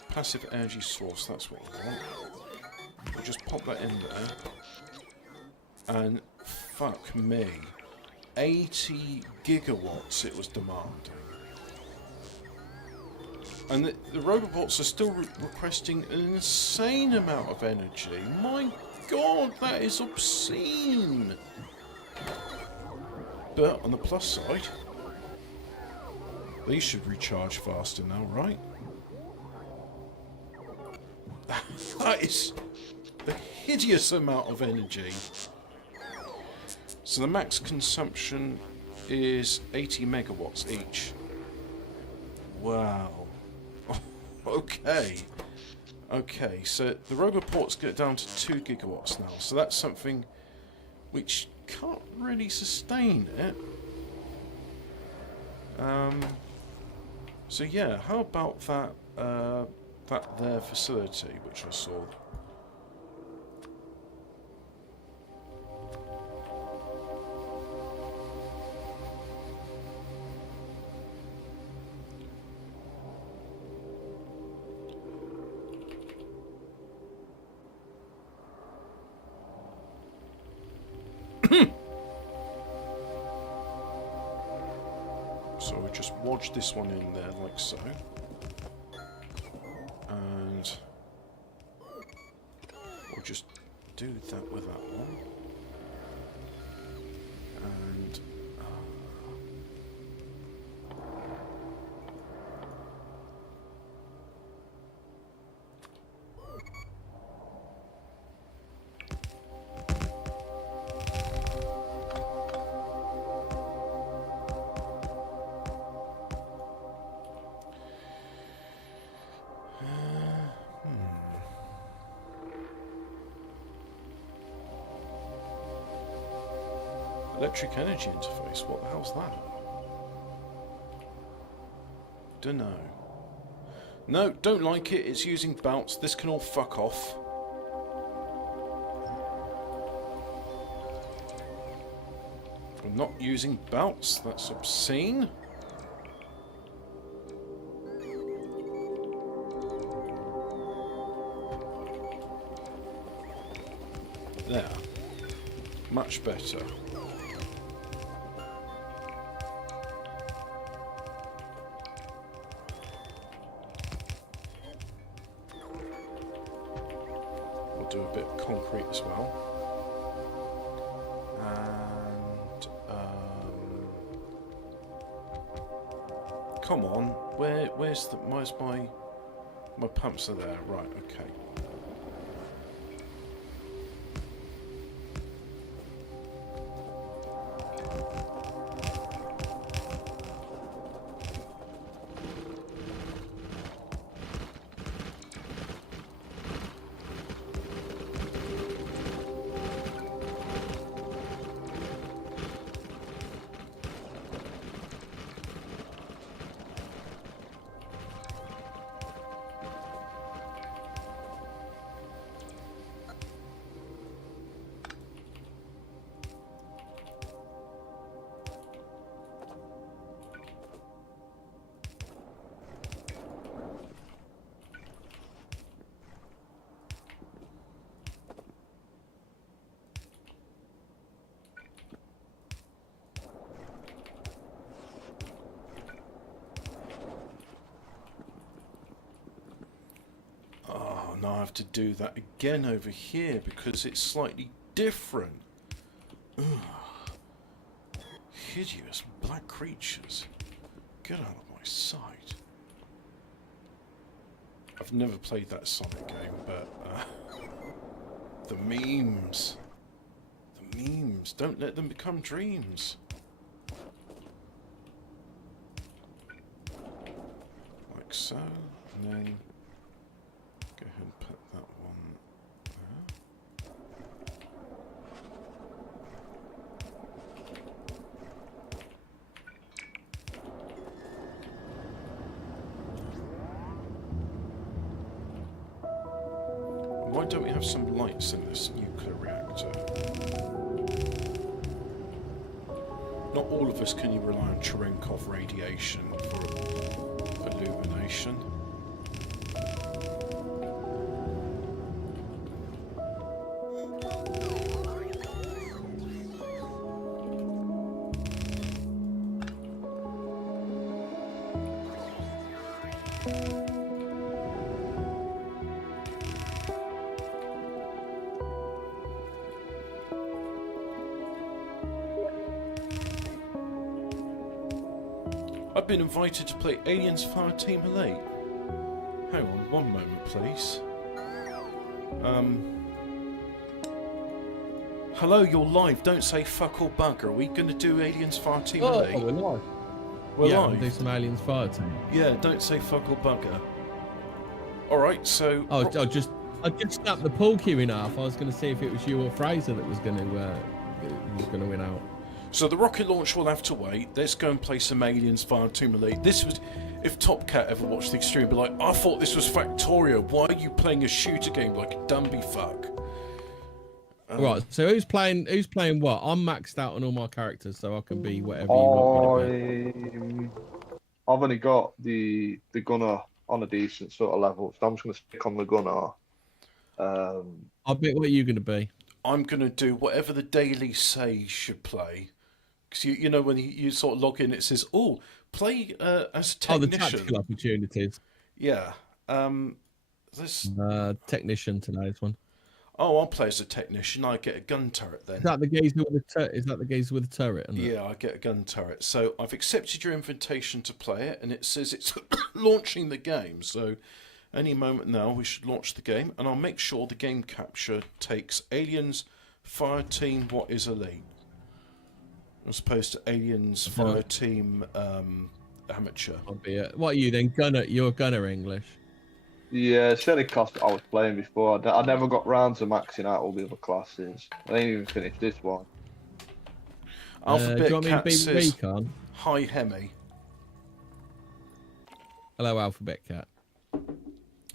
passive energy source. That's what we want. We'll just pop that in there. And fuck me, 80 gigawatts it was demanding. And the Roboports are still requesting an insane amount of energy. My god, that is obscene! But on the plus side, these should recharge faster now, right? That is a hideous amount of energy. So the max consumption is 80 megawatts each. Wow. Okay. Okay, so the Roboports get down to 2 gigawatts now, so that's something which can't really sustain it. So yeah, how about that their facility, which I saw. So we just watch this one in there like so. And we'll just do that with that one. And electric energy interface, what the hell's that? Dunno. No, don't like it, it's using belts, this can all fuck off. We're not using belts, that's obscene. There. Much better. Do a bit of concrete as well. Come on, where's my pumps are there? Right, okay. Now I have to do that again over here because it's slightly different. Ugh. Hideous black creatures. Get out of my sight. I've never played that Sonic game, but the memes. The memes. Don't let them become dreams. Like so, and then go ahead and put that one there. Why don't we have some lights in this nuclear reactor? Not all of us can rely on Cherenkov radiation for illumination. I've been invited to play Aliens Fireteam Elite. Hang on, one moment, please. Hello, you're live. Don't say fuck or bugger. Are we going to do Aliens Fireteam Elite? Oh, we're live. We're yeah, live. we'll do some Aliens Fireteam. Yeah, don't say fuck or bugger. Alright, so... Oh, I just snapped the pool cue in half. I was going to see if it was you or Fraser that was going to win out. So the rocket launch will have to wait. Let's go and play some Aliens Fireteam Elite. This was... If Top Cat ever watched the Extreme, be like, I thought this was Factorio. Why are you playing a shooter game like a Dumby fuck? Right, so who's playing what? I'm maxed out on all my characters, so I can be whatever you want me to be. I've only got the gunner on a decent sort of level, so I'm just going to stick on the gunner. I bet what are you going to be? I'm going to do whatever the daily say should play. Because you know when you sort of log in, it says, oh, play as a technician. Oh, the tactical opportunities. Yeah. This... technician today's one. Oh, I'll play as a technician. I get a gun turret then. Is that the geezer with the turret? Isn't it? Yeah, I get a gun turret. So I've accepted your invitation to play it, and it says it's launching the game. So any moment now, we should launch the game, and I'll make sure the game capture takes Aliens Fireteam What is Elite, as opposed to Aliens Fireteam Amateur. I'll be what are you then? Gunner? You're gunner English. Yeah, it's the only class that I was playing before. I never got round to maxing out all the other classes. I didn't even finish this one. Alphabet do you want me to Cat be says, Recon? hi, Hemi. Hello, Alphabet Cat.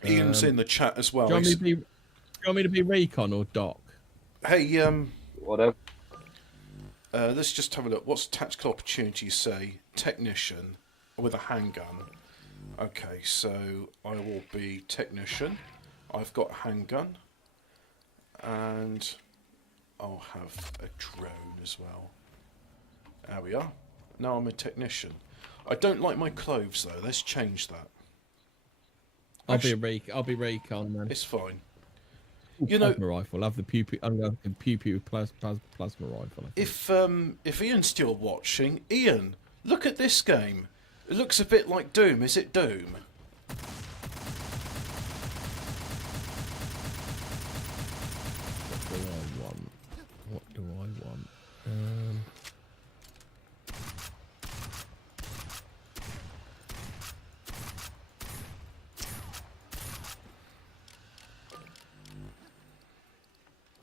Ian's in the chat as well. Do you want me to be Recon or Doc? Hey, Whatever. let's just have a look. What's tactical opportunity say? Technician with a handgun. Okay, so I will be technician. I've got a handgun. And I'll have a drone as well. There we are. Now I'm a technician. I don't like my clothes though. Let's change that. I'll be Recon, man. It's fine. You know, plasma rifle. I'll have the pew pew. I'm going to pew pew plasma rifle. If Ian's still watching, Ian, look at this game. It looks a bit like Doom. Is it Doom? What do I want?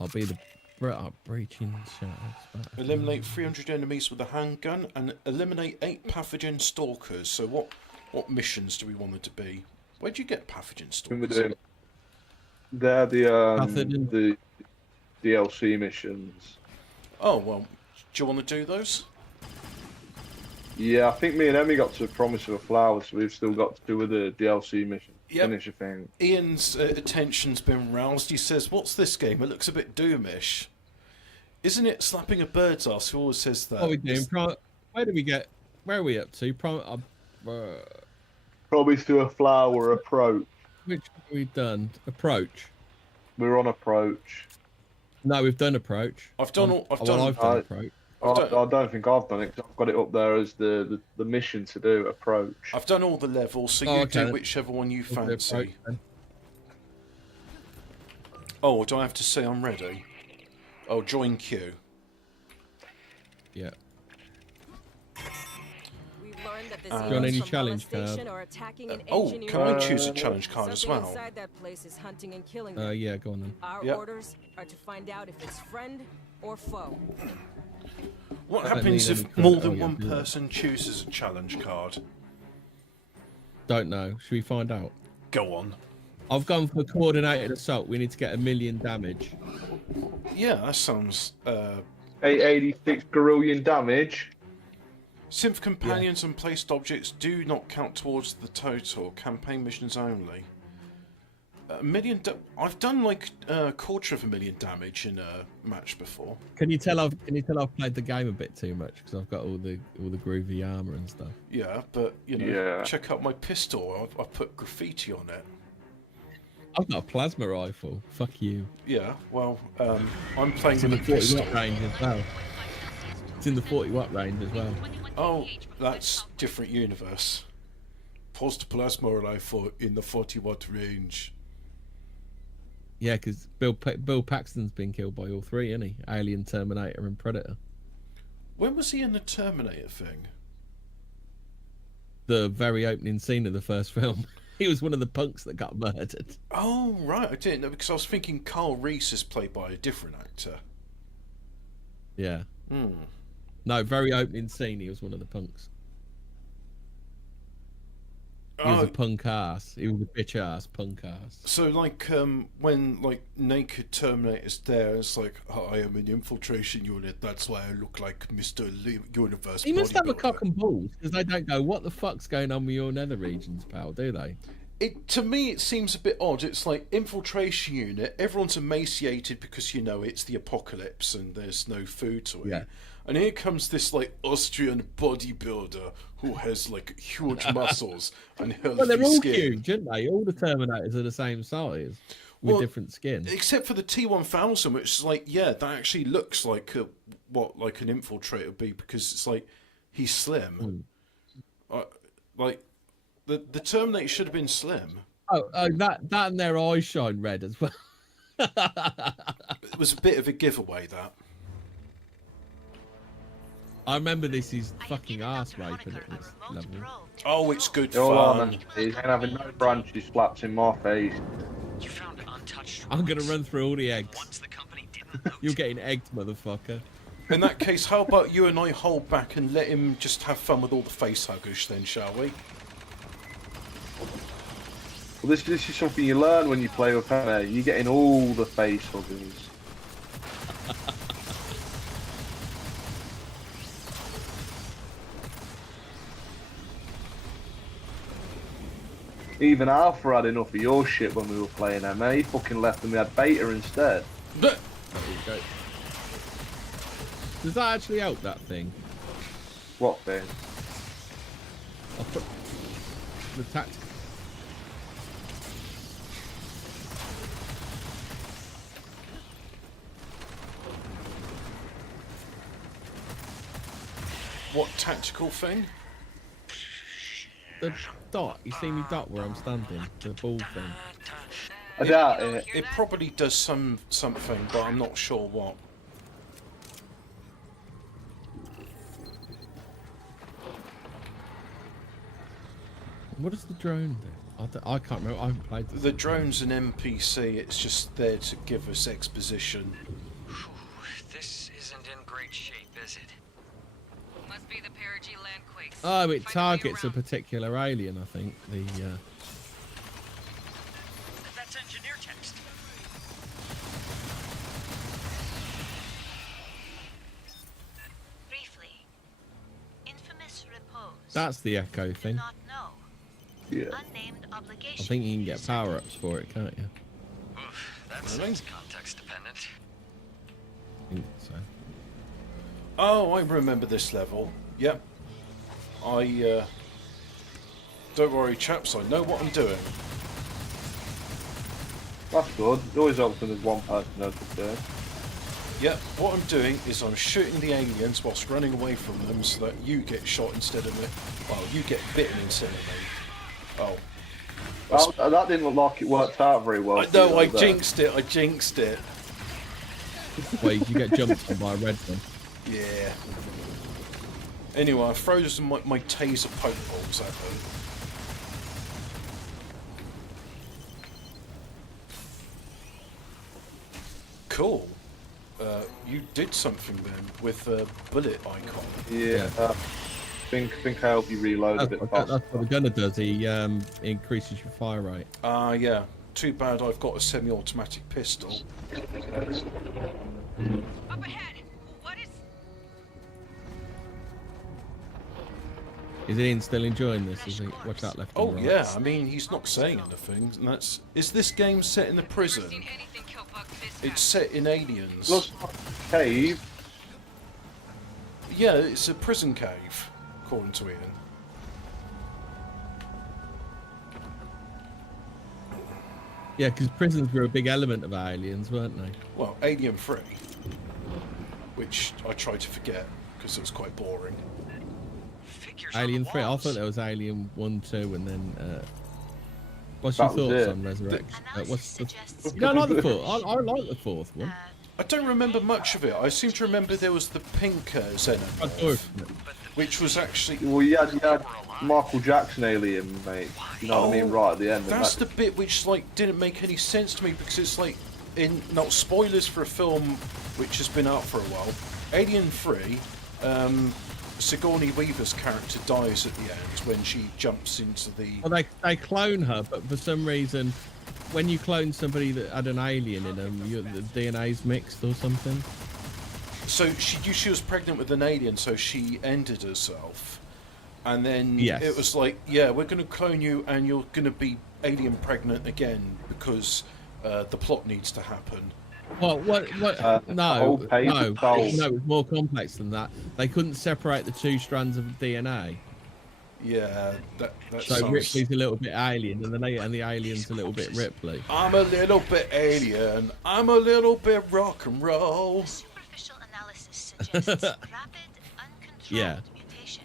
I'll be the breaching shadows. Eliminate 300 enemies with a handgun and eliminate 8 pathogen stalkers. So what missions do we want it to be? Where do you get pathogen stalkers? They're the DLC missions. Oh, well, do you want to do those? Yeah, I think me and Emmy got to the Promise of a Flower, so we've still got to do with the DLC mission. Yep. Finish a thing. Ian's attention's been roused. He says, "What's this game? It looks a bit Doomish. Isn't it slapping a bird's ass?" Who always says that? What are we doing? Where do we get? Where are we up to? Promise to a Flower approach. Which have we done? Approach. We're on approach. No, we've done approach. I've done approach. I don't think I've done it, 'cause I've got it up there as the mission to do, approach. I've done all the levels, so you do whichever one you fancy. Oh, do I have to say I'm ready? Oh, join queue. Yeah. We've learned that the do you want any challenge card? Oh, can I choose a challenge card as well? Inside that place is hunting and killing Yeah, go on then. Our orders are to find out if it's friend or foe. What happens if more than one person chooses a challenge card? Don't know. Should we find out? Go on. I've gone for coordinated assault. We need to get 1,000,000 damage. Yeah, that sounds... 886 Guerrillion damage. Synth companions and placed objects do not count towards the total. Campaign missions only. I've done like a quarter of 1,000,000 damage in a match before. Can you tell I've played the game a bit too much because I've got all the groovy armor and stuff. Yeah, but you know, check out my pistol. I've put graffiti on it. I've got a plasma rifle. Fuck you. Yeah, well, I'm playing It's in with the a 40 pistol. watt range as well. It's in the 40 watt range as well. Oh, that's different universe. Post plasma rifle in the 40 watt range. Yeah, because Bill Paxton's been killed by all three, isn't he? Alien, Terminator, and Predator. When was he in the Terminator thing? The very opening scene of the first film. He was one of the punks that got murdered. Oh, right. I didn't know because I was thinking Carl Reese is played by a different actor. Yeah. Hmm. No, very opening scene, he was one of the punks. He was a punk ass. He was a bitch ass punk ass. So, like, when like naked Terminator's there, it's like, oh, I am an infiltration unit. That's why I look like Mr. Universe. He must have a cock and balls because they don't go, "What the fuck's going on with your nether regions, pal?" Do they? To me, it seems a bit odd. It's like infiltration unit. Everyone's emaciated because you know it's the apocalypse and there's no food to eat. Yeah. And here comes this like Austrian bodybuilder who has like huge muscles and healthy Well, they're all skin. huge, aren't they? All the Terminators are the same size with different skin. Except for the T-1000, which is like, yeah, that actually looks like like an infiltrator would be because it's like he's slim. Like the Terminator should have been slim. Oh, that and their eyes shine red as well. It was a bit of a giveaway that. I remember this is fucking arse raping at this level. Oh, it's good All fun. on, he's having no branches slapped in my face. You found untouched I'm gonna run through all the eggs. once the company didn't vote. You're getting egged, motherfucker. In that case, how about you and I hold back and let him just have fun with all the face huggers then, shall we? Well, this is something you learn when you play with Penny. You're getting all the face huggers. Even Alpha had enough of your shit when we were playing MA. He fucking left and we had Beta instead. There you go. Does that actually help, that thing? What thing? I'll put the tactical. What tactical thing? the dot? You see me dot where I'm standing? The ball thing. I doubt it. It probably does something, but I'm not sure what. What does the drone do? I can't remember. I haven't played this. The drone's an NPC. It's just there to give us exposition. Whew, this isn't in great shape, is it? Must be the perigee landquakes. Oh, it Find a way targets a around. particular alien, I think. The That's engineer text. Briefly, infamous repose. that's the echo Do thing. not know. Yeah. Unnamed I obligation. think you can get power-ups for it, can't you? Oof, that Really? sounds context dependent. I think so. Oh, I remember this level. Yep. Don't worry, chaps. I know what I'm doing. That's good. It always helps when there's one person knows what they're doing. Yep. What I'm doing is I'm shooting the aliens whilst running away from them, so that you get shot instead of me. Well, you get bitten instead of me. Oh. That didn't look like it worked out very well. for No, you, I did it? jinxed it. I jinxed it. Wait, you get jumped on by a red one. Yeah. Anyway, I froze my taser poke balls at them. Cool. You did something then with a bullet icon. Yeah. Think I help you reload a bit That's faster. what the gunner does. He increases your fire rate. Yeah. Too bad I've got a semi-automatic pistol. Up ahead. What is? Is Ian still enjoying this? Is he? Watch out left. Oh and right. yeah, I mean he's not saying anything, and that's. Is this game set in a prison? Seen anything kill bugs this It's fast. set in Aliens. Looks like a cave. Yeah, it's a prison cave, according to Ian. Yeah, because prisons were a big element of Aliens, weren't they? Well, Alien 3, which I tried to forget because it was quite boring. Figures on Alien the 3. I walls. thought there was Alien 1, 2, and then. What's That your was thoughts it. on Resurrection? Analysis What's the? suggests You don't like the fourth? I like the fourth one. I don't remember much of it. I seem to remember there was the pink I xenomorph, thought it. which was actually. Well, you had Michael Jackson alien, mate. You know what I mean? Right at the end. and That's that- the bit which like didn't make any sense to me because it's like not spoilers for a film which has been out for a while. Alien 3, Sigourney Weaver's character dies at the end when she jumps into the. Well, they clone her, but for some reason, when you clone somebody that had an alien in them, the DNA's mixed or something. So she was pregnant with an alien, so she ended herself, and then Yes. it was like, yeah, we're going to clone you, and you're going to be alien pregnant again because the plot needs to happen. Well, what? No, whole page no, of gold. no. It was more complex than that. They couldn't separate the two strands of DNA. Yeah, that So sounds. Ripley's a little bit alien, and the alien's a little bit Ripley. I'm a little bit alien. I'm a little bit rock and roll. superficial analysis suggests rapid, uncontrolled Yeah. mutation.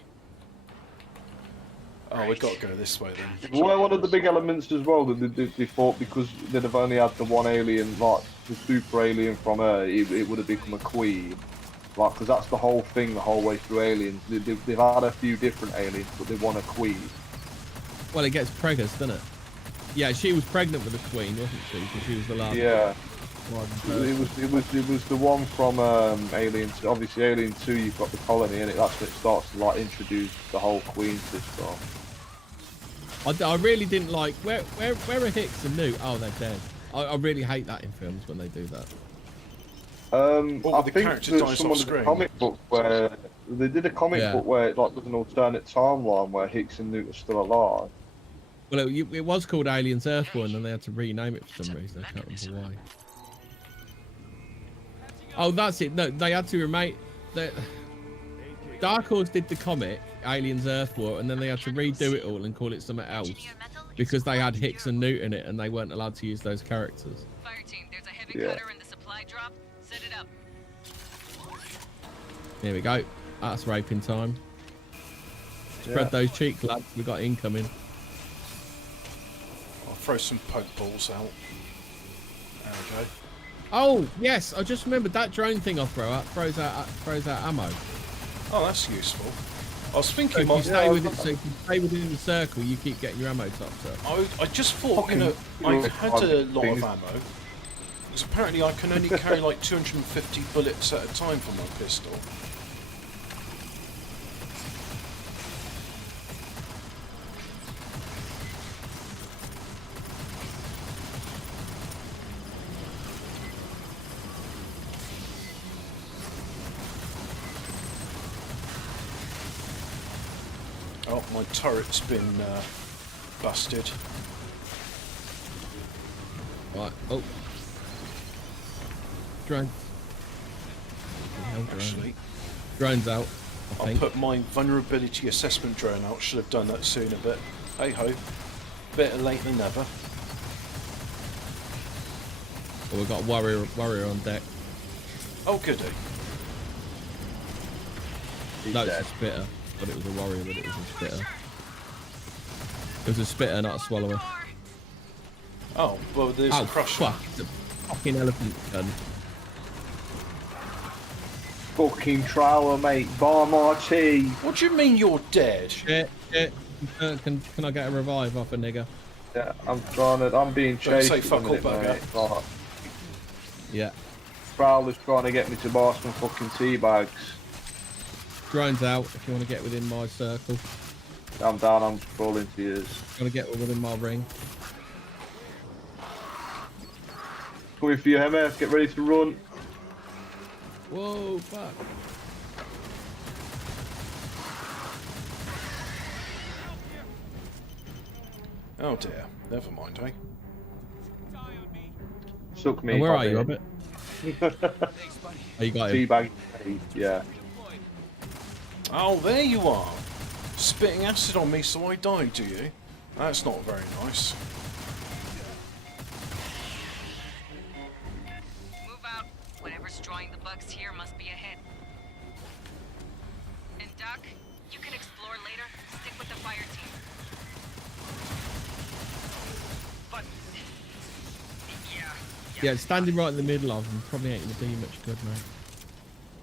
Oh, we got to go this way then. Well, one of the big elements as well that they thought because they'd have only had the one alien, like the super alien from her, it would have become a queen. Like, because that's the whole thing the whole way through Aliens. They've had a few different aliens, but they want a queen. Well, it gets preggers, doesn't it? Yeah, she was pregnant with the Queen, wasn't she? Because she was the last Yeah. one. It was the one from Alien. Obviously, Alien 2, you've got the colony in it. That's when it starts to like introduce the whole queen system. I really didn't like where are Hicks and Newt? Oh, they're dead. I really hate that in films when they do that. Or I the think character there's dies some off of the screen. comic book where they did a comic Yeah. book where like there's an alternate timeline where Hicks and Newt are still alive. Well, it was called Aliens Earthborn, and they had to rename it for some reason. I can't remember why. Oh, that's it. No, they had to remake. Dark Horse did the comic Aliens Earthborn, and then they had to redo it all and call it something else because they had Hicks and Newt in it, and they weren't allowed to use those characters. Fire team, there's a heavy Yeah. cutter in the supply drop. Set it up. Here we go. That's raping time. Spread those cheeks, lads. We got incoming. I'll throw some poke balls out. There we go. Oh yes, I just remembered that drone thing I throw out throws out ammo. Oh, that's useful. I was So thinking, if you stay with it, so if you stay within the circle, you keep getting your ammo topped up. I just thought, you know, I had a lot of ammo. Because apparently I can only carry like 250 bullets at a time for my pistol. Oh, my turret's been busted. Right. Oh. Drone. Actually, Drone's out. I I'll think. put my vulnerability assessment drone out. Should have done that sooner, but hey ho, better late than never. Well, we've got a warrior on deck. Oh goody. No, it's a spitter. But it was a warrior, but it was a spitter. It was a spitter, not a swallower. Oh well, there's a crusher. Fuck! It's a fucking elephant gun. Fucking trailer, mate. Bar my tea. What do you mean you're dead? Shit! Can I get a revive off a nigger? Yeah, I'm being chased. say at the fuck all, minute, bugger. mate. Like, Yeah. Prowler's trying to get me to buy some fucking tea bags. Drone's out. If you want to get within my circle, I'm down, I'm falling to yours. you want to get within my ring. Coming for you, MF, get ready to run. Whoa! Fuck! Oh dear. Never mind, eh? Suck me. And where if are I you, did. Hobbit? Oh, you got Tea him. bag, yeah. Oh, there you are. Spitting acid on me so I die, do you? That's not very nice. Move out. Whatever's drawing the bugs here must be ahead. And Doc, you can explore later. Stick with the fire team. But Yeah, standing right in the middle of them probably ain't gonna do you much good, mate.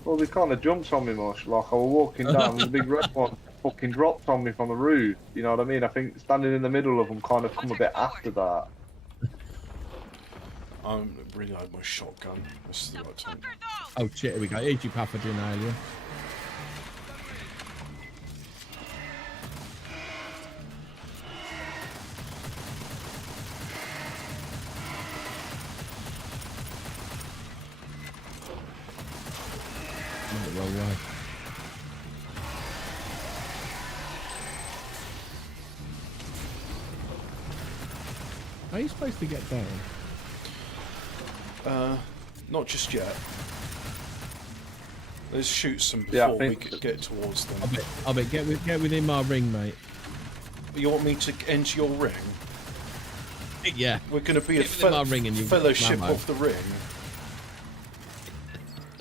Well, they kind of jumped on me much. Like, I was walking down, and the big red one fucking dropped on me from the roof. You know what I mean? I think standing in the middle of them kind of come a bit after that. I'm bringing out my shotgun. This is the right time. Oh shit! Here we go. Here's your pathogen alien. Went the wrong way. How are you supposed to get down? Not just yet. Let's shoot some Yeah, I before we think- could get towards them. I bet get within my ring, mate. You want me to enter your ring? Yeah. We're going to be a Get within my ring and you fellowship ammo. of the ring.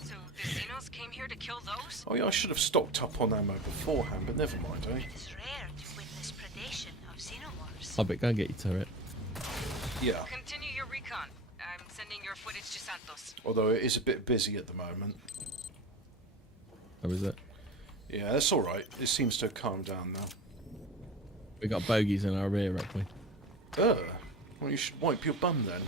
So the Xenos came here to kill those? Oh yeah, I should have stocked up on ammo beforehand, but never mind, eh? It is rare to witness predation of xenomorphs. I bet go and get your turret. Yeah, Continue your recon. I'm sending your footage to Santos. although it is a bit busy at the moment. How is it? Yeah, that's alright. It seems to have calmed down now. We got bogeys in our rear, haven't we? Well, you should wipe your bum then.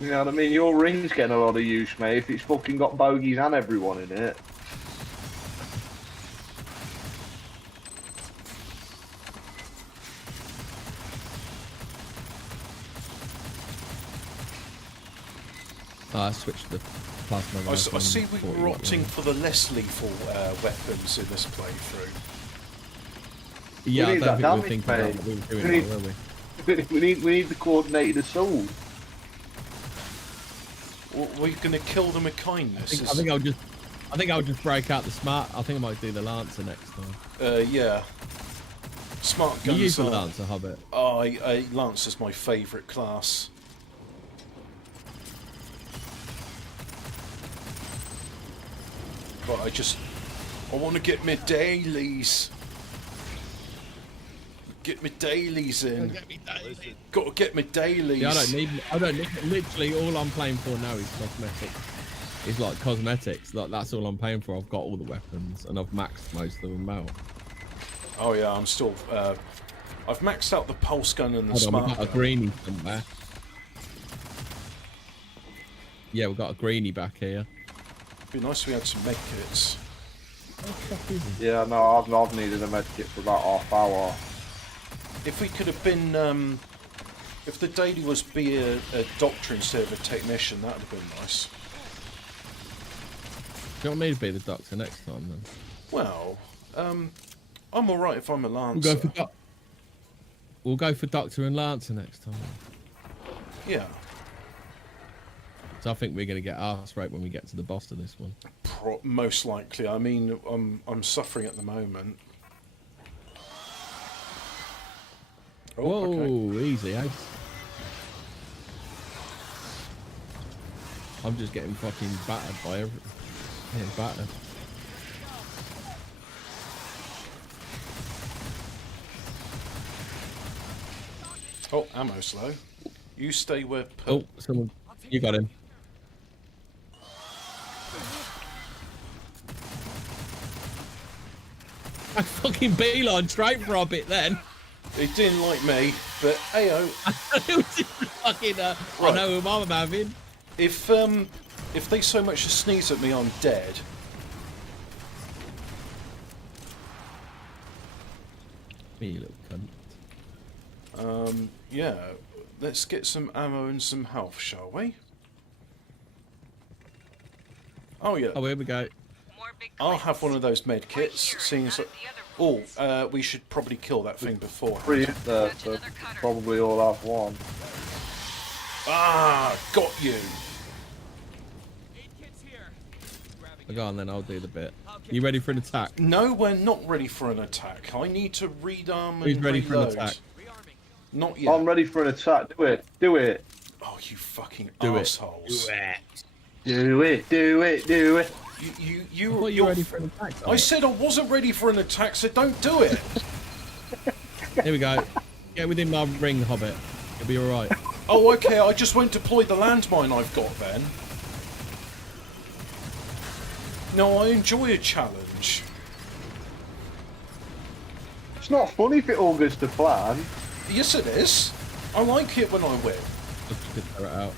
You know what I mean? Your ring's getting a lot of use, mate. If it's fucking got bogeys and everyone in it. Oh, I switched the plasma. I rifle see and we 40 were watt opting one. for the less lethal weapons in this playthrough. Yeah, I need don't that think we were damage, thinking about what we were doing, We now, need- were we? we need the coordinated assault. We're going to kill them with kindness. I think I'll just break out the smart. I think I might do the Lancer next time. Yeah. Smart You guns. use the are- Lancer, Hobbit. Oh, Lance is my favourite class. But I want to get my dailies. Get my dailies in. Get me daily. Got to get my dailies. Yeah, I don't need, literally all I'm playing for now is cosmetics. It's like cosmetics, like that's all I'm paying for. I've got all the weapons and I've maxed most of them out. Oh yeah, I'm still, I've maxed out the pulse gun and the Hold on, smart we've got a gun. greenie somewhere. Yeah, we've got a greenie back here. It'd be nice if we had some med kits. Yeah, no, I've needed a med kit for about half hour. If we could have been, if the daily was be a doctor instead of a technician, that would have been nice. Do you want me to be the doctor next time then? Well, I'm alright if I'm a We'll lancer. go for Doctor and Lancer next time. Yeah, So I think we're going to get arse right when we get to the boss of this one. most likely. I mean, I'm suffering at the moment. Oh, Whoa, okay. easy, eh? I'm just getting fucking battered by everything. Getting battered. Oh, ammo slow. You stay where. Oh, someone. You got him. I fucking beeline straight for a bit then. He didn't like me, but ayo. It was just fucking. I Right. know who I'm having. If they so much as sneeze at me, I'm dead. Me, you little cunt. Yeah. Let's get some ammo and some health, shall we? Oh yeah. Oh, here we go. More big I'll have one of those med kits. here, Seeing as oh, we should probably kill that thing before. Three there, so probably all have one. Ah, got you. Go on then, I'll do the bit. You ready for an attack? No, we're not ready for an attack. I need to rearm and Who's ready for an reload. attack? Not yet. I'm ready for an attack. Do it. Do it. Oh, you fucking Do it. assholes! Do it. Do it. Do it. You, I thought you were ready for an attack. I said I wasn't ready for an attack, so don't do it. Here we go. Get within my ring, Hobbit. You'll be alright. Oh, okay. I just won't deploy the landmine I've got then. No, I enjoy a challenge. It's not funny if it all goes to plan. Yes, it is. I like it when I win. Just to throw it out.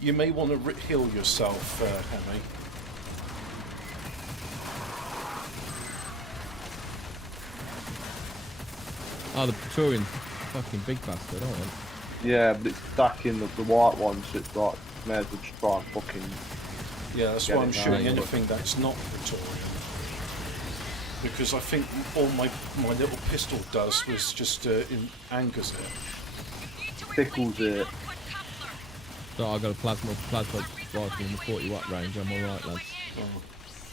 You may want to heal yourself, Hemi. Oh, the Praetorian's fucking big bastard, aren't it? Yeah, but it's stacking the white ones, so it's like, may as well just try and fucking... Yeah, that's Get why it I'm now, shooting yeah. anything that's not Praetorian. Because I think all my little pistol does was just angers it. Tickles it. So I got a plasma rifle in the 40 watt range. I'm alright, lads. Oh,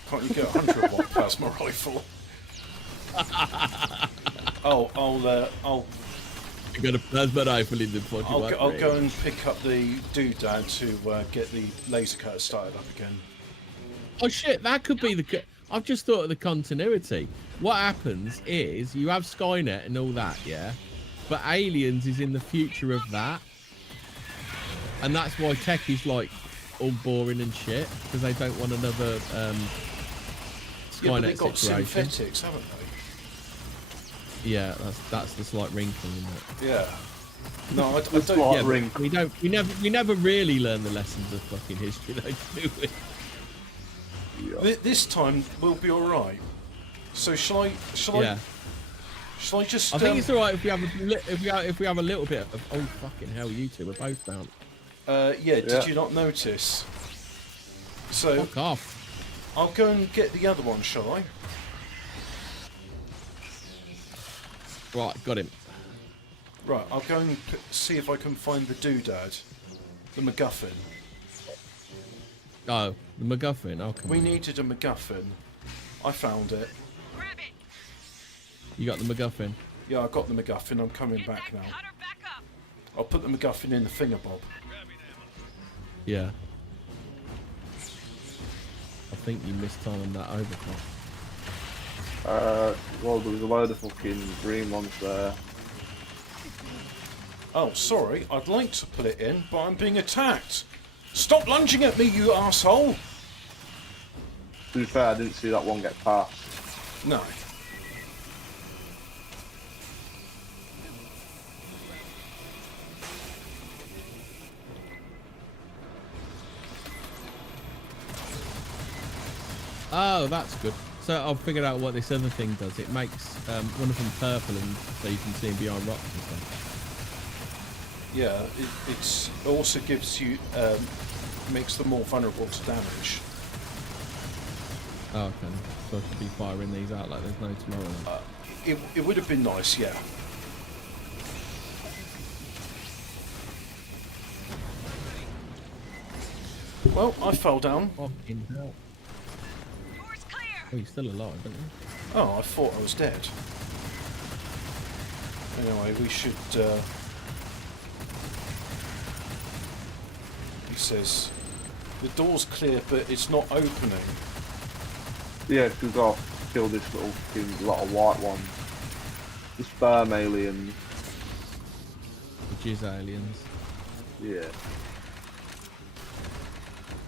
can't you get a 100-watt plasma rifle? I'll I got a plasma rifle in the 40 watt I'll range. go and pick up the doodad to get the laser cutter started up again. Oh shit, that could be the... I've just thought of the continuity. What happens is you have Skynet and all that, yeah? But Aliens is in the future of that. And that's why tech is like all boring and shit, because they don't want another Yeah, but Skynet they've got situation. synthetics, haven't they? Yeah, that's the slight wrinkle in it. Yeah. No, I It's don't. like Yeah, ring. but we never really learn the lessons of fucking history, though, do we? This time we'll be all right. So shall I just? I think it's all right if we have if we have a little bit of. Oh fucking hell! You two are both down. Yeah. Did Yeah. you not notice? So Fuck off. I'll go and get the other one, shall I? Right, got him. Right. I'll go and see if I can find the doodad, the MacGuffin. Oh, the MacGuffin. Oh, come We on. needed a MacGuffin. I found it. You got the MacGuffin. Yeah, I got the MacGuffin. I'm coming back now. I'll put the MacGuffin in the fingerbob. Yeah. I think you missed time on that overclock. Well, there was a load of fucking green ones there. Oh, sorry. I'd like to put it in, but I'm being attacked. Stop lunging at me, you asshole! To be fair, I didn't see that one get past. No. Oh, that's good. So I've figured out what this other thing does. It makes one of them purple, and so you can see them behind rocks and stuff. Yeah, it also gives you, makes them more vulnerable to damage. Oh, okay. So I should be firing these out like there's no tomorrow. It would have been nice, yeah. Well, I fell down. Fucking hell. Door's clear. Oh, you're still alive, aren't you? Oh, I thought I was dead. Anyway, we should... He says, the door's clear, but it's not opening. Yeah, because we've got to kill this little fucking lot of white ones. The sperm aliens. The jizz aliens. Yeah.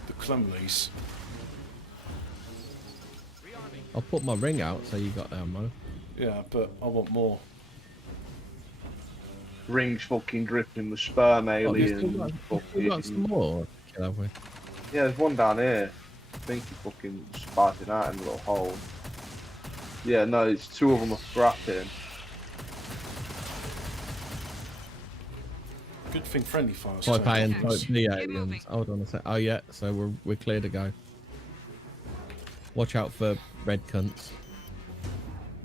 The Clumleys. I'll put my ring out so you got the ammo. Yeah, but I want more. Rings fucking dripping with sperm Oh, we've aliens. still got some more. Okay, have we? Yeah, there's one down here. I think he fucking sparking out in the little hole. Yeah, no, it's two of them are scrapping. Good thing friendly fire's Type A and taken. Type B aliens. Hold on a sec. Oh yeah, so we're clear to go. Watch out for red cunts.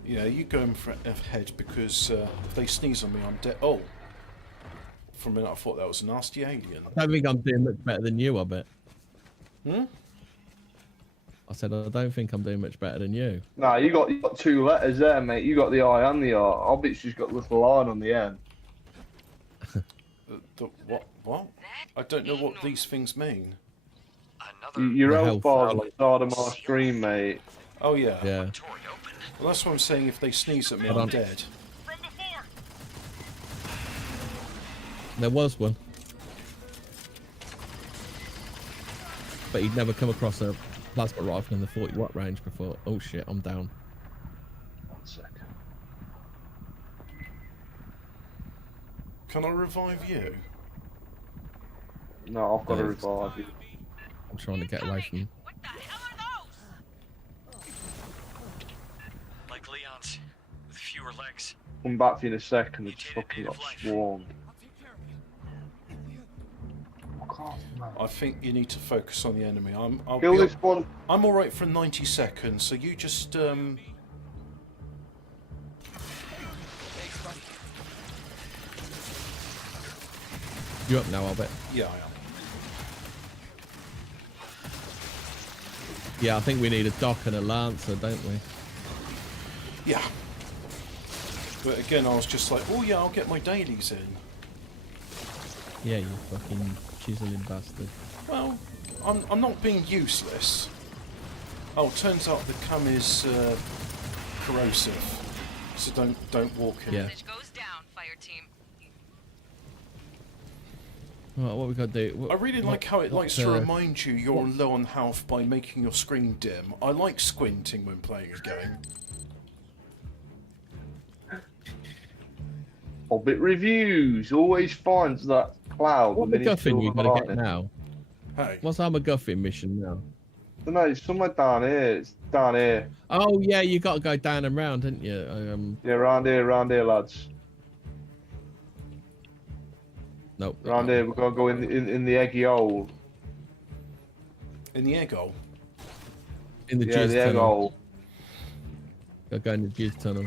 Yeah, you go in for ahead because if they sneeze on me, I'm dead. Oh! For a minute I thought that was a nasty alien. I don't think I'm doing much better than you, I bet. Hmm? I said I don't think I'm doing much better than you. Nah, you got two letters there, mate. You got the I and the R. I'll bet she's got a little line on the end. What? I don't know what these things mean. Another Your The health bar's health on the side of my screen, mate. Oh yeah. Yeah. inventory open. Well, that's what I'm saying. If they sneeze at me, Hold I'm on. dead. There was one. But he'd never come across a plasma rifle in the 40-watt range before. Oh shit, I'm down. 1 second. Can I revive you? No, I've got to No. revive you. I'm trying to get away from him. What the hell are those? Like Leon's, with fewer legs. Come back to you in a second. It's fucking got swarmed. I can't, man. I think you need to focus on the enemy. I'll Kill be this one. I'm all right for 90 seconds. So you just You up now, I'll bet. yeah, I am. Yeah, I think we need a Doc and a Lancer, don't we? Yeah. But again, I was just like, oh yeah, I'll get my dailies in. Yeah, you fucking chiseling bastard. Well, I'm not being useless. Oh, turns out the cum is corrosive, so don't walk in Yeah. it. Message goes down, fire team. Right, what we got to do? I really like how it likes to remind you you're low on health by making your screen dim. I like squinting when playing a game. Hobbit reviews always finds that cloud. What within his MacGuffin you silver got to get lining. now? Hey, What's our MacGuffin mission now? No, it's somewhere down here. It's down here. Oh yeah, you got to go down and round, didn't you? Yeah, round here, lads. Nope. Round here, we're gonna go in the eggy hole. in the egg hole. In the Yeah, jizz the egg tunnel. hole. Gotta go in the jizz tunnel.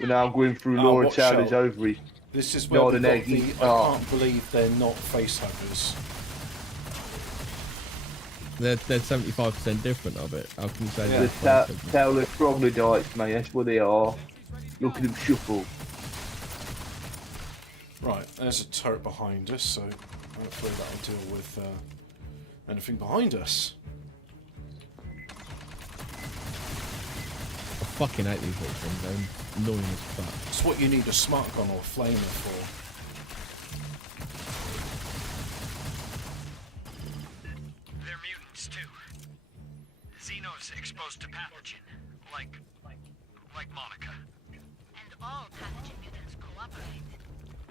We're now going through Ah, Laura what Chowder's shell? ovary. This is where Not we an got eggy the. I tart. can't believe they're not face huggers. They're 75% different of it. How can you say Yeah. they're The different? tail of troglodytes, mate. That's what they are. Look at them shuffle. Right, there's a turret behind us, so hopefully that'll deal with Anything behind us? I fucking hate these little things. They're annoying as fuck. It's what you need a smart gun or a flamer for. They're mutants too. Xenos exposed to pathogen, like Monica. And all pathogen mutants cooperate.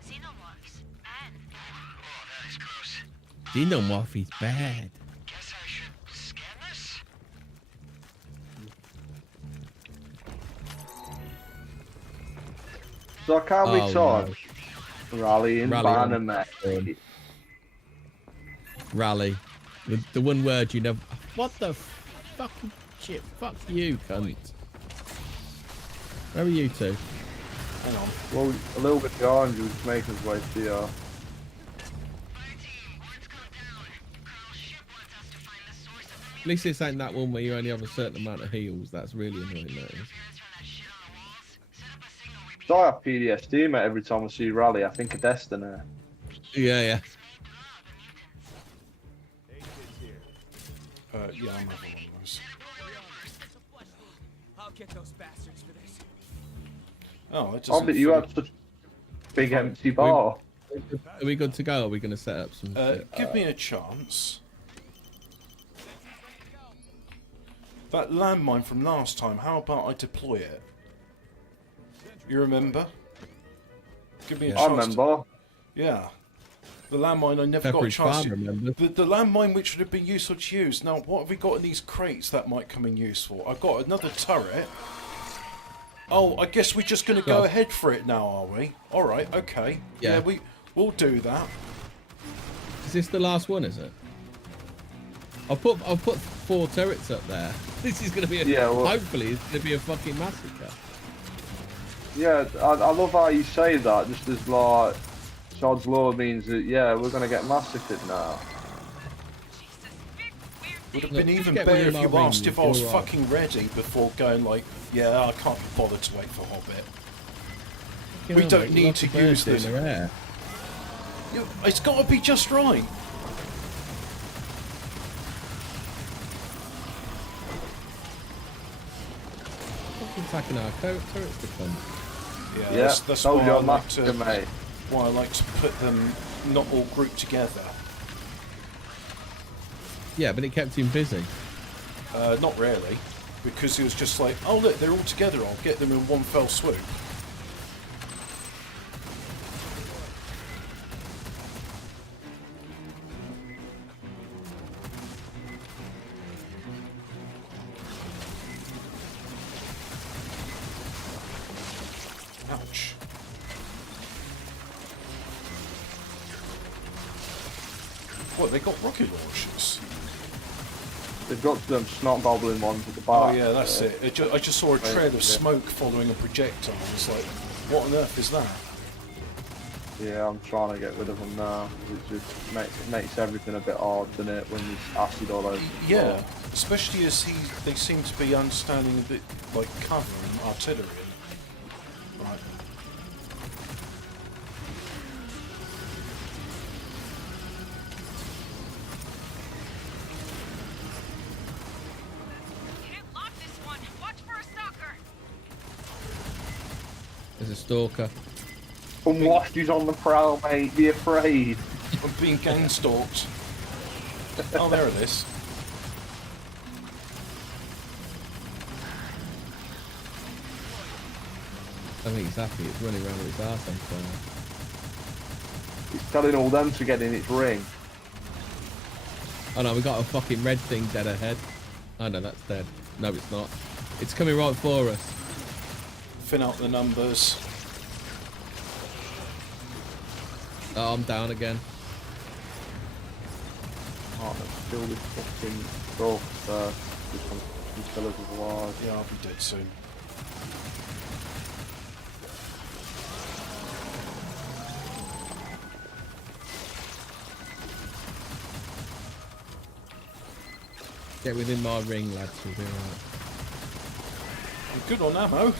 Xenomorphs and... Oh, that is gross. Xenomorph is bad. Guess I should scan this? So can we Oh, talk? Rallying Rally banner, on. mate. Rally. The one word you never... What the fucking shit? Fuck you, cunt. Where are you two? Hang on. Well, a little bit behind you, just make his way to you. At least this ain't that one where you only have a certain amount of heals. That's really annoying, that is. So I have PTSD, mate, every time I see Rally. I think of Destiny. Yeah, yeah. Yeah, I'm having one of those. I'll get those bastards for this. Oh, it Oh, doesn't. but you had such a big empty bar. Are we good to go? Or are we going to set up some shit? Give me a chance. That landmine from last time, how about I deploy it? You remember? Give me a Yeah. I chance. remember. Yeah. The landmine I never got a Pepperidge chance Farm, to... remember? The landmine which would have been useful to use. Now, what have we got in these crates that might come in useful? I've got another turret. Oh, I guess we're just going to go Go. ahead for it now, are we? Alright, okay. Yeah. We'll do that. Is this the last one, is it? I'll put 4 turrets up there. This is going to be a... Yeah, well- hopefully, it's going to be a fucking massacre. Yeah, I love how you say that, just as like, Sod's Law means that, yeah, we're going to get massacred now. Would have Look, been just even get better William if you Alvin, asked if I you're was right. fucking ready before going like, yeah, I can't be bothered to wait for Hobbit. You We know, don't mate, need lots to of birds use doing this. their hair. It's got to be just right. Fucking attacking our turrets to come. Yeah, Yeah, that's told why you I I'm like massacre, to mate. why I like to put them not all grouped together. Yeah, but it kept him busy. Not really, because he was just like, oh look, they're all together. I'll get them in one fell swoop. Ouch. What, they got rocket launchers? They've got them snot goblin ones at the Oh back. yeah, that's it. I just saw a trail of yeah. smoke following a projectile. I was like, what on earth is that? Yeah, I'm trying to get rid of them now. It just makes everything a bit hard, doesn't it, when there's acid all over the Yeah, floor. especially as they seem to be understanding a bit like cover and artillery. Right. Can't lock this one. Watch for a stalker. There's a stalker. Unwashed, who's on the prowl, mate. Be afraid. I'm being gang stalked. Oh, there it is. I think he's happy. It's running around with his arse on fire. It's telling all them to get in its ring. Oh no, we got a fucking red thing dead ahead. Oh no, that's dead. No, it's not. It's coming right for us. Thin out the numbers. Oh, I'm down again. Oh, let's kill this fucking stuff. These fellas is alive. Yeah, I'll be dead soon. Get within my ring, lads. We'll be alright. I'm good on ammo.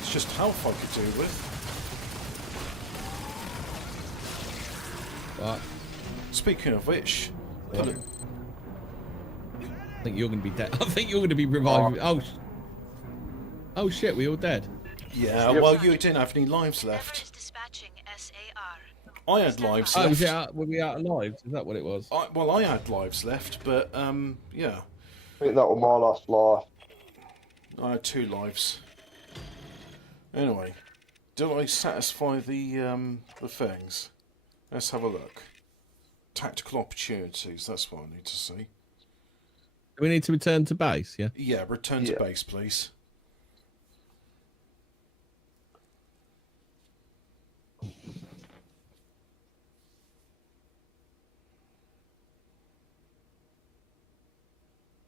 It's just health I could do with. What? Speaking of which, put it. I think you're going to be dead. I think you're going to be revived. Oh shit, we all dead. Yeah, well, you didn't have any lives left. Is dispatching SAR. I had lives Oh, left. were we out of lives? Is that what it was? I had lives left, but yeah, I think that was my last life. I had 2 lives. Anyway, did I satisfy the things? Let's have a look. Tactical opportunities. That's what I need to see. We need to return to base, yeah? Yeah, return to base, please.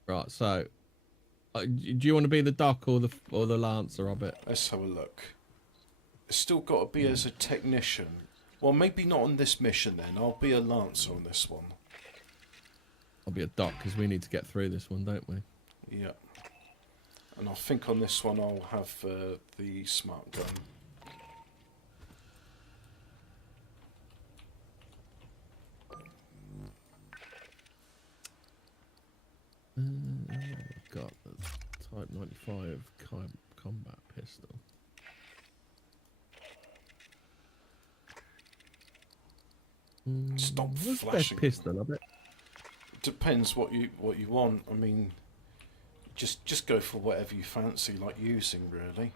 Right, so do you want to be the Doc or the Lancer of it? Let's have a look. It's still got to be as a technician. Well, maybe not on this mission then. I'll be a Lancer on this one. I'll be a Doc because we need to get through this one, don't we? Yeah. And I think on this one I'll have the smart gun. Got the Type 95 combat pistol. Stop What's the flashing. best pistol of it? Depends what you want. I mean, just go for whatever you fancy, like using, really.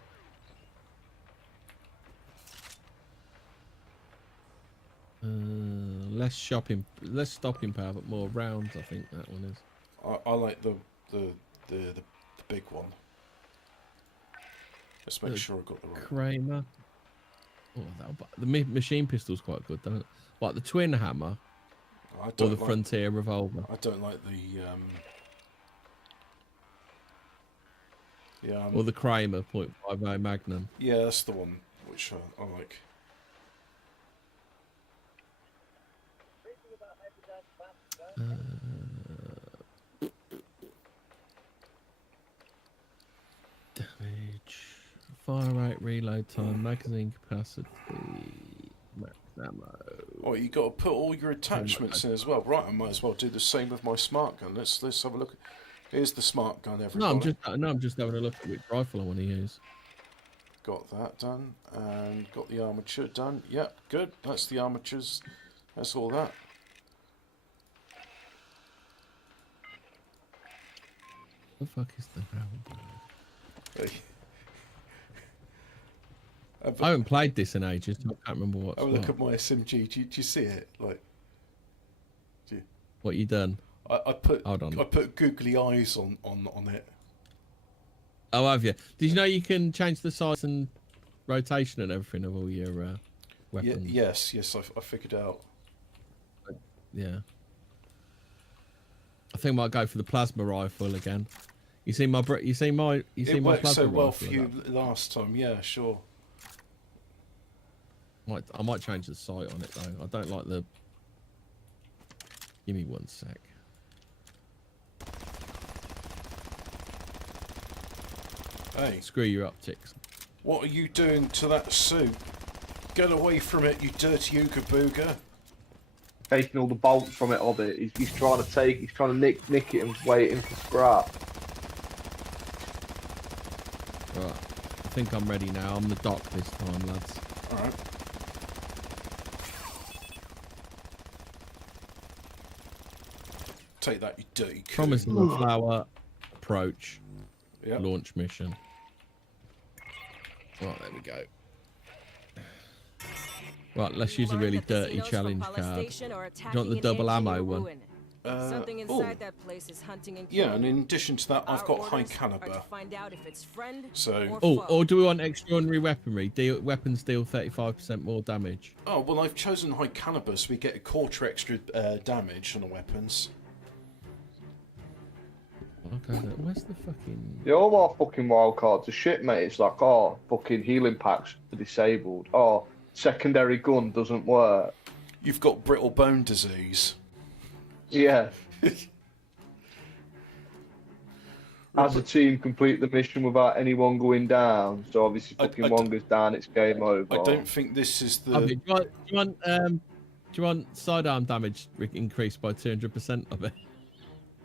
Less stopping power, but more rounds. I think that one is. I like the big one. Let's make sure I got the right. Kramer. Oh, the machine pistol's quite good, don't it? Like the twin hammer I or don't the like, Frontier revolver. I don't like the yeah. Or the Kramer .50 Magnum. Yeah, that's the one which I like. Damage, fire rate, reload time, magazine capacity, max ammo. Oh, you got to put all your attachments in as well. Right, I might as well do the same with my smart gun. Let's have a look. Here's the smart gun, everybody. I'm just having a look at which rifle I want to use. Got that done, and got the armature done. Yep, good. That's the armatures. That's all that. The fuck is the round? Hey. I haven't played this in ages. So I can't remember what's Have a what. look at my SMG. Do you see it? Like, What you done? I put Hold on. I put googly eyes on it. Oh, have you? Did you know you can change the size and rotation and everything of all your weapons? Yes, I figured out. Yeah. I think I might go for the plasma rifle again. You see my It plasma worked so well rifle for you last time. Yeah, sure. I might change the sight on it though. I don't like the. Give me 1 sec. Hey, Screw your optics. what are you doing to that suit? Get away from it, you dirty ooga booga. Taking all the bolts from it, Hobbit. He's trying to nick it and waiting for scrap. Right. I think I'm ready now. I'm the Doc this time, lads. All right. Take that, you dirty coon. Promising the flower approach. Yep. Launch mission. Right, there we go. Right, let's use a really dirty challenge card. Do you want the double ammo one? Something inside that place is hunting and Yeah, killing. and in addition to that, I've Our got high orders are caliber. to find out if it's friend So- or foe. Or do we want extraordinary weaponry? Weapons deal 35% more damage. Oh, well, I've chosen high caliber, so we get a quarter extra damage on the weapons. Okay, where's the fucking... Yeah, all my fucking wild cards are shit, mate. It's like, oh, fucking healing packs are disabled. Oh, secondary gun doesn't work. You've got brittle bone disease. Yeah. As a team, complete the mission without anyone going down. So obviously, fucking one goes down, it's game over. I don't think this is the... Do you want Do you want sidearm damage increased by 200% of it?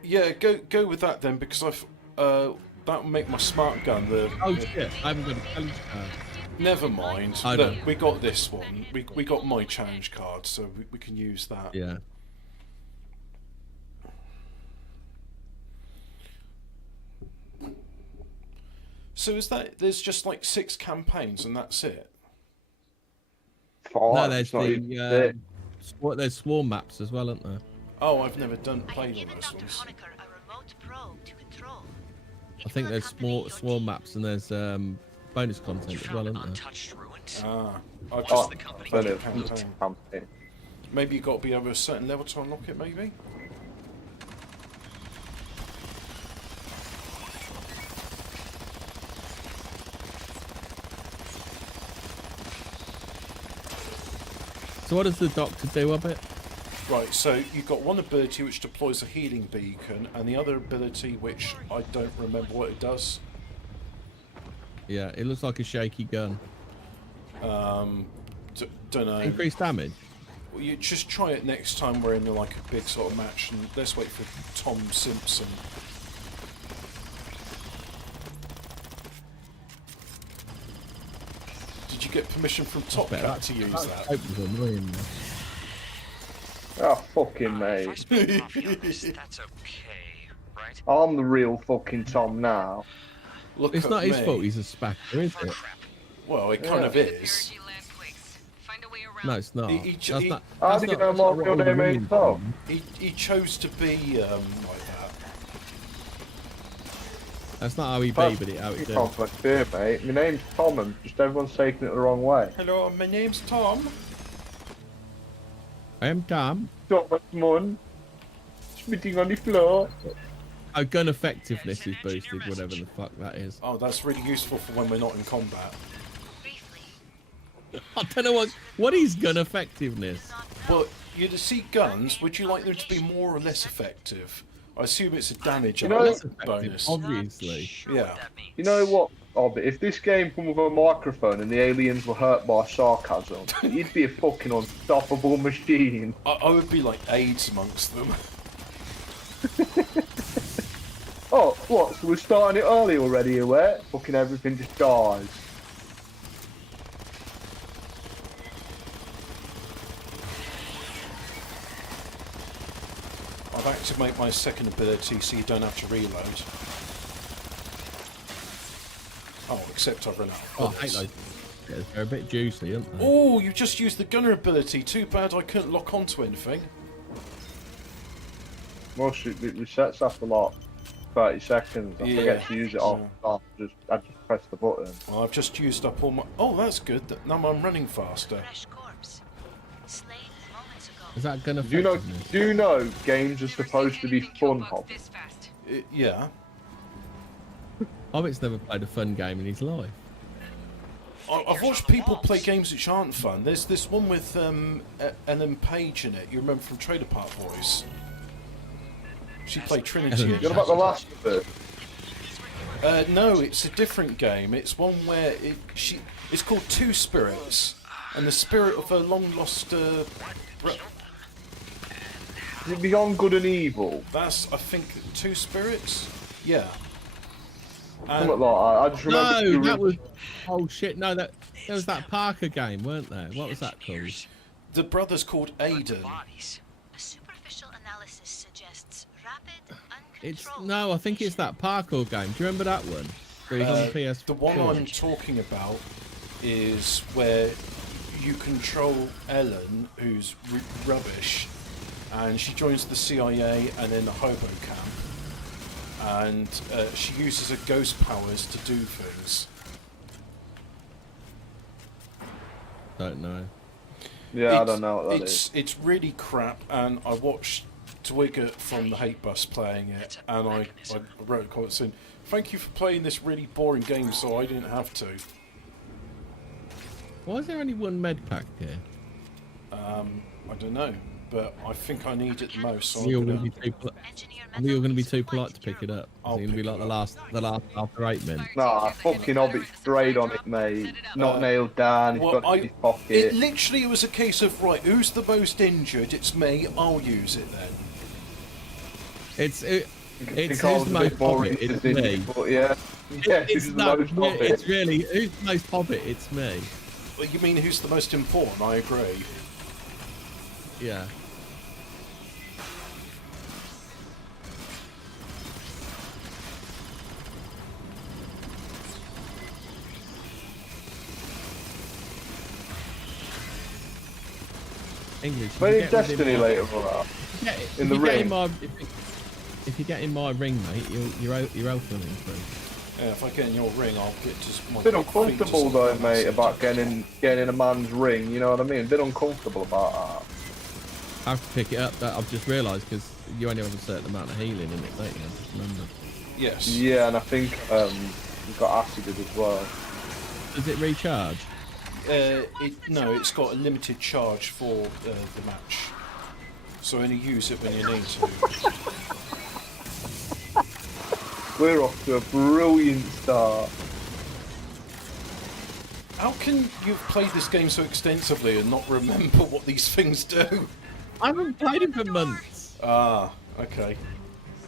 Yeah, go with that then, because that'll make my smart gun the. Oh shit! I haven't got a challenge card. Never mind. I Look, know. we got this one. We got my challenge card, so we can use that. Yeah. So is that there's just like 6 campaigns and that's it? Fine, No, there's it's not even the there's swarm maps as well, aren't there? Oh, I've never I have played on given those Dr. ones. Honecker a remote probe to control. I think there's swarm maps and there's bonus content as well, isn't there? Untouched ruins. Ah, I've Oh, just brilliant. campaign. Maybe you've got to be over a certain level to unlock it, maybe? So what does the doctor do of it? Right, so you've got one ability which deploys a healing beacon, and the other ability which I don't remember what it does. Yeah, it looks like a shaky gun. Don't know. Increased damage. Well, you just try it next time we're in like a big sort of match, and let's wait for Tom Simpson. Did you get permission from Top Cat to use that? Hope was annoying. Oh, fucking If mate. I spend the coffee on this, that's okay, right? I'm the real fucking Tom now. Look It's at not his me. fault. He's a spacker, is it? Crap. Well, it kind of is. No, it's not. He- That's he- not. How That's do you not- know that's my not what real all the name ain't women Tom? do. He chose to be like that. That's not how he be, but how You it can't do. fuck fear, mate. My name's Tom and just everyone's taking it the wrong way. Hello, my name's Tom. I am Tom. Thomas Munn. Spitting on the floor. Oh, gun effectiveness is boosted, whatever the fuck that is. Oh, that's really useful for when we're not in combat. Briefly, I don't know what is gun effectiveness. Well, you to see guns, would you like them to be more or less effective? I assume it's a damage know- Less effective, bonus. obviously. Yeah. You know what? Oh, but if this game come with a microphone and the aliens were hurt by sarcasm, you'd be a fucking unstoppable machine. I would be like AIDS amongst them. Oh, what? So we're starting it early already, where fucking everything just dies. I've activated my second ability so you don't have to reload. Oh, except I've run out of Oh, I hate bullets. those. Yeah, they're a bit juicy, aren't they? Oh, you just used the gunner ability. Too bad I couldn't lock onto anything. Most it resets after like 30 seconds. I forget to use it all the time. I just press the button. Well, I've just used up all my... Oh, that's good. Now I'm running faster. fresh corpse. Slain moments ago. Is that gun Do you know? effectiveness? Do you know games are supposed to be fun, Hob? Yeah. Hobbit's never played a fun game in his life. I've watched people play games which aren't fun. There's this one with Ellen Page in it. You remember from Trailer Park Boys? She played Trinity. Ellen in You know that. about the last bit? No, it's a different game. It's one where it's called Two Spirits, and the spirit of a long lost. Is it Beyond Good and Evil? That's I think Two Spirits. Yeah. And Something like that. I just remember. No, the that was. Oh shit! No, there was that Parker game, weren't there? What was that called? the brother's called Aiden. Bodies. A superficial analysis suggests rapid, It's uncontrolled. no, I think it's that parkour game. Do you remember that one? Where it was on the PS. The one I'm talking about is where you control Ellen, who's rubbish, and she joins the CIA and then the hobo camp, and she uses her ghost powers to do things. Don't know. Yeah, I don't know what that is. It's really crap, and I watched Twigger from the Hate Bus playing it, and I wrote a comment saying, "Thank you for playing this really boring game, so I didn't have to." Why is there only one med pack here? I don't know, but I think I need it the most. So You're I'm going to gonna, be too. Engineer I think you're going to be too methods polite to applied pick it up. I'll It's going to be pick like it the last after 8 men. Nah, fucking Hobbit straight on it, mate. Not nailed down. He's well, got it in his it pocket. literally was a case of right. Who's the most injured? It's me. I'll use it then. It's Think I who's was the a bit most more hobbit? It's interested in me. it, but yeah. Yeah, It's who's the no, most yeah, Hobbit? it's really who's the most hobbit? It's me. Well, you mean who's the most important? I agree. Yeah. English. if Playing you get within Destiny my- later for that. Yeah, in the if you get ring. If you get in my ring, mate, your health will improve. Yeah, if I get in your ring, I'll get just my A bit feet uncomfortable just- though, mate, about getting in a man's ring. You know what I mean? A bit uncomfortable about that. I have to pick it up. That I've just realised because you only have a certain amount of healing in it, don't you? I just remember. Yes. Yeah, and I think you've got acided as well. Does it recharge? No, it's got a limited charge for the match, so only use it when you need to. We're off to a brilliant start. How can you've played this game so extensively and not remember what these things do? I haven't played it for months. Ah, okay.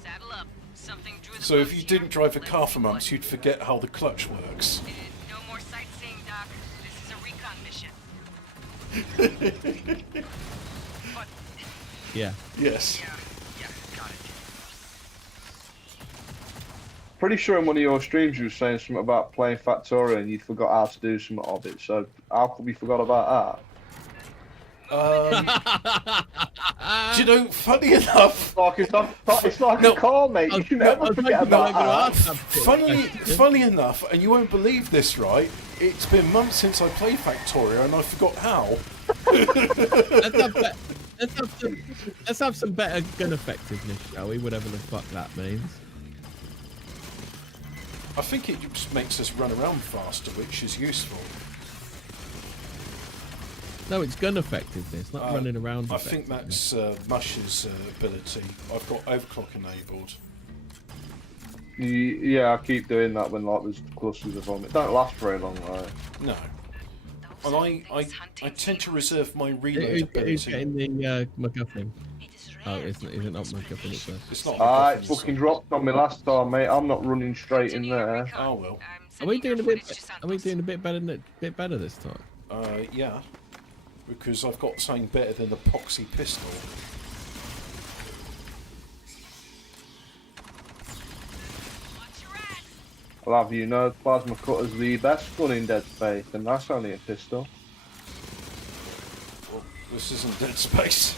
Saddle up. Something drew the So if boats you here. didn't drive a car for months, you'd forget how the clutch works. No more sightseeing, Doc. This is a recon mission. But Yeah. Yes. yeah, got it. Pretty sure in one of your streams you were saying something about playing Factorio and you'd forgot how to do something of it. So how could we forgot about Do you know, funny enough, that? It's like No. a car, mate. You can never forget about that. funny enough, and you won't believe this, right? It's been months since I played Factorio, and I forgot how. Let's have some better gun effectiveness, shall we? Whatever the fuck that means. I think it just makes us run around faster, which is useful. No, it's gun effectiveness, not running around. I think that's Mush's ability. I've got overclock enabled. Yeah, I keep doing that when like there's clusters of them. It don't last very long, though. No. And I tend to reserve my reload Who's ability. getting the MacGuffin? It is Oh, rare. is it not MacGuffin? It's It's not. It MacGuffin, fucking so- dropped on me last time, mate. I'm not running straight in there. Oh well. Are we doing a bit? Are we doing a bit better? Bit better this time? Yeah. Because I've got something better than the poxy pistol. I'll have you know, plasma cutter's the best gun in Dead Space, and that's only a pistol. Well, this isn't Dead Space.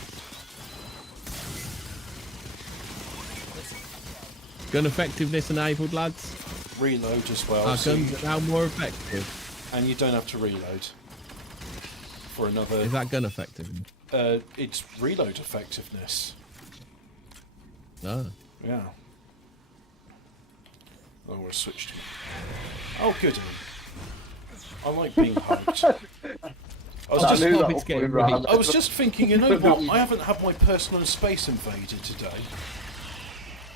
Gun effectiveness enabled, lads. Reload as well. Our so guns you- are now more effective. and you don't have to reload. For another. Is that gun effectiveness? It's reload effectiveness. Oh. Yeah. I want to switch to. Oh, goody. I like being hyped. I was I just. knew that Hobbit's was getting coming round. I was just thinking, you know what? I haven't had my personal space invaded today.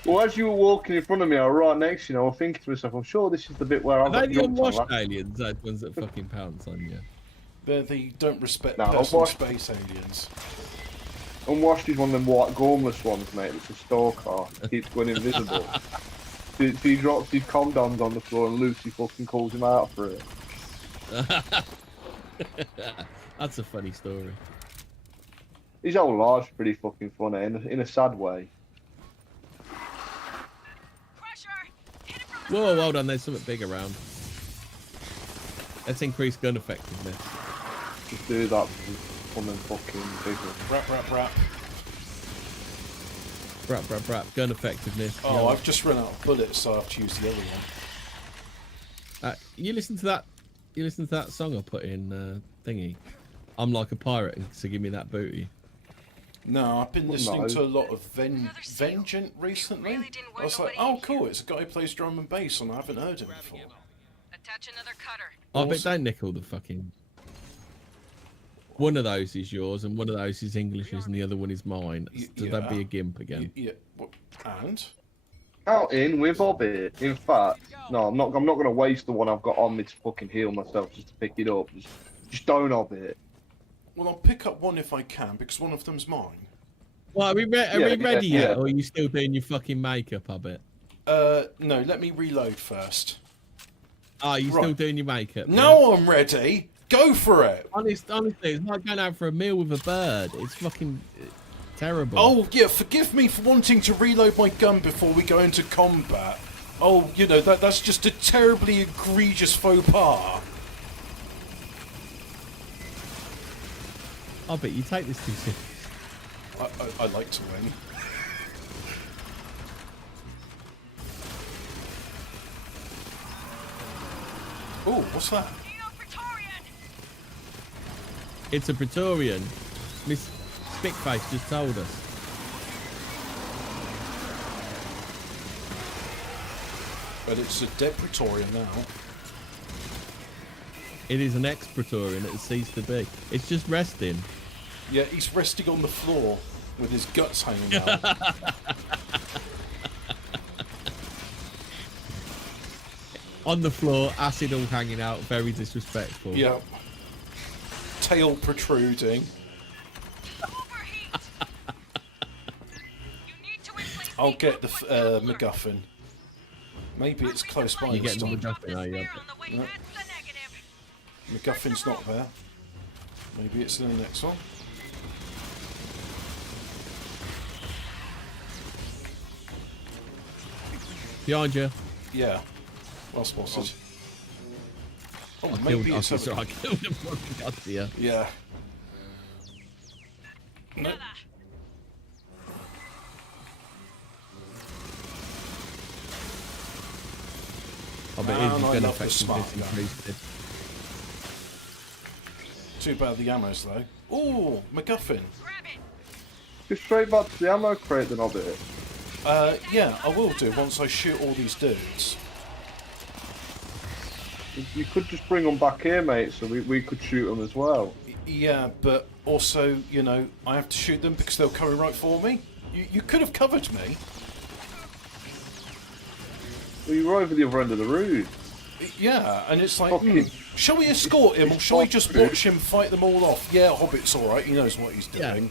Well, as you were walking in front of me, I was right next to you, and I was thinking to myself, I'm sure this is the bit where Are I've they got the jumped on unwashed last. aliens? Those ones that fucking pounce on you. They don't respect No, personal unwashed- space aliens. Unwashed is one of them white gormless ones, mate. It's a stalker. Keeps going invisible. So he drops his condoms on the floor and Lucy fucking calls him out for it. That's a funny story. His whole life's pretty fucking funny, in a sad way. Whoa, hold on, there's something big around. Let's increase gun effectiveness. Just do that because it's fun and fucking bigger. Rap, rap, rap. Brap. Gun effectiveness. Oh, Yeah. I've just run out of bullets, so I have to use the other one. You listen to that? You listen to that song I put in thingy? I'm like a pirate, so give me that booty. No, I've been listening No. to a lot of Vengeant recently. I was like, oh, cool, it's a guy who plays drum and bass, and I haven't heard him before. Attach another cutter. I bet Awesome. don't nickel the fucking. One of those is yours, and one of those is English's, and the other one is mine. So don't be a gimp again. Yeah. And? Out in with Hobbit. In fact, no, I'm not going to waste the one I've got on me to fucking heal myself just to pick it up. Just don't Hobbit. Well, I'll pick up one if I can, because one of them's mine. Well, are we ready yeah. yet, or are you still doing your fucking makeup, Hobbit? No, let me reload first. Oh, you're still doing your makeup? Now I'm ready. Go for it. Honestly, it's like going out for a meal with a bird. It's fucking terrible. Oh, yeah, forgive me for wanting to reload my gun before we go into combat. Oh, you know, that's just a terribly egregious faux pas. I bet you take this too serious. I like to win. Oh, what's that? It's a Praetorian. Miss Spickface just told us. But it's a dead Praetorian now. It is an ex-Praetorian. It ceased to be. It's just resting. Yeah, he's resting on the floor with his guts hanging out. On the floor, acid all hanging out. Very disrespectful. Yeah. Tail protruding. I'll get the MacGuffin. Maybe it's close by. You this getting the time. MacGuffin, are you? No. MacGuffin's not there. Maybe it's in the next one. Behind you. Yeah. Well spotted. Oh, I maybe killed, it's over. I killed him. God, yeah. Yeah. No. I bet Man, his I gun love the effect smart is increased. Too bad the ammo's though. Oh, MacGuffin. Go straight back to the ammo crate then, Hobbit. Yeah, I will do once I shoot all these dudes. You could just bring them back here, mate, so we could shoot them as well. Yeah, but also, you know, I have to shoot them because they'll come right for me. You could have covered me. Well, you were over the other end of the room. Yeah, and it's like, Okay. shall we escort him or shall we just watch him fight them all off? Yeah, Hobbit's alright, he knows what he's doing.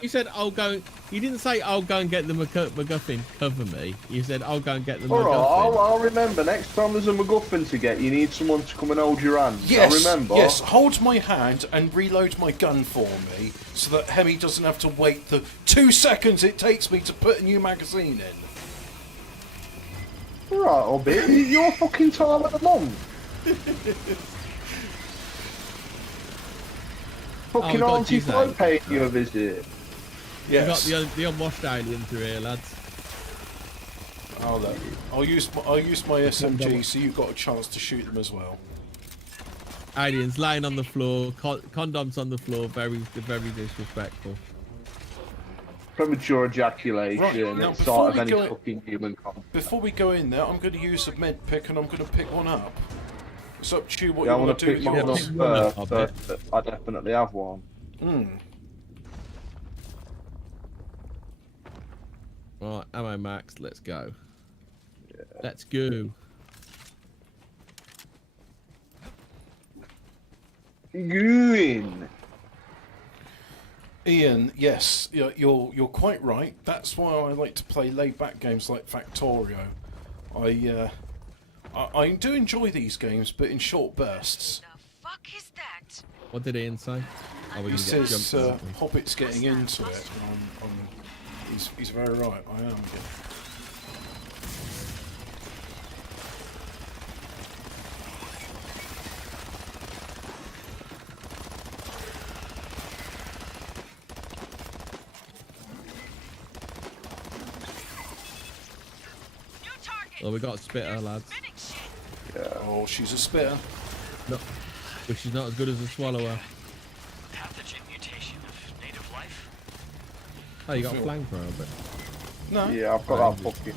You said, I'll go... You didn't say, I'll go and get the MacGuffin, cover me. You said, I'll go and get the Alright, MacGuffin. I'll remember. Next time there's a MacGuffin to get, you need someone to come and hold your hand. Yes, I remember. yes, hold my hand and reload my gun for me so that Hemi doesn't have to wait the 2 seconds it takes me to put a new magazine in. Alright, Hobbit, your fucking time at the month. Fucking got Auntie Tuesday. Flo paying you a visit. Yes. We got the unwashed alien through here, lads. I'll use my SMG so you've got a chance to shoot them as well. Aliens laying on the floor, condoms on the floor, very disrespectful. Premature ejaculation. Right, now, It's before sort of we any go- fucking human contact. Before we go in there, I'm going to use a med pick and I'm going to pick one up. It's up to you what Yeah, I you want want to to do pick with mine yours. up I'll first, but I definitely have one. Right, ammo max, let's go. Yeah. Let's go. Going. Ian, yes, you're quite right. That's why I like to play laid-back games like Factorio. I do enjoy these games, but in short bursts. The fuck is that? What did Ian say? Oh, we He can get says jumped on. Hobbit's getting into it. He's very right. I am. Oh, we got a spitter, lads. Oh, she's a spitter. No, but she's not as good as a swallower. Pathogen mutation of native life? Oh, you got a flamethrower, but No. Yeah, I've got that fucking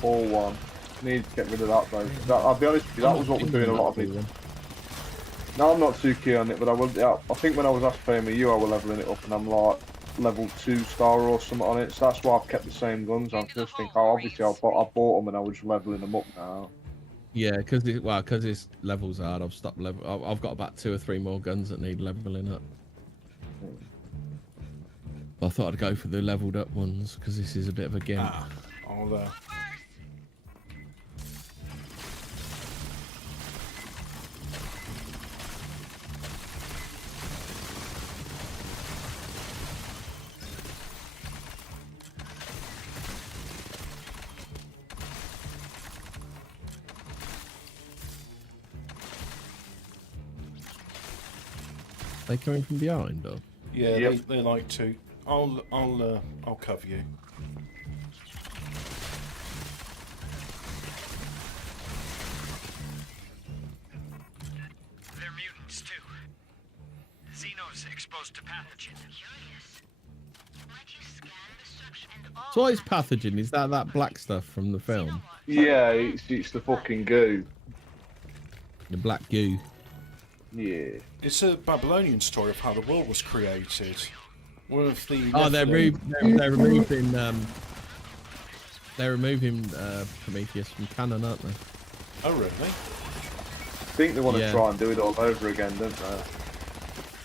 full one. Need to get rid of that though. I'll be honest with you, that was what we're doing a lot of it. No, I'm not too keen on it, but I think when I was last playing with you, I was leveling it up, and I'm like level 2 star or something on it. So that's why I've kept the same guns on. I just think, oh, obviously I bought them and I was leveling them up now. Yeah, because it's levels hard. I've stopped level. I've got about 2 or 3 more guns that need leveling up. I thought I'd go for the leveled up ones because this is a bit of a gimp. I'll They coming from behind, or? yeah, Yep. they like to. I'll cover you. They're mutants too. Xenos exposed to pathogen. Curious. Might you scan the structure and all So what is pathogen? Is that black stuff from the film? Yeah, it's the fucking goo. The black goo. Yeah. It's a Babylonian story of how the world was created. One of the Oh, they're removing Prometheus from canon, aren't they? Oh, really? I think they want to Yeah. try and do it all over again, don't they?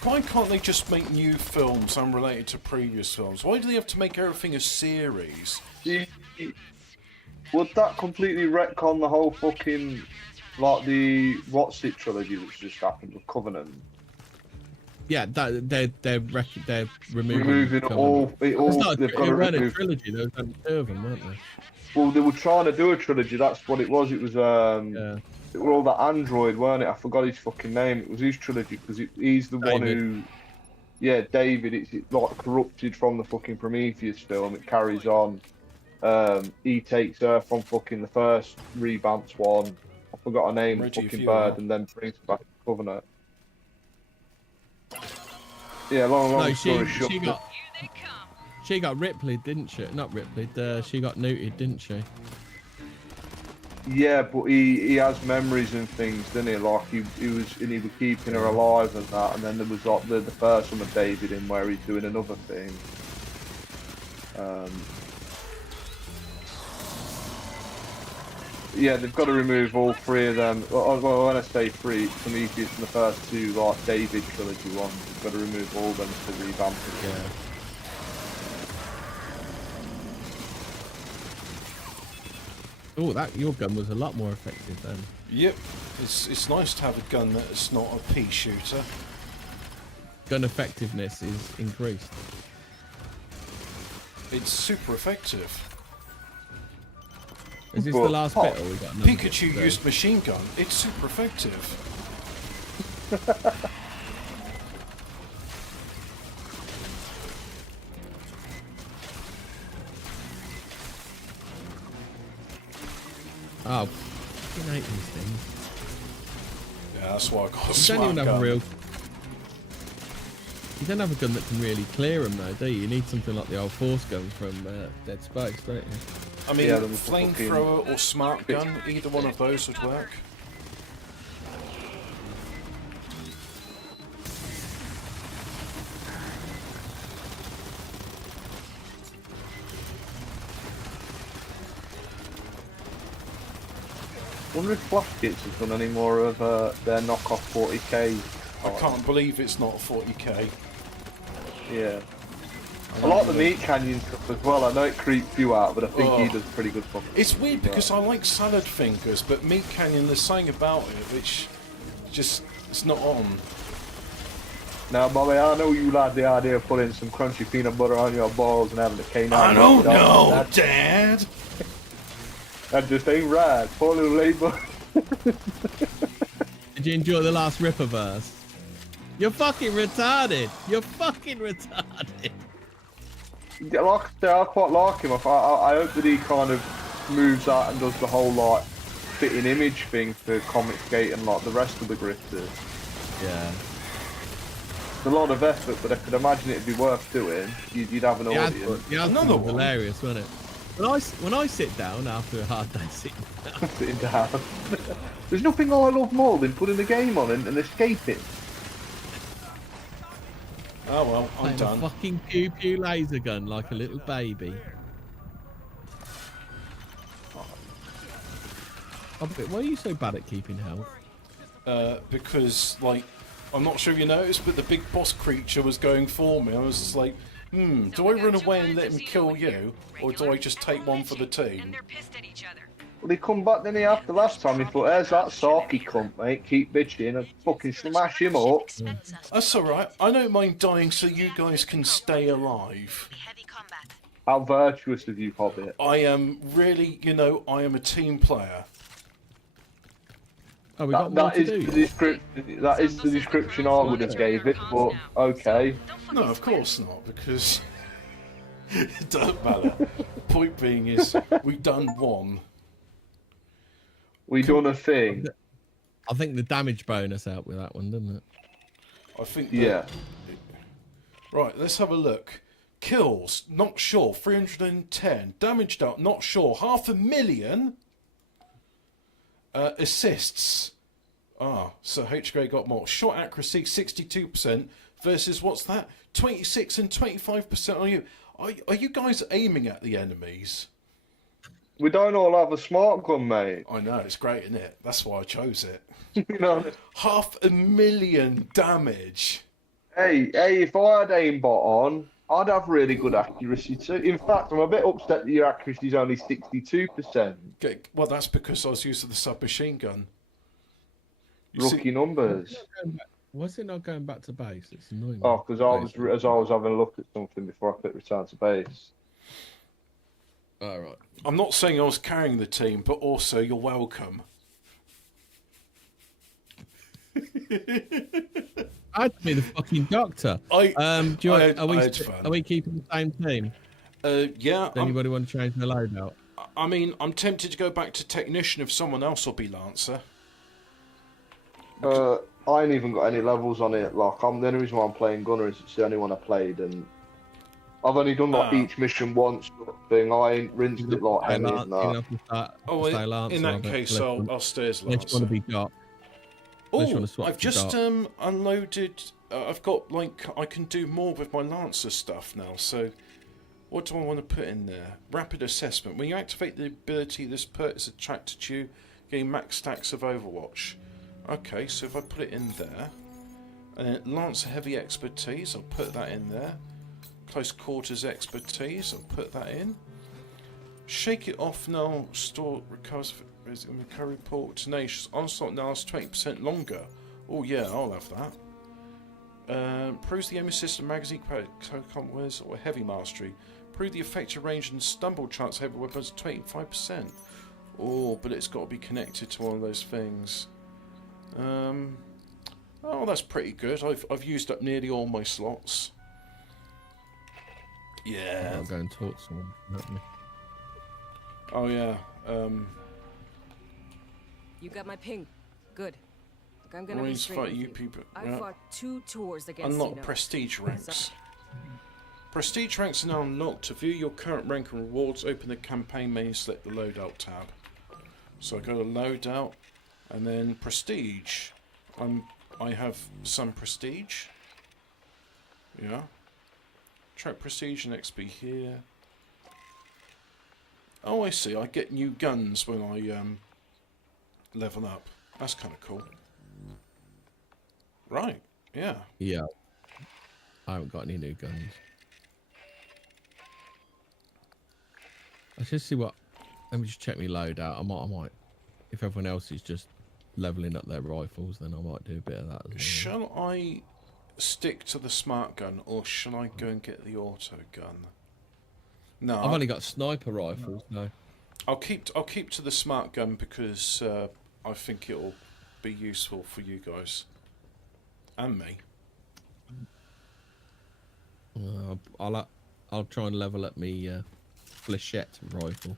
Why can't they just make new films unrelated to previous films? Why do they have to make everything a series? Would that completely retcon the whole fucking, like the What's It trilogy that's just happened with Covenant? Yeah, they're removing Removing Covenant. all, It's not they've got it to weren't a remove. trilogy. There was only 2 of them, weren't there? Well, they were trying to do a trilogy. That's what it was. It was Yeah. it were all that android, weren't it? I forgot his fucking name. It was his trilogy because he's the one David. who, yeah, David. It's like corrupted from the fucking Prometheus film. It carries on. He takes Earth from fucking the first revamped one. I forgot her name, Reggie, if fucking you bird, are. and then brings her back to Covenant. Yeah, long No, story short. she got Ripley, didn't she? Not Ripley. She got neutered, didn't she? Yeah, but he has memories and things, didn't he? Like he was keeping her alive and that, and then there was like the first one with David in where he's doing another thing. Yeah, they've got to remove all 3 of them. Well, when I say 3, Prometheus and the first 2, like David trilogy ones, they've got to remove all of them to revamp it. Yeah. Oh, your gun was a lot more effective then. Yep. It's nice to have a gun that's not a pea shooter. Gun effectiveness is increased. It's super effective. Is this But- the last bit, or we got another bit to Pikachu do? used machine gun. It's super effective. Oh, fucking hate these things. Yeah, that's why I got a You don't smart even have gun. a real. You don't have a gun that can really clear them, though, do you? You need something like the old Force gun from Dead Space, don't you? I mean, Yeah, them flamethrower or smart gun, either one of those would work. I wonder if Flash Kits has done any more of their knockoff 40k. I can't believe it's not 40k. Yeah. I like the Meat Canyon stuff as well. I know it creeps you out, but I think he does pretty good stuff. It's weird because I like salad fingers, but Meat Canyon, there's something about it which just, it's not on. Now, Bobby, I know you like the idea of putting some crunchy peanut butter on your balls and having a canine. I don't know, That Dad! just ain't right. Poor little labor. Did you enjoy the last Ripper verse? You're fucking retarded. You're fucking retarded. Yeah, like I say, I quite like him. I hope that he kind of moves out and does the whole like fitting image thing for Comicsgate and like the rest of the grifters. Yeah. It's a lot of effort, but I could imagine it'd be worth doing. You'd have an audience. The Another Another was one. hilarious, wasn't it? When I sit down after a hard day sitting down, Sitting down. There's nothing I love more than putting the game on and escaping. Oh well, I'm playing a done. fucking pew pew laser gun like a little baby. Oh, but why are you so bad at keeping health? Because, like, I'm not sure if you noticed, but the big boss creature was going for me. I was just like, do I run away and let him kill you, or do I just take one for the team? Well, he come back then after last time. He thought, "There's that Saki cunt, mate. Keep bitching and fucking smash him up." That's alright. I don't mind dying so you guys can stay alive. Heavy combat. How virtuous of you, Hobbit. I am really, I am a team player. Oh, we got more That to is do. the description. That is the description I would have gave it. But okay. No, of course not, because it doesn't matter. Point being is, we've done one. We done a thing. I think the damage bonus out with that one, didn't it? I think that, Yeah. Right, let's have a look. Kills, not sure, 310. Damaged out, not sure, 500,000. Assists. So HK got more. Shot accuracy, 62%, versus, what's that? 26 and 25% on you. Are you guys aiming at the enemies? We don't all have a smart gun, mate. I know, it's great, isn't it? That's why I chose it. You know. 500,000 damage. Hey, if I had aimbot on, I'd have really good accuracy too. In fact, I'm a bit upset that your accuracy is only 62%. Well, that's because I was using the submachine gun. Rookie numbers. Was it not going back to base? It's annoying. Oh, because I was having a look at something before I clicked return to base. All right. I'm not saying I was carrying the team, but also you're welcome. I had to be the fucking doctor. Are we keeping the same team? Yeah. Does anybody want to change their loadout? I mean, I'm tempted to go back to technician if someone else will be Lancer. I ain't even got any levels on it. Like, the only reason why I'm playing Gunner is it's the only one I played, and I've only done like each mission once sort of thing. I ain't rinsed it like any of that. In that case, I'll stay as Lancer. Let's want to be got. Oh, I've just unloaded. I've got I can do more with my Lancer stuff now. So, what do I want to put in there? Rapid assessment. When you activate the ability, this perk is attracted to you, getting max stacks of Overwatch. Okay, so if I put it in there, and Lancer heavy expertise, I'll put that in there. Close quarters expertise, I'll put that in. Shake it off now. Store recovers. Recovery port tenacious onslaught now lasts 20% longer. Oh yeah, I'll have that. Improves the aim system magazine wears or heavy mastery. Improve the effective range and stumble chance of heavy weapons 25%. Oh, but it's got to be connected to one of those things. Oh, that's pretty good. I've used up nearly all my slots. Yeah. I'll go and talk to someone. Oh yeah. You got my ping. Good. Look, I'm gonna be Marines straight fight with you you. people. I Yeah. fought 2 tours against Unlock Xeno. prestige ranks. Prestige ranks are now unlocked. To view your current rank and rewards, open the campaign menu, select the loadout tab. So I go to loadout, and then prestige. I have some prestige. Yeah. Track prestige and XP here. Oh, I see. I get new guns when I level up. That's kind of cool. Right. Yeah. Yeah. I haven't got any new guns. Let's just see what. Let me just check my loadout. I might. If everyone else is just leveling up their rifles, then I might do a bit of that as well. Shall I stick to the smart gun, or shall I go and get the auto gun? No, I've only got sniper rifles. No. I'll keep to the smart gun because I think it'll be useful for you guys and me. I'll try and level up me flechette rifle.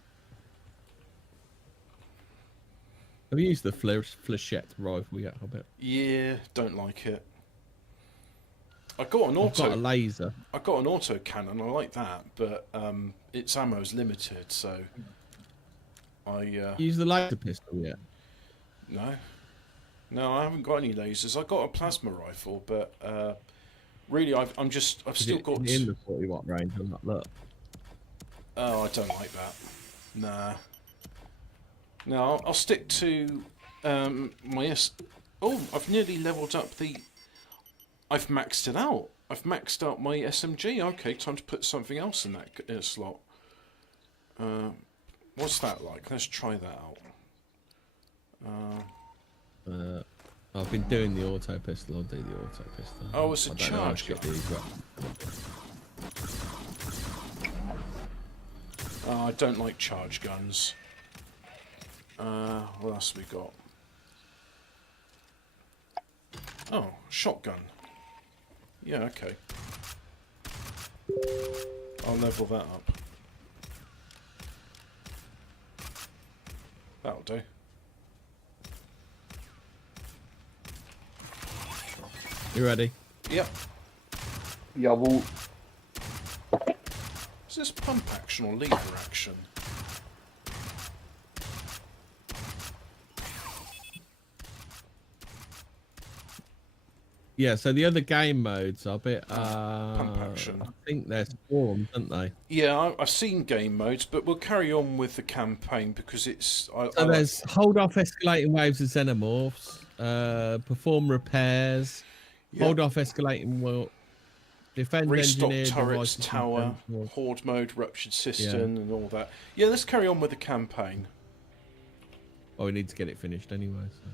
Have you used the flechette rifle yet? I bet. Yeah, don't like it. I got an I've got a auto. laser. I got an auto cannon. I like that, but its ammo's limited, so I Use the laser pistol yet? no, I haven't got any lasers. I got a plasma rifle, but really, I've still got. In the 40-watt range on that. Look. Oh, I don't like that. Nah. No, I'll stick to my Oh, I've nearly leveled up the. I've maxed it out. I've maxed out my SMG. Okay, time to put something else in that slot. What's that like? Let's try that out. I've been doing the auto pistol. I'll do the auto pistol. Oh, it's a I don't know how to charge get gun. these right. I don't like charge guns. What else have we got? Oh, shotgun. Yeah, okay. I'll level that up. That'll do. You ready? Yep. Yeah, well, Is this pump action or lever action? Yeah, so the other game modes are a bit Pump action. I think they're swarms, aren't they? Yeah, I've seen game modes, but we'll carry on with the campaign because it's. So there's hold off escalating waves of xenomorphs, perform repairs, Yeah. hold off escalating defend Restock engineer turrets, devices and tower, sensors. horde mode, ruptured cistern, and all that. Yeah, let's carry on with the campaign. Oh, we need to get it finished anyway. So.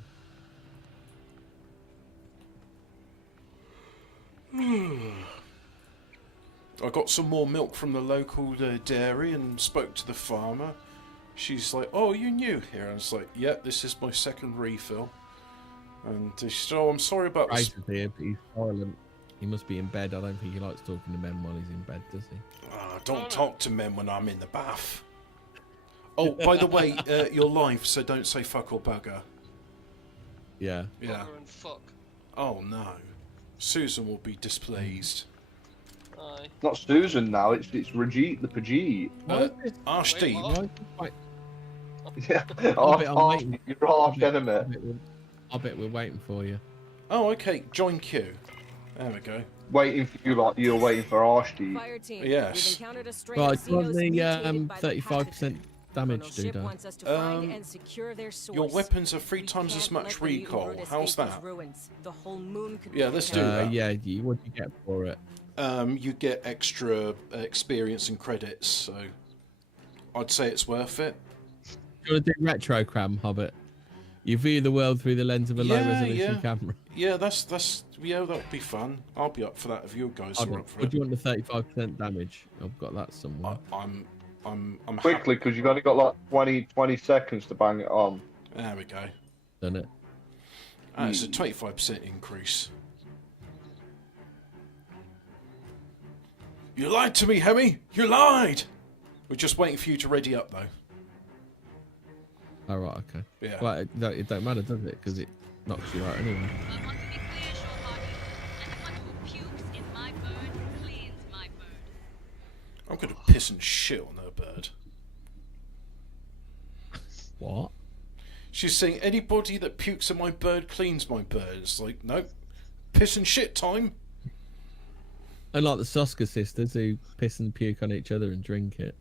I got some more milk from the local dairy and spoke to the farmer. She's like, "Oh, you new here?" And I was like, "Yeah, this is my second refill." And she said, "Oh, I'm sorry about this." Fraser's here, but he's silent. He must be in bed. I don't think he likes talking to men while he's in bed, does he? Don't talk to men when I'm in the bath. Oh, by the way, you're live, so don't say fuck or bugger. Yeah. Yeah. Bugger and fuck. Oh no, Susan will be displeased. Aye. not Susan now, it's Rajit the Pajit. Arshdeep. what? Why- Yeah, I'll bet I'm Arsh, waiting. your arch enemy. I bet we're waiting for you. Oh, okay. Join queue. There we go. Waiting for you like you're waiting for Arshdeep. Fire team, Yes. we've encountered a strain Right, of do you want Xenos the mutated by the 35% pathogen. damage, Colonel Ship Duda? wants us to find and secure their source. Your weapons are 3 We times as can't much let the mutant recoil. herd How's escape those that? ruins. The whole moon could Yeah, be let's attacked. do that. Yeah, what do you get for it? You get extra experience and credits, so I'd say it's worth it. Do you want to do retrocram, Hobbit? You view the world through the lens of a low-resolution camera. Yeah, that'll be fun. I'll be up for that if you guys Hold are on. up for What it. do you want the 35% damage? I've got that somewhere. I'm Quickly, because you've only got like 20 seconds to bang it on. There we go. Done it. It's a 25% increase. You lied to me, Hemi! You lied! We're just waiting for you to ready up, though. Oh, right, okay. Yeah. Well, it don't matter, does it? Because it knocks you out anyway. I want to be clear, Shore Party. Anyone who pukes in my bird cleans my bird. I'm gonna piss and shit on her bird. What? She's saying, anybody that pukes in my bird cleans my bird. It's like, nope. Piss and shit time. Unlike the Soska sisters who piss and puke on each other and drink it.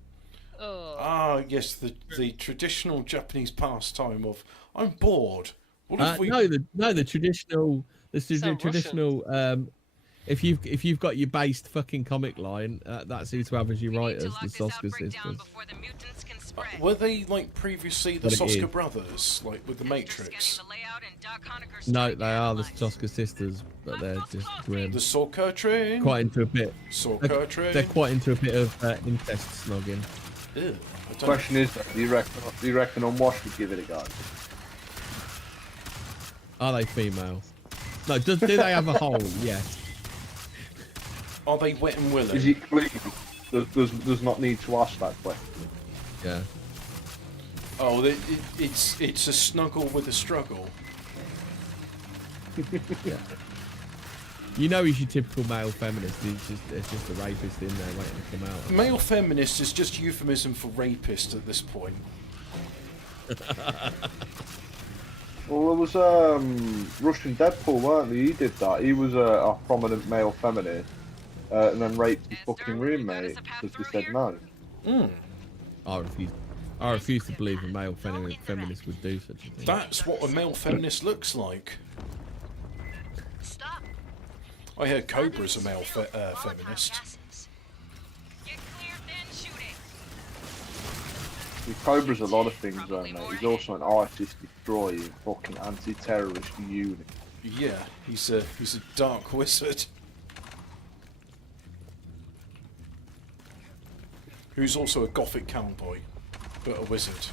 Oh. Ah, yes, the traditional Japanese pastime of, I'm bored. What if we... No, the traditional, Sound traditional. If you've got your based fucking comic line, that's who to have as your We need writers, to the lock this Soska outbreak down sisters. before the mutants can spread. Were they like previously the But it Soska is. brothers, like with the After Matrix? scanning the layout and Doc Honeker's No, trying they to are the analyze. Soska sisters, but they're just grim. The Soka train. Quite into a bit. Soka train. They're quite into a bit of incest snogging. Ew, I don't... Question is, do you reckon Unwashed would give it a go? Are they female? No. Do they have a hole? Yes. Are they wet and willing? Is it clean? Does not need to ask that question. Yeah. Oh, it's a snuggle with a struggle. You know he's your typical male feminist. It's just a rapist in there waiting to come out. Male feminist is just euphemism for rapist at this point. Well, there was Russian Deadpool, weren't they? He did that. He was a prominent male feminist, and then raped his fucking roommate because he said no. I refuse to believe a male feminist would do such a thing. That's what a male feminist looks like. Stop. I heard Cobra's a male feminist. Get clear, then shoot it. Cobra's a lot of things, though, mate. He's also an artist destroyer, fucking anti-terrorist unit. Yeah, he's a dark wizard. Who's also a gothic cowboy, but a wizard.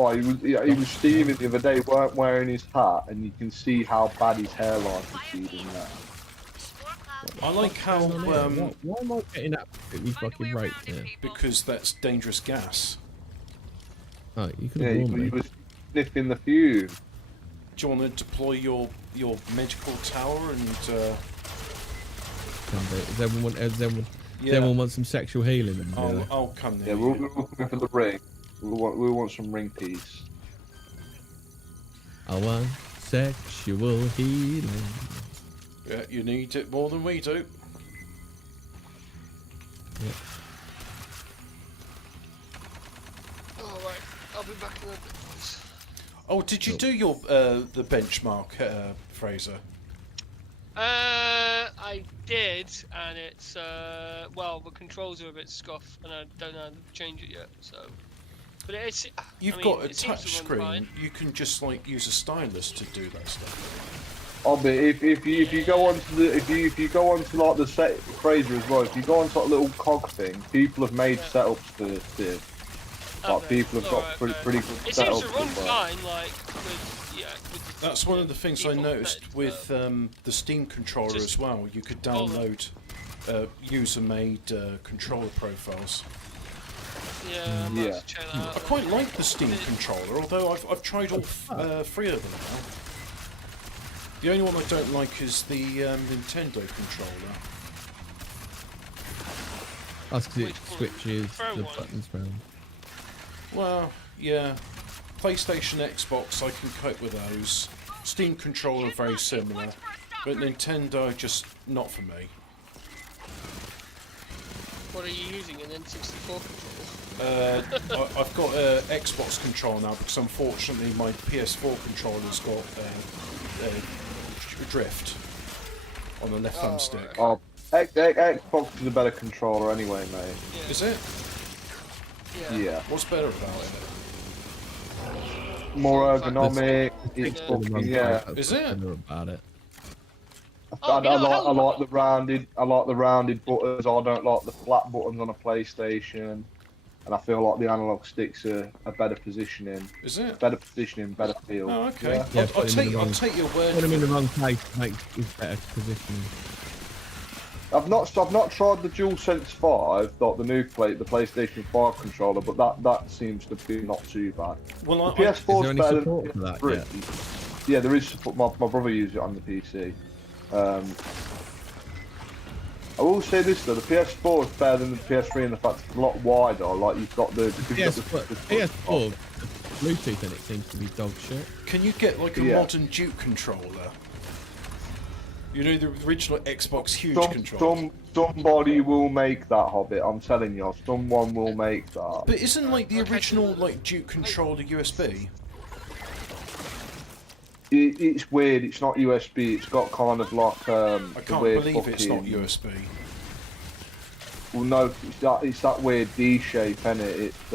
Oh, he was steaming the other day, weren't wearing his hat, and you can see how bad his hairline is in there. I like how, Why am I getting absolutely fucking raped here? because that's dangerous gas. Oh, you could Yeah, have he warned me. was sniffing the fume. Do you want to deploy your medical tower and, Does everyone yeah, want some sexual healing? And, I'll come Yeah, there. we're looking for the ring. We want some ring piece. I want sexual healing. Yeah, you need it more than we do. Yep. Alright, I'll be back in a bit, boys. Oh, did you do your the benchmark, Fraser? I did, and it's, well, the controls are a bit scuffed, and I don't know how to change it yet, so... But it's... You've got a touch screen. You can just like use a stylus to do that stuff. Oh, but if you go onto the if you go onto like the set Fraser as well, if you go onto that little cog thing, people have made setups for this. Like people have got pretty good It setups. seems to run as well. fine, like, with That's one of the things I noticed with the Steam controller as well. You could download user-made controller profiles. Yeah, I'm Yeah. about to check that out. I quite like the Steam controller, although I've tried all 3 of them now. The only one I don't like is the Nintendo controller. That's because it Which one? switches Pro the one? buttons round. Well, yeah. PlayStation, Xbox, I can cope with those. Steam controller are very similar, but Nintendo just not for me. What are you using, an N64 controller? I've got an Xbox controller now because unfortunately my PS4 controller's got drift on the left thumbstick. Oh, Xbox is a better controller anyway, mate. Yeah. Is it? Yeah. What's better about it? More ergonomic. It's It's the fucking wrong yeah. part. Is it? I don't know about it. I like the rounded. I like the rounded buttons. I don't like the flat buttons on a PlayStation. And I feel like the analog sticks are a better positioning. Is it? Better positioning, better feel. Oh, okay. Yeah. Yeah, I'll put him in the I'll wrong- take your word. Put him in for the it. wrong place to make his better positioning. I've not tried the DualSense 5, like the new the PlayStation 5 controller, but that seems to be not too bad. Well, The Is PS4 there is any better than support the for that PS3. yet? Yeah, there is support. My brother used it on the PC. I will say this though, the PS4 is better than the PS3 in the fact it's a lot wider. Like you've got the PS4, the Bluetooth in it seems to be dog shit. Can you get like a Yeah. modern Duke controller? You know the original Xbox huge controller. Somebody will make that, Hobbit. I'm telling you, someone will make that. But isn't like the original like Duke controller USB? It's weird. It's not USB. It's got kind of like I the can't weird believe it's not fucking- USB. Well, no, it's that weird D shape, isn't it? It's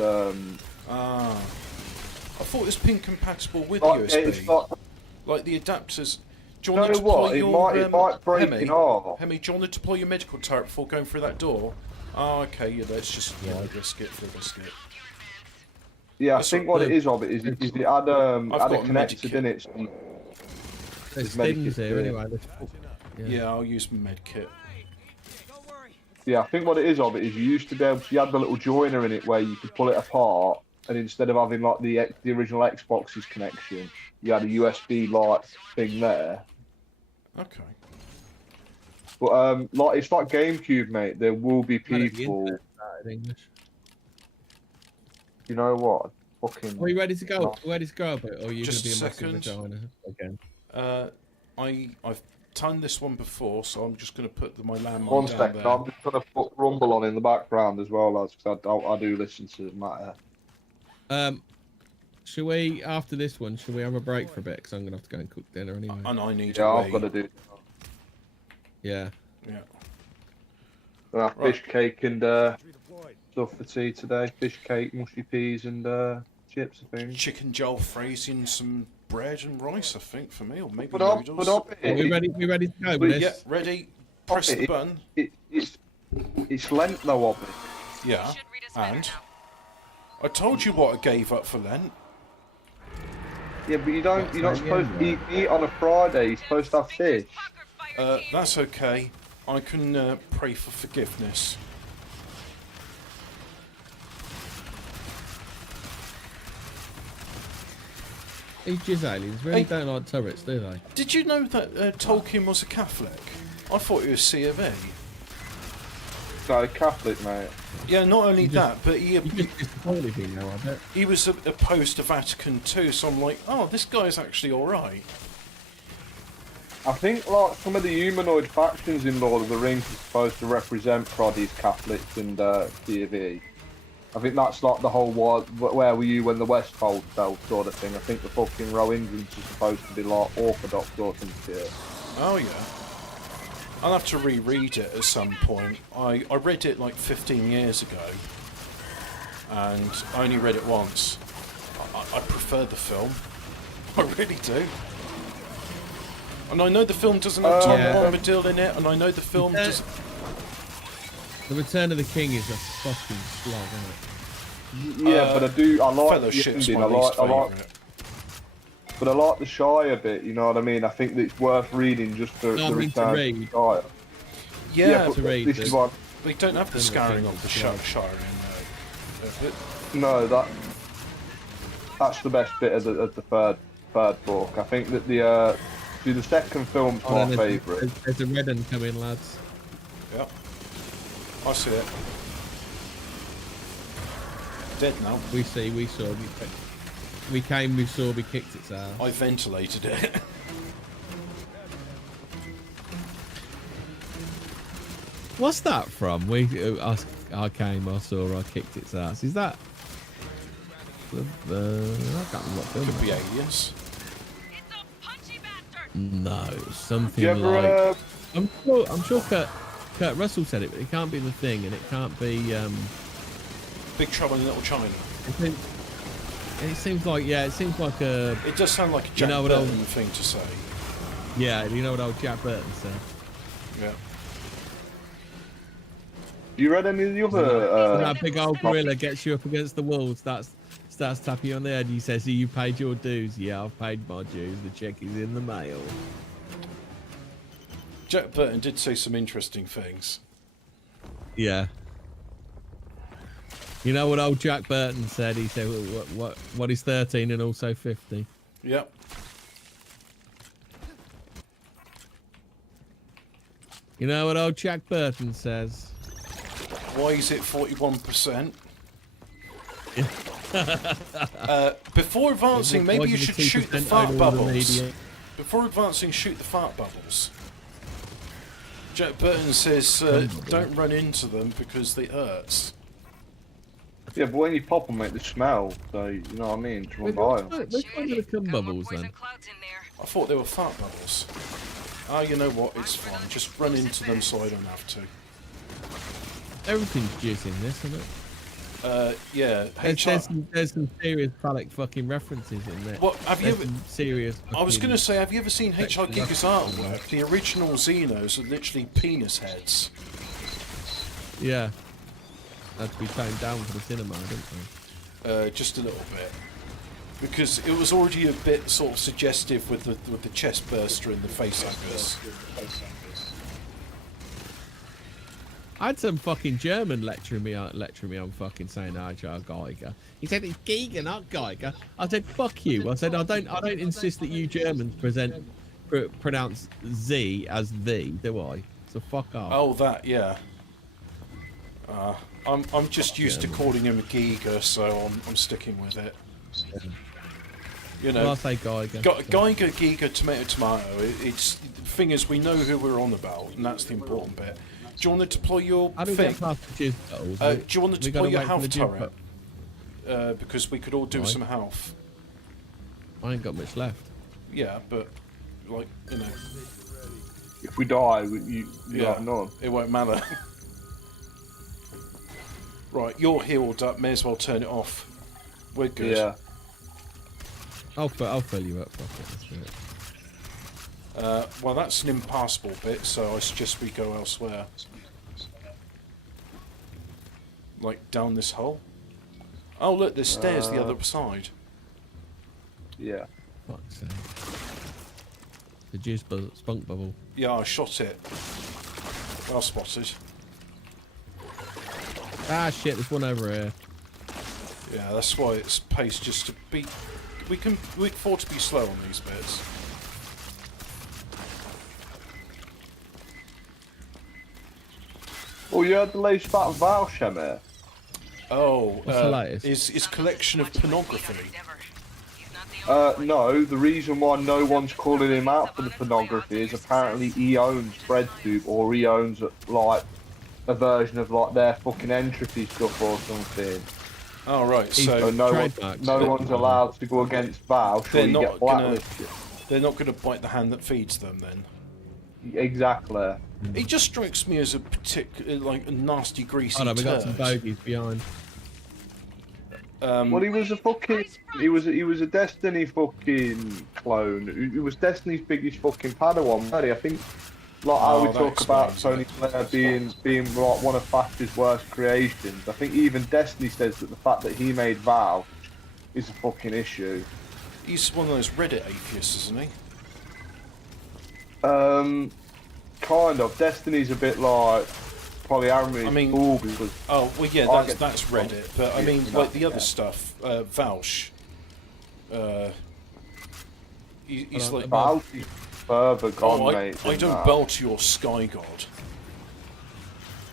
Ah, I thought it was pin compatible with like, USB. it's not. Like the adapters. Do you You want know to deploy what? It your might break Hemi? in half. Hemi, do you want to deploy your medical turret before going through that door? Oh, okay, yeah, let's just risk it for a biscuit. Yeah, I That's think what what it the- is of it is it had I've had got a a connector medikit. in it. There's Medikit things here here. anyway. Yeah, I'll use my med kit. Yeah, I think what it is of it is you used to be able to, you had the little joiner in it where you could pull it apart and instead of having like the original Xbox's connection, you had a USB like thing there. Okay. But like it's like GameCube, mate. There will be people. In English. You know what? Fucking. Are you ready to go? Ready to go, or are you going to Just be a a massive second. vagina again? I've done this one before, so I'm just going to put my landmine One down second, there. I'm just gonna put Rumble on in the background as well, lads, because I do listen to Matt. Should we, after this one, should we have a break for a bit? Because I'm going to have to go and cook dinner anyway. And I need Yeah, to I've got to do. Yeah. Yeah. Gonna have fish cake and stuff for tea today. Fish cake, mushy peas, and chips, I think. Chicken jalfrezi and some bread and rice, I think, for me, or maybe But up, noodles. Are we ready? We ready to go with Yeah, this? ready. Press the button. It's Lent though, Obby. Yeah, and I told you what I gave up for Lent. Yeah, but you're not supposed to eat on a Friday. You're supposed to have fish. That's okay. I can pray for forgiveness. These jizz aliens really Hey. don't like turrets, do they? Did you know that Tolkien was a Catholic? I thought he was C of A. No, Catholic, mate. Yeah, not only that, but You just disappointed me now, I bet. he was opposed to Vatican II, so I'm like, oh, this guy's actually alright. I think like some of the humanoid factions in Lord of the Rings are supposed to represent Proddies, Catholics, and D.V. I think that's like the whole where were you when the West fell sort of thing. I think the fucking Rohingyans are supposed to be like Orthodox or some shit. Oh yeah. I'll have to reread it at some point. I read it like 15 years ago, and I only read it once. I prefer the film. I really do. And I know the film doesn't have Tom Bombadil in it, and I know the film doesn't... The Return of the King is a fucking slog, isn't it? Yeah, but I like Fellowship's the my ending. least favourite. But I like the Shire bit, you know what I mean? I think that it's worth reading just for the Return of the Shire. Yeah, to read this this. is what... we don't have the scouring of the Shire in No, that's the best bit of the third book. I think that the second film's my favourite. There's a red one coming, lads. Yep. I see it. Dead now. We saw, we came, we saw, we kicked its ass. I ventilated it. What's that from? I came, I saw, I kicked its ass. Is that? I can't remember what film. Could be aliens. No, something You ever, like. I'm sure Kurt Russell said it, but it can't be The Thing, and it can't be. Big Trouble in Little China. It seems like a. It does sound like a Jack Burton thing to say. Yeah, you know what old Jack Burton said. Yeah. you read any of the other? That big old gorilla gets you up against the walls. Starts tapping you on the head. He says, "You paid your dues." Yeah, I've paid my dues. The check is in the mail. Jack Burton did say some interesting things. Yeah. You know what old Jack Burton said? He said, "What is 13 and also 50?" Yep. You know what old Jack Burton says? Why is it 41%? Before advancing, maybe you should shoot the fart bubbles. Before advancing, shoot the fart bubbles. Jack Burton says, don't run into them because they hurts. Yeah, but when you pop them, they smell. So you know what I mean. To run by them. Which ones are the cum bubbles then? I thought they were fart bubbles. Ah, you know what? It's fine. Just run into them so I don't have to. Everything's jizz in this, isn't it? Yeah. There's some serious phallic fucking references in there. What have you ever? Serious. I was going to say, have you ever seen H.R. sexual Giger's artwork? The original Xenos are literally penis heads. Yeah. Had to be toned down for the cinema, didn't they? Just a little bit. Because it was already a bit sort of suggestive with the chest burster and the face huggers. I had some fucking German lecturing me on fucking saying R.J. Geiger. He said it's Giga, not Geiger. I said fuck you. I said I don't insist that you Germans pronounce Z as the, do I? So fuck off. Oh, that, yeah. I'm just used to calling him a Giga, so I'm sticking with it. You know, Well, I'll say Geiger. Geiger, Giga, tomato, tomato. It's the thing is, we know who we're on about, and that's the important bit. Do you want to deploy your How do we thing? get past the jizz battles? Do you want to We deploy gotta your wait for the health jizz turret? Because we could all do Right. some health. I ain't got much left. Yeah, but like you know, If we die, you Yeah. have none. it won't matter. Right, you're healed up. May as well turn it off. We're good. Yeah. I'll fill you up. Fuck it. Let's do it. Well, that's an impassable bit, so I suggest we go elsewhere. Like down this hole. Oh, look, there's stairs the other side. Yeah. Fuck's sake. The jizz spunk bubble. Yeah, I shot it. Well spotted. Ah shit, there's one over here. Yeah, that's why it's paced just to be. We can afford to be slow on these bits. Oh, you heard the latest about Val, Shemir? Oh, What's the latest? Is collection of pornography. No, the reason why no one's calling him out for the pornography is apparently he owns BreadTube, or he owns, like, a version of, like, their fucking entropy stuff or something. Oh right, He's so So no Trademarks. one's allowed to go against Val, so they're you not get gonna blacklisted. they're not gonna bite the hand that feeds them then. Exactly. He just strikes me as a like a nasty, greasy Oh no, we got some turd. bogeys behind. Well, he was a fucking, he was a Destiny fucking clone. He was Destiny's biggest fucking Padawan, wasn't he? I think, like how we that talk about explains Tony Blair being like one of Factor's worst creations. I think even Destiny says that the fact that he made Val is a fucking issue. He's one of those Reddit atheists, isn't he? Kind of. Destiny's a bit like polyamory. I mean- cool because Oh well, yeah, I that's get- Reddit. But I yeah, mean, no, like the other yeah. stuff, Vaush. He's like, Val's is further gone, oh, mate. I than don't that. bow to your sky god.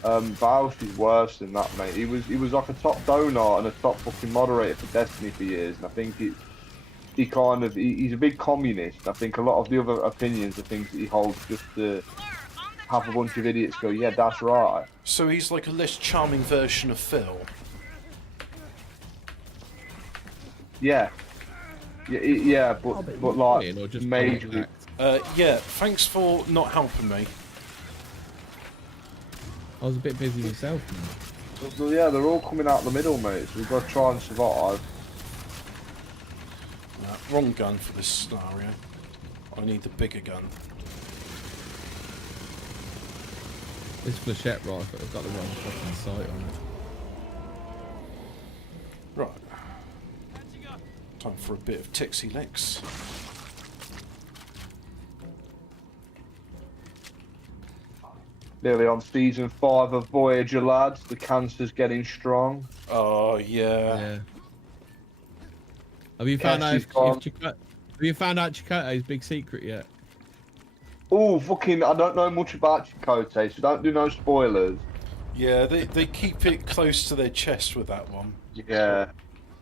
Valve is worse than that, mate. He was like a top donor and a top fucking moderator for Destiny for years, and I think he's a big communist. I think a lot of the other opinions are things that he holds just to have a bunch of idiots go, yeah, that's right. So he's like a less charming version of Phil. Yeah, yeah, but like Or just majorly. Yeah, thanks for not helping me. I was a bit busy myself, man. So, yeah, they're all coming out the middle, mate. So we've got to try and survive. Wrong gun for this scenario. I need the bigger gun. This flechette rifle, I've got the wrong fucking sight on it. Right. Time for a bit of Tixie Licks. Nearly on season 5 of Voyager, lads. The cancer's getting strong. Oh yeah. Yeah. Have you found out she's if gone. Have you found out Chakotay's big secret yet? Oh, fucking! I don't know much about Chakotay, so don't do no spoilers. Yeah, they keep it close to their chest with that one. Yeah.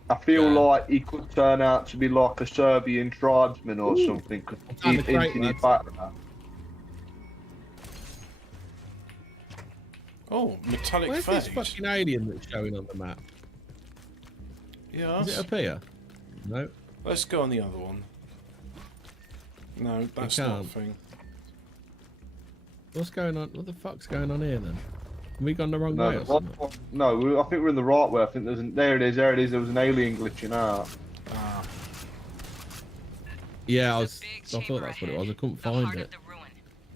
I feel Yeah. like he could turn out to be like a Serbian tribesman or something. Cause found keep the crate, hinting his lads. background. Oh, metallic Where's fade. this fucking alien that's showing on the map? Yeah, Is it up here? No. let's go on the other one. No, that's not a can't. thing. What's going on? What the fuck's going on here then? Have we gone the wrong No, way or something? no, I think we're in the right way. I think there it is. There There was an alien glitching out. Ah, Yeah, I There's a big thought chamber that's what it ahead, was. I couldn't the heart find of it. the ruin.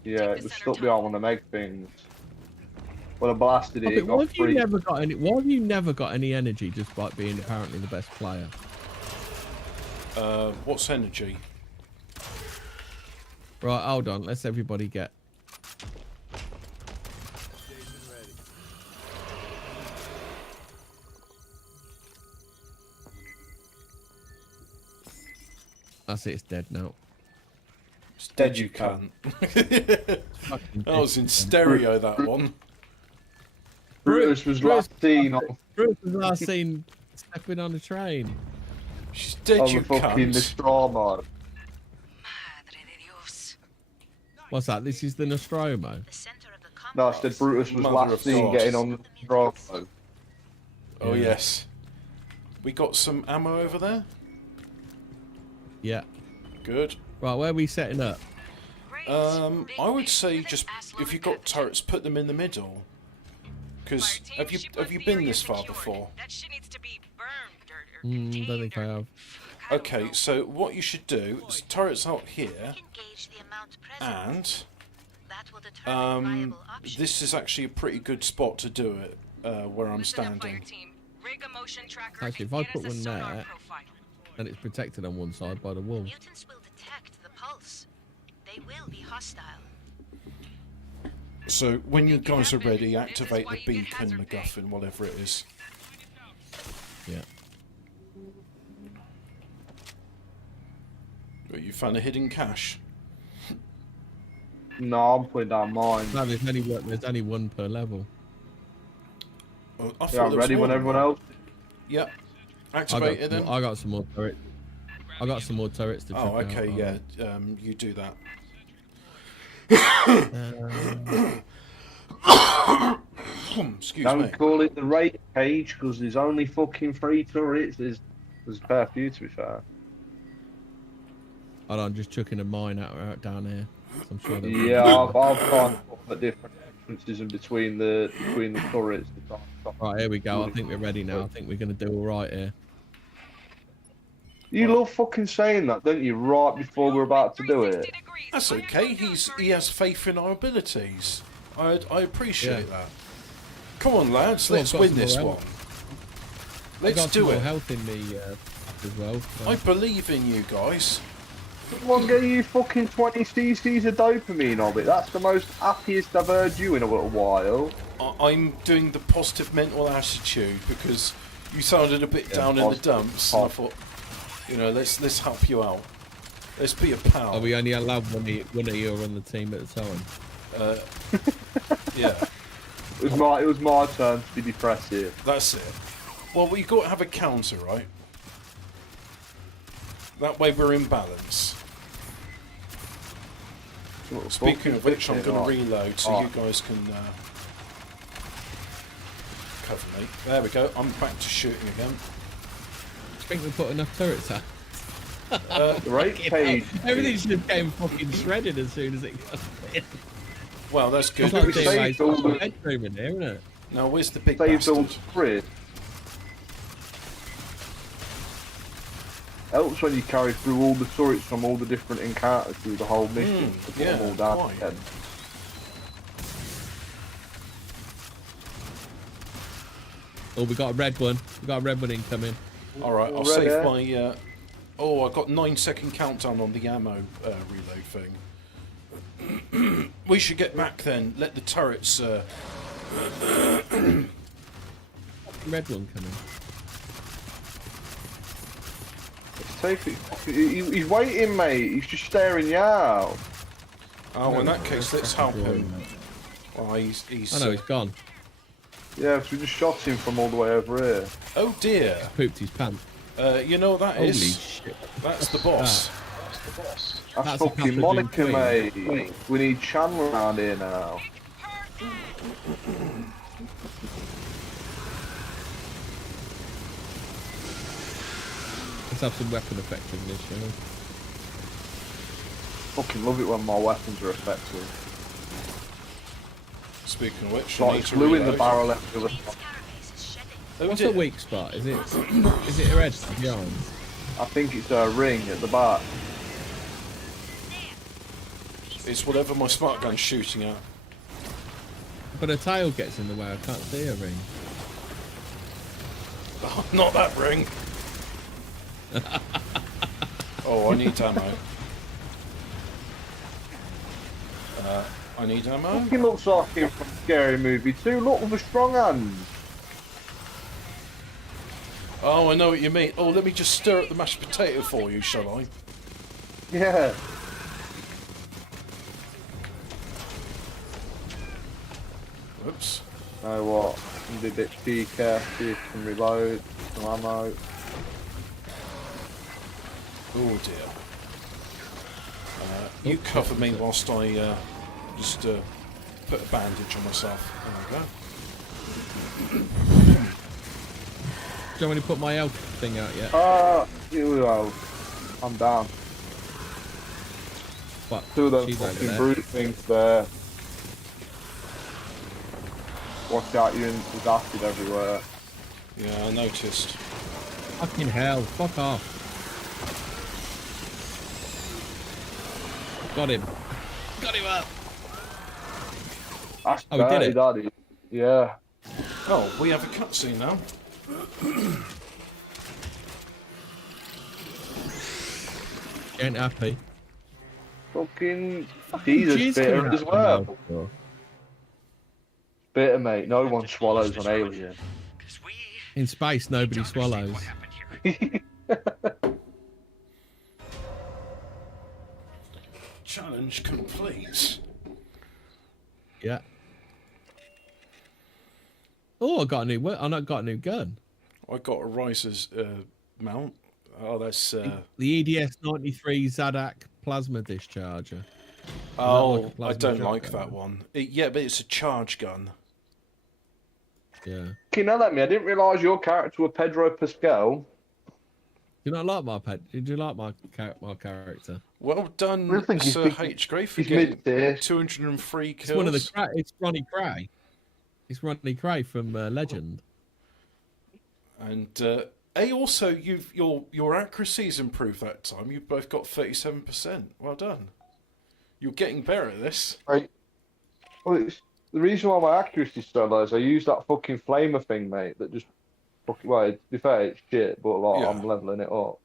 Yeah, Take it the was center stuck behind one of the egg things. When I blasted it, it Why got have you free. never got any? Why have you never got any energy just by being apparently the best player? what's energy? Right, hold on. Let's everybody get. That's it. It's dead now. It's dead, you can't. Fucking That was in dead. stereo, that one. Brutus was last seen on Bruce was last seen stepping on a train. She's dead, you the fucking can't. Nostromo. Madre de Dios. What's that? This is the Nostromo. The center of the No, I complex. said Brutus was Mother of last seen God. getting on the Nostromo. Oh, Yeah. yes. We got some ammo over there. Yeah. Good. Right, where are we setting up? Great. I would say just if you've got turrets, put them in the middle. Because have you been this far before? That shit needs to be burned or Don't think I have. Okay, so what you should do is turrets out here, engage the amount present. and That will determine viable options. this is actually a pretty good spot to do it, where I'm Listen up, fire standing. team. Rig a motion tracker Actually, and if I get put us a one sonar there- profile. And it's protected on one side by the wall. Mutants will detect the pulse. They will be hostile. So when you guys are ready, activate the beacon MacGuffin, whatever it is. Yeah. But you found a hidden cache. No, I'm putting down mine. No, there's only one per level. Oh, I Yeah, thought I'm there was ready when more. everyone else. Yep. Activate it then. I got some more turrets. I got some more turrets to check Oh, out. okay, yeah. You do that. Excuse Don't me. call it the raid cage because there's only fucking 3 turrets. There's a fair few to be fair. Hold on, just chucking a mine out down here. I'm sure there'll be- Yeah, I'll find the different entrances in between the turrets. Right, here we go. I think we're ready now. I think we're going to do all right here. You love fucking saying that, don't you? Right before we're about to do it. That's okay. He has faith in our abilities. I appreciate that. Come on, lads. Well, Let's I've got win some this more one. health. I've Let's got some do more it. health in me as well. So. I believe in you guys. Come on, get you fucking 20 cc's of dopamine of it. That's the most happiest I've heard you in a little while. I'm doing the positive mental attitude because you sounded a bit down in the dumps, and I thought, you know, let's help you out. Let's be a pal. Are we only allowed one of you on the team at a time? Yeah, It was my turn to be depressive. that's it. Well, we've got to have a counter, right? That way we're in balance. Speaking of which, I'm going to reload so you guys can cover me. There we go. I'm back to shooting again. Do you think we put enough turrets out? The raid cage. Everything just came fucking shredded as soon as it got in. Well, that's good. It's like we being saved raised all up the- a bedroom in here, isn't it? Now, where's the big Saved all bastard? turrets. Helps when you carry through all the turrets from all the different encounters through the whole mission to put them all down quite. again. Oh, we got a red one. We got a red one incoming. All right, I'll Already? save my. Oh, I got 9-second countdown on the ammo reload thing. We should get back then. Let the turrets. Red one coming. Take it. He's waiting, mate. He's just staring you out. Oh, in that case, let's help him. Oh, he's. I know, he's gone. Yeah, so we just shot him from all the way over here. Oh dear. Pooped his pants. You know what that Holy is? shit. That's the boss. That's That's a fucking couple of Monica, Queen. mate. We need Chandler around here now. Let's have some weapon effectiveness, shall we? Fucking love it when my weapons are effective. Speaking of which, It's I like need to glue in the reload. barrel after the. Its carapace is shedding. Oh, What's dear. the weak spot? Is it her head behind? I think it's a ring at the back. It's whatever my smart gun's shooting at. But her tail gets in the way. I can't see her ring. Oh, not that ring. Oh, I need ammo. I need ammo. He looks like him from Scary Movie 2. Look with a strong hand. Oh, I know what you mean. Oh, let me just stir up the mashed potato for you, shall I? Yeah. Whoops. Know what? I'm be a bit cheeky, see if I can reload some ammo. Oh dear. You cover me whilst I just put a bandage on myself. There we go. Do you want me to put my health thing out yet? Here we go. I'm down. What? Two of those She's over fucking there. brute things there. Watch out, you there's acid everywhere. Yeah, I noticed. Fucking hell. Fuck off. Got him. Got him up. That's Oh, we did dirty, it. Daddy. Yeah. Oh, we have a cutscene now. Ain't happy. Fucking Jesus Jizz bitter coming as out well. of the mouth. Bitter, mate. No one swallows on Alien. Because we In space, nobody don't understand swallows. what happened here. Challenge complete. Yeah. Oh, I got a new. I got a new gun. I got a riser's mount. Oh, that's. The EDS 93 Zadak plasma discharger. Oh, like a I plasma don't like shotgun? that one. Yeah, but it's a charge gun. Yeah. Can you let me? I didn't realise your character was Pedro Pascal. Do you not like my pet? Did you like my character? Well done, I think he's Sir big- H. Gray, for he's getting mid-tier. 203 kills. It's one of the. It's Ronnie Cray. It's Ronnie Cray from Legend. And also, your accuracy's improved that time. You've both got 37%. Well done. You're getting better at this. Right. Well, it's, the reason why my accuracy's so low is I use that fucking flamer thing, mate, that just fucking, well, to be fair, it's shit, but like, Yeah. I'm leveling it up.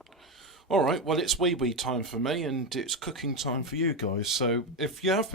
All right, well, it's wee time for me, and it's cooking time for you guys. So if you have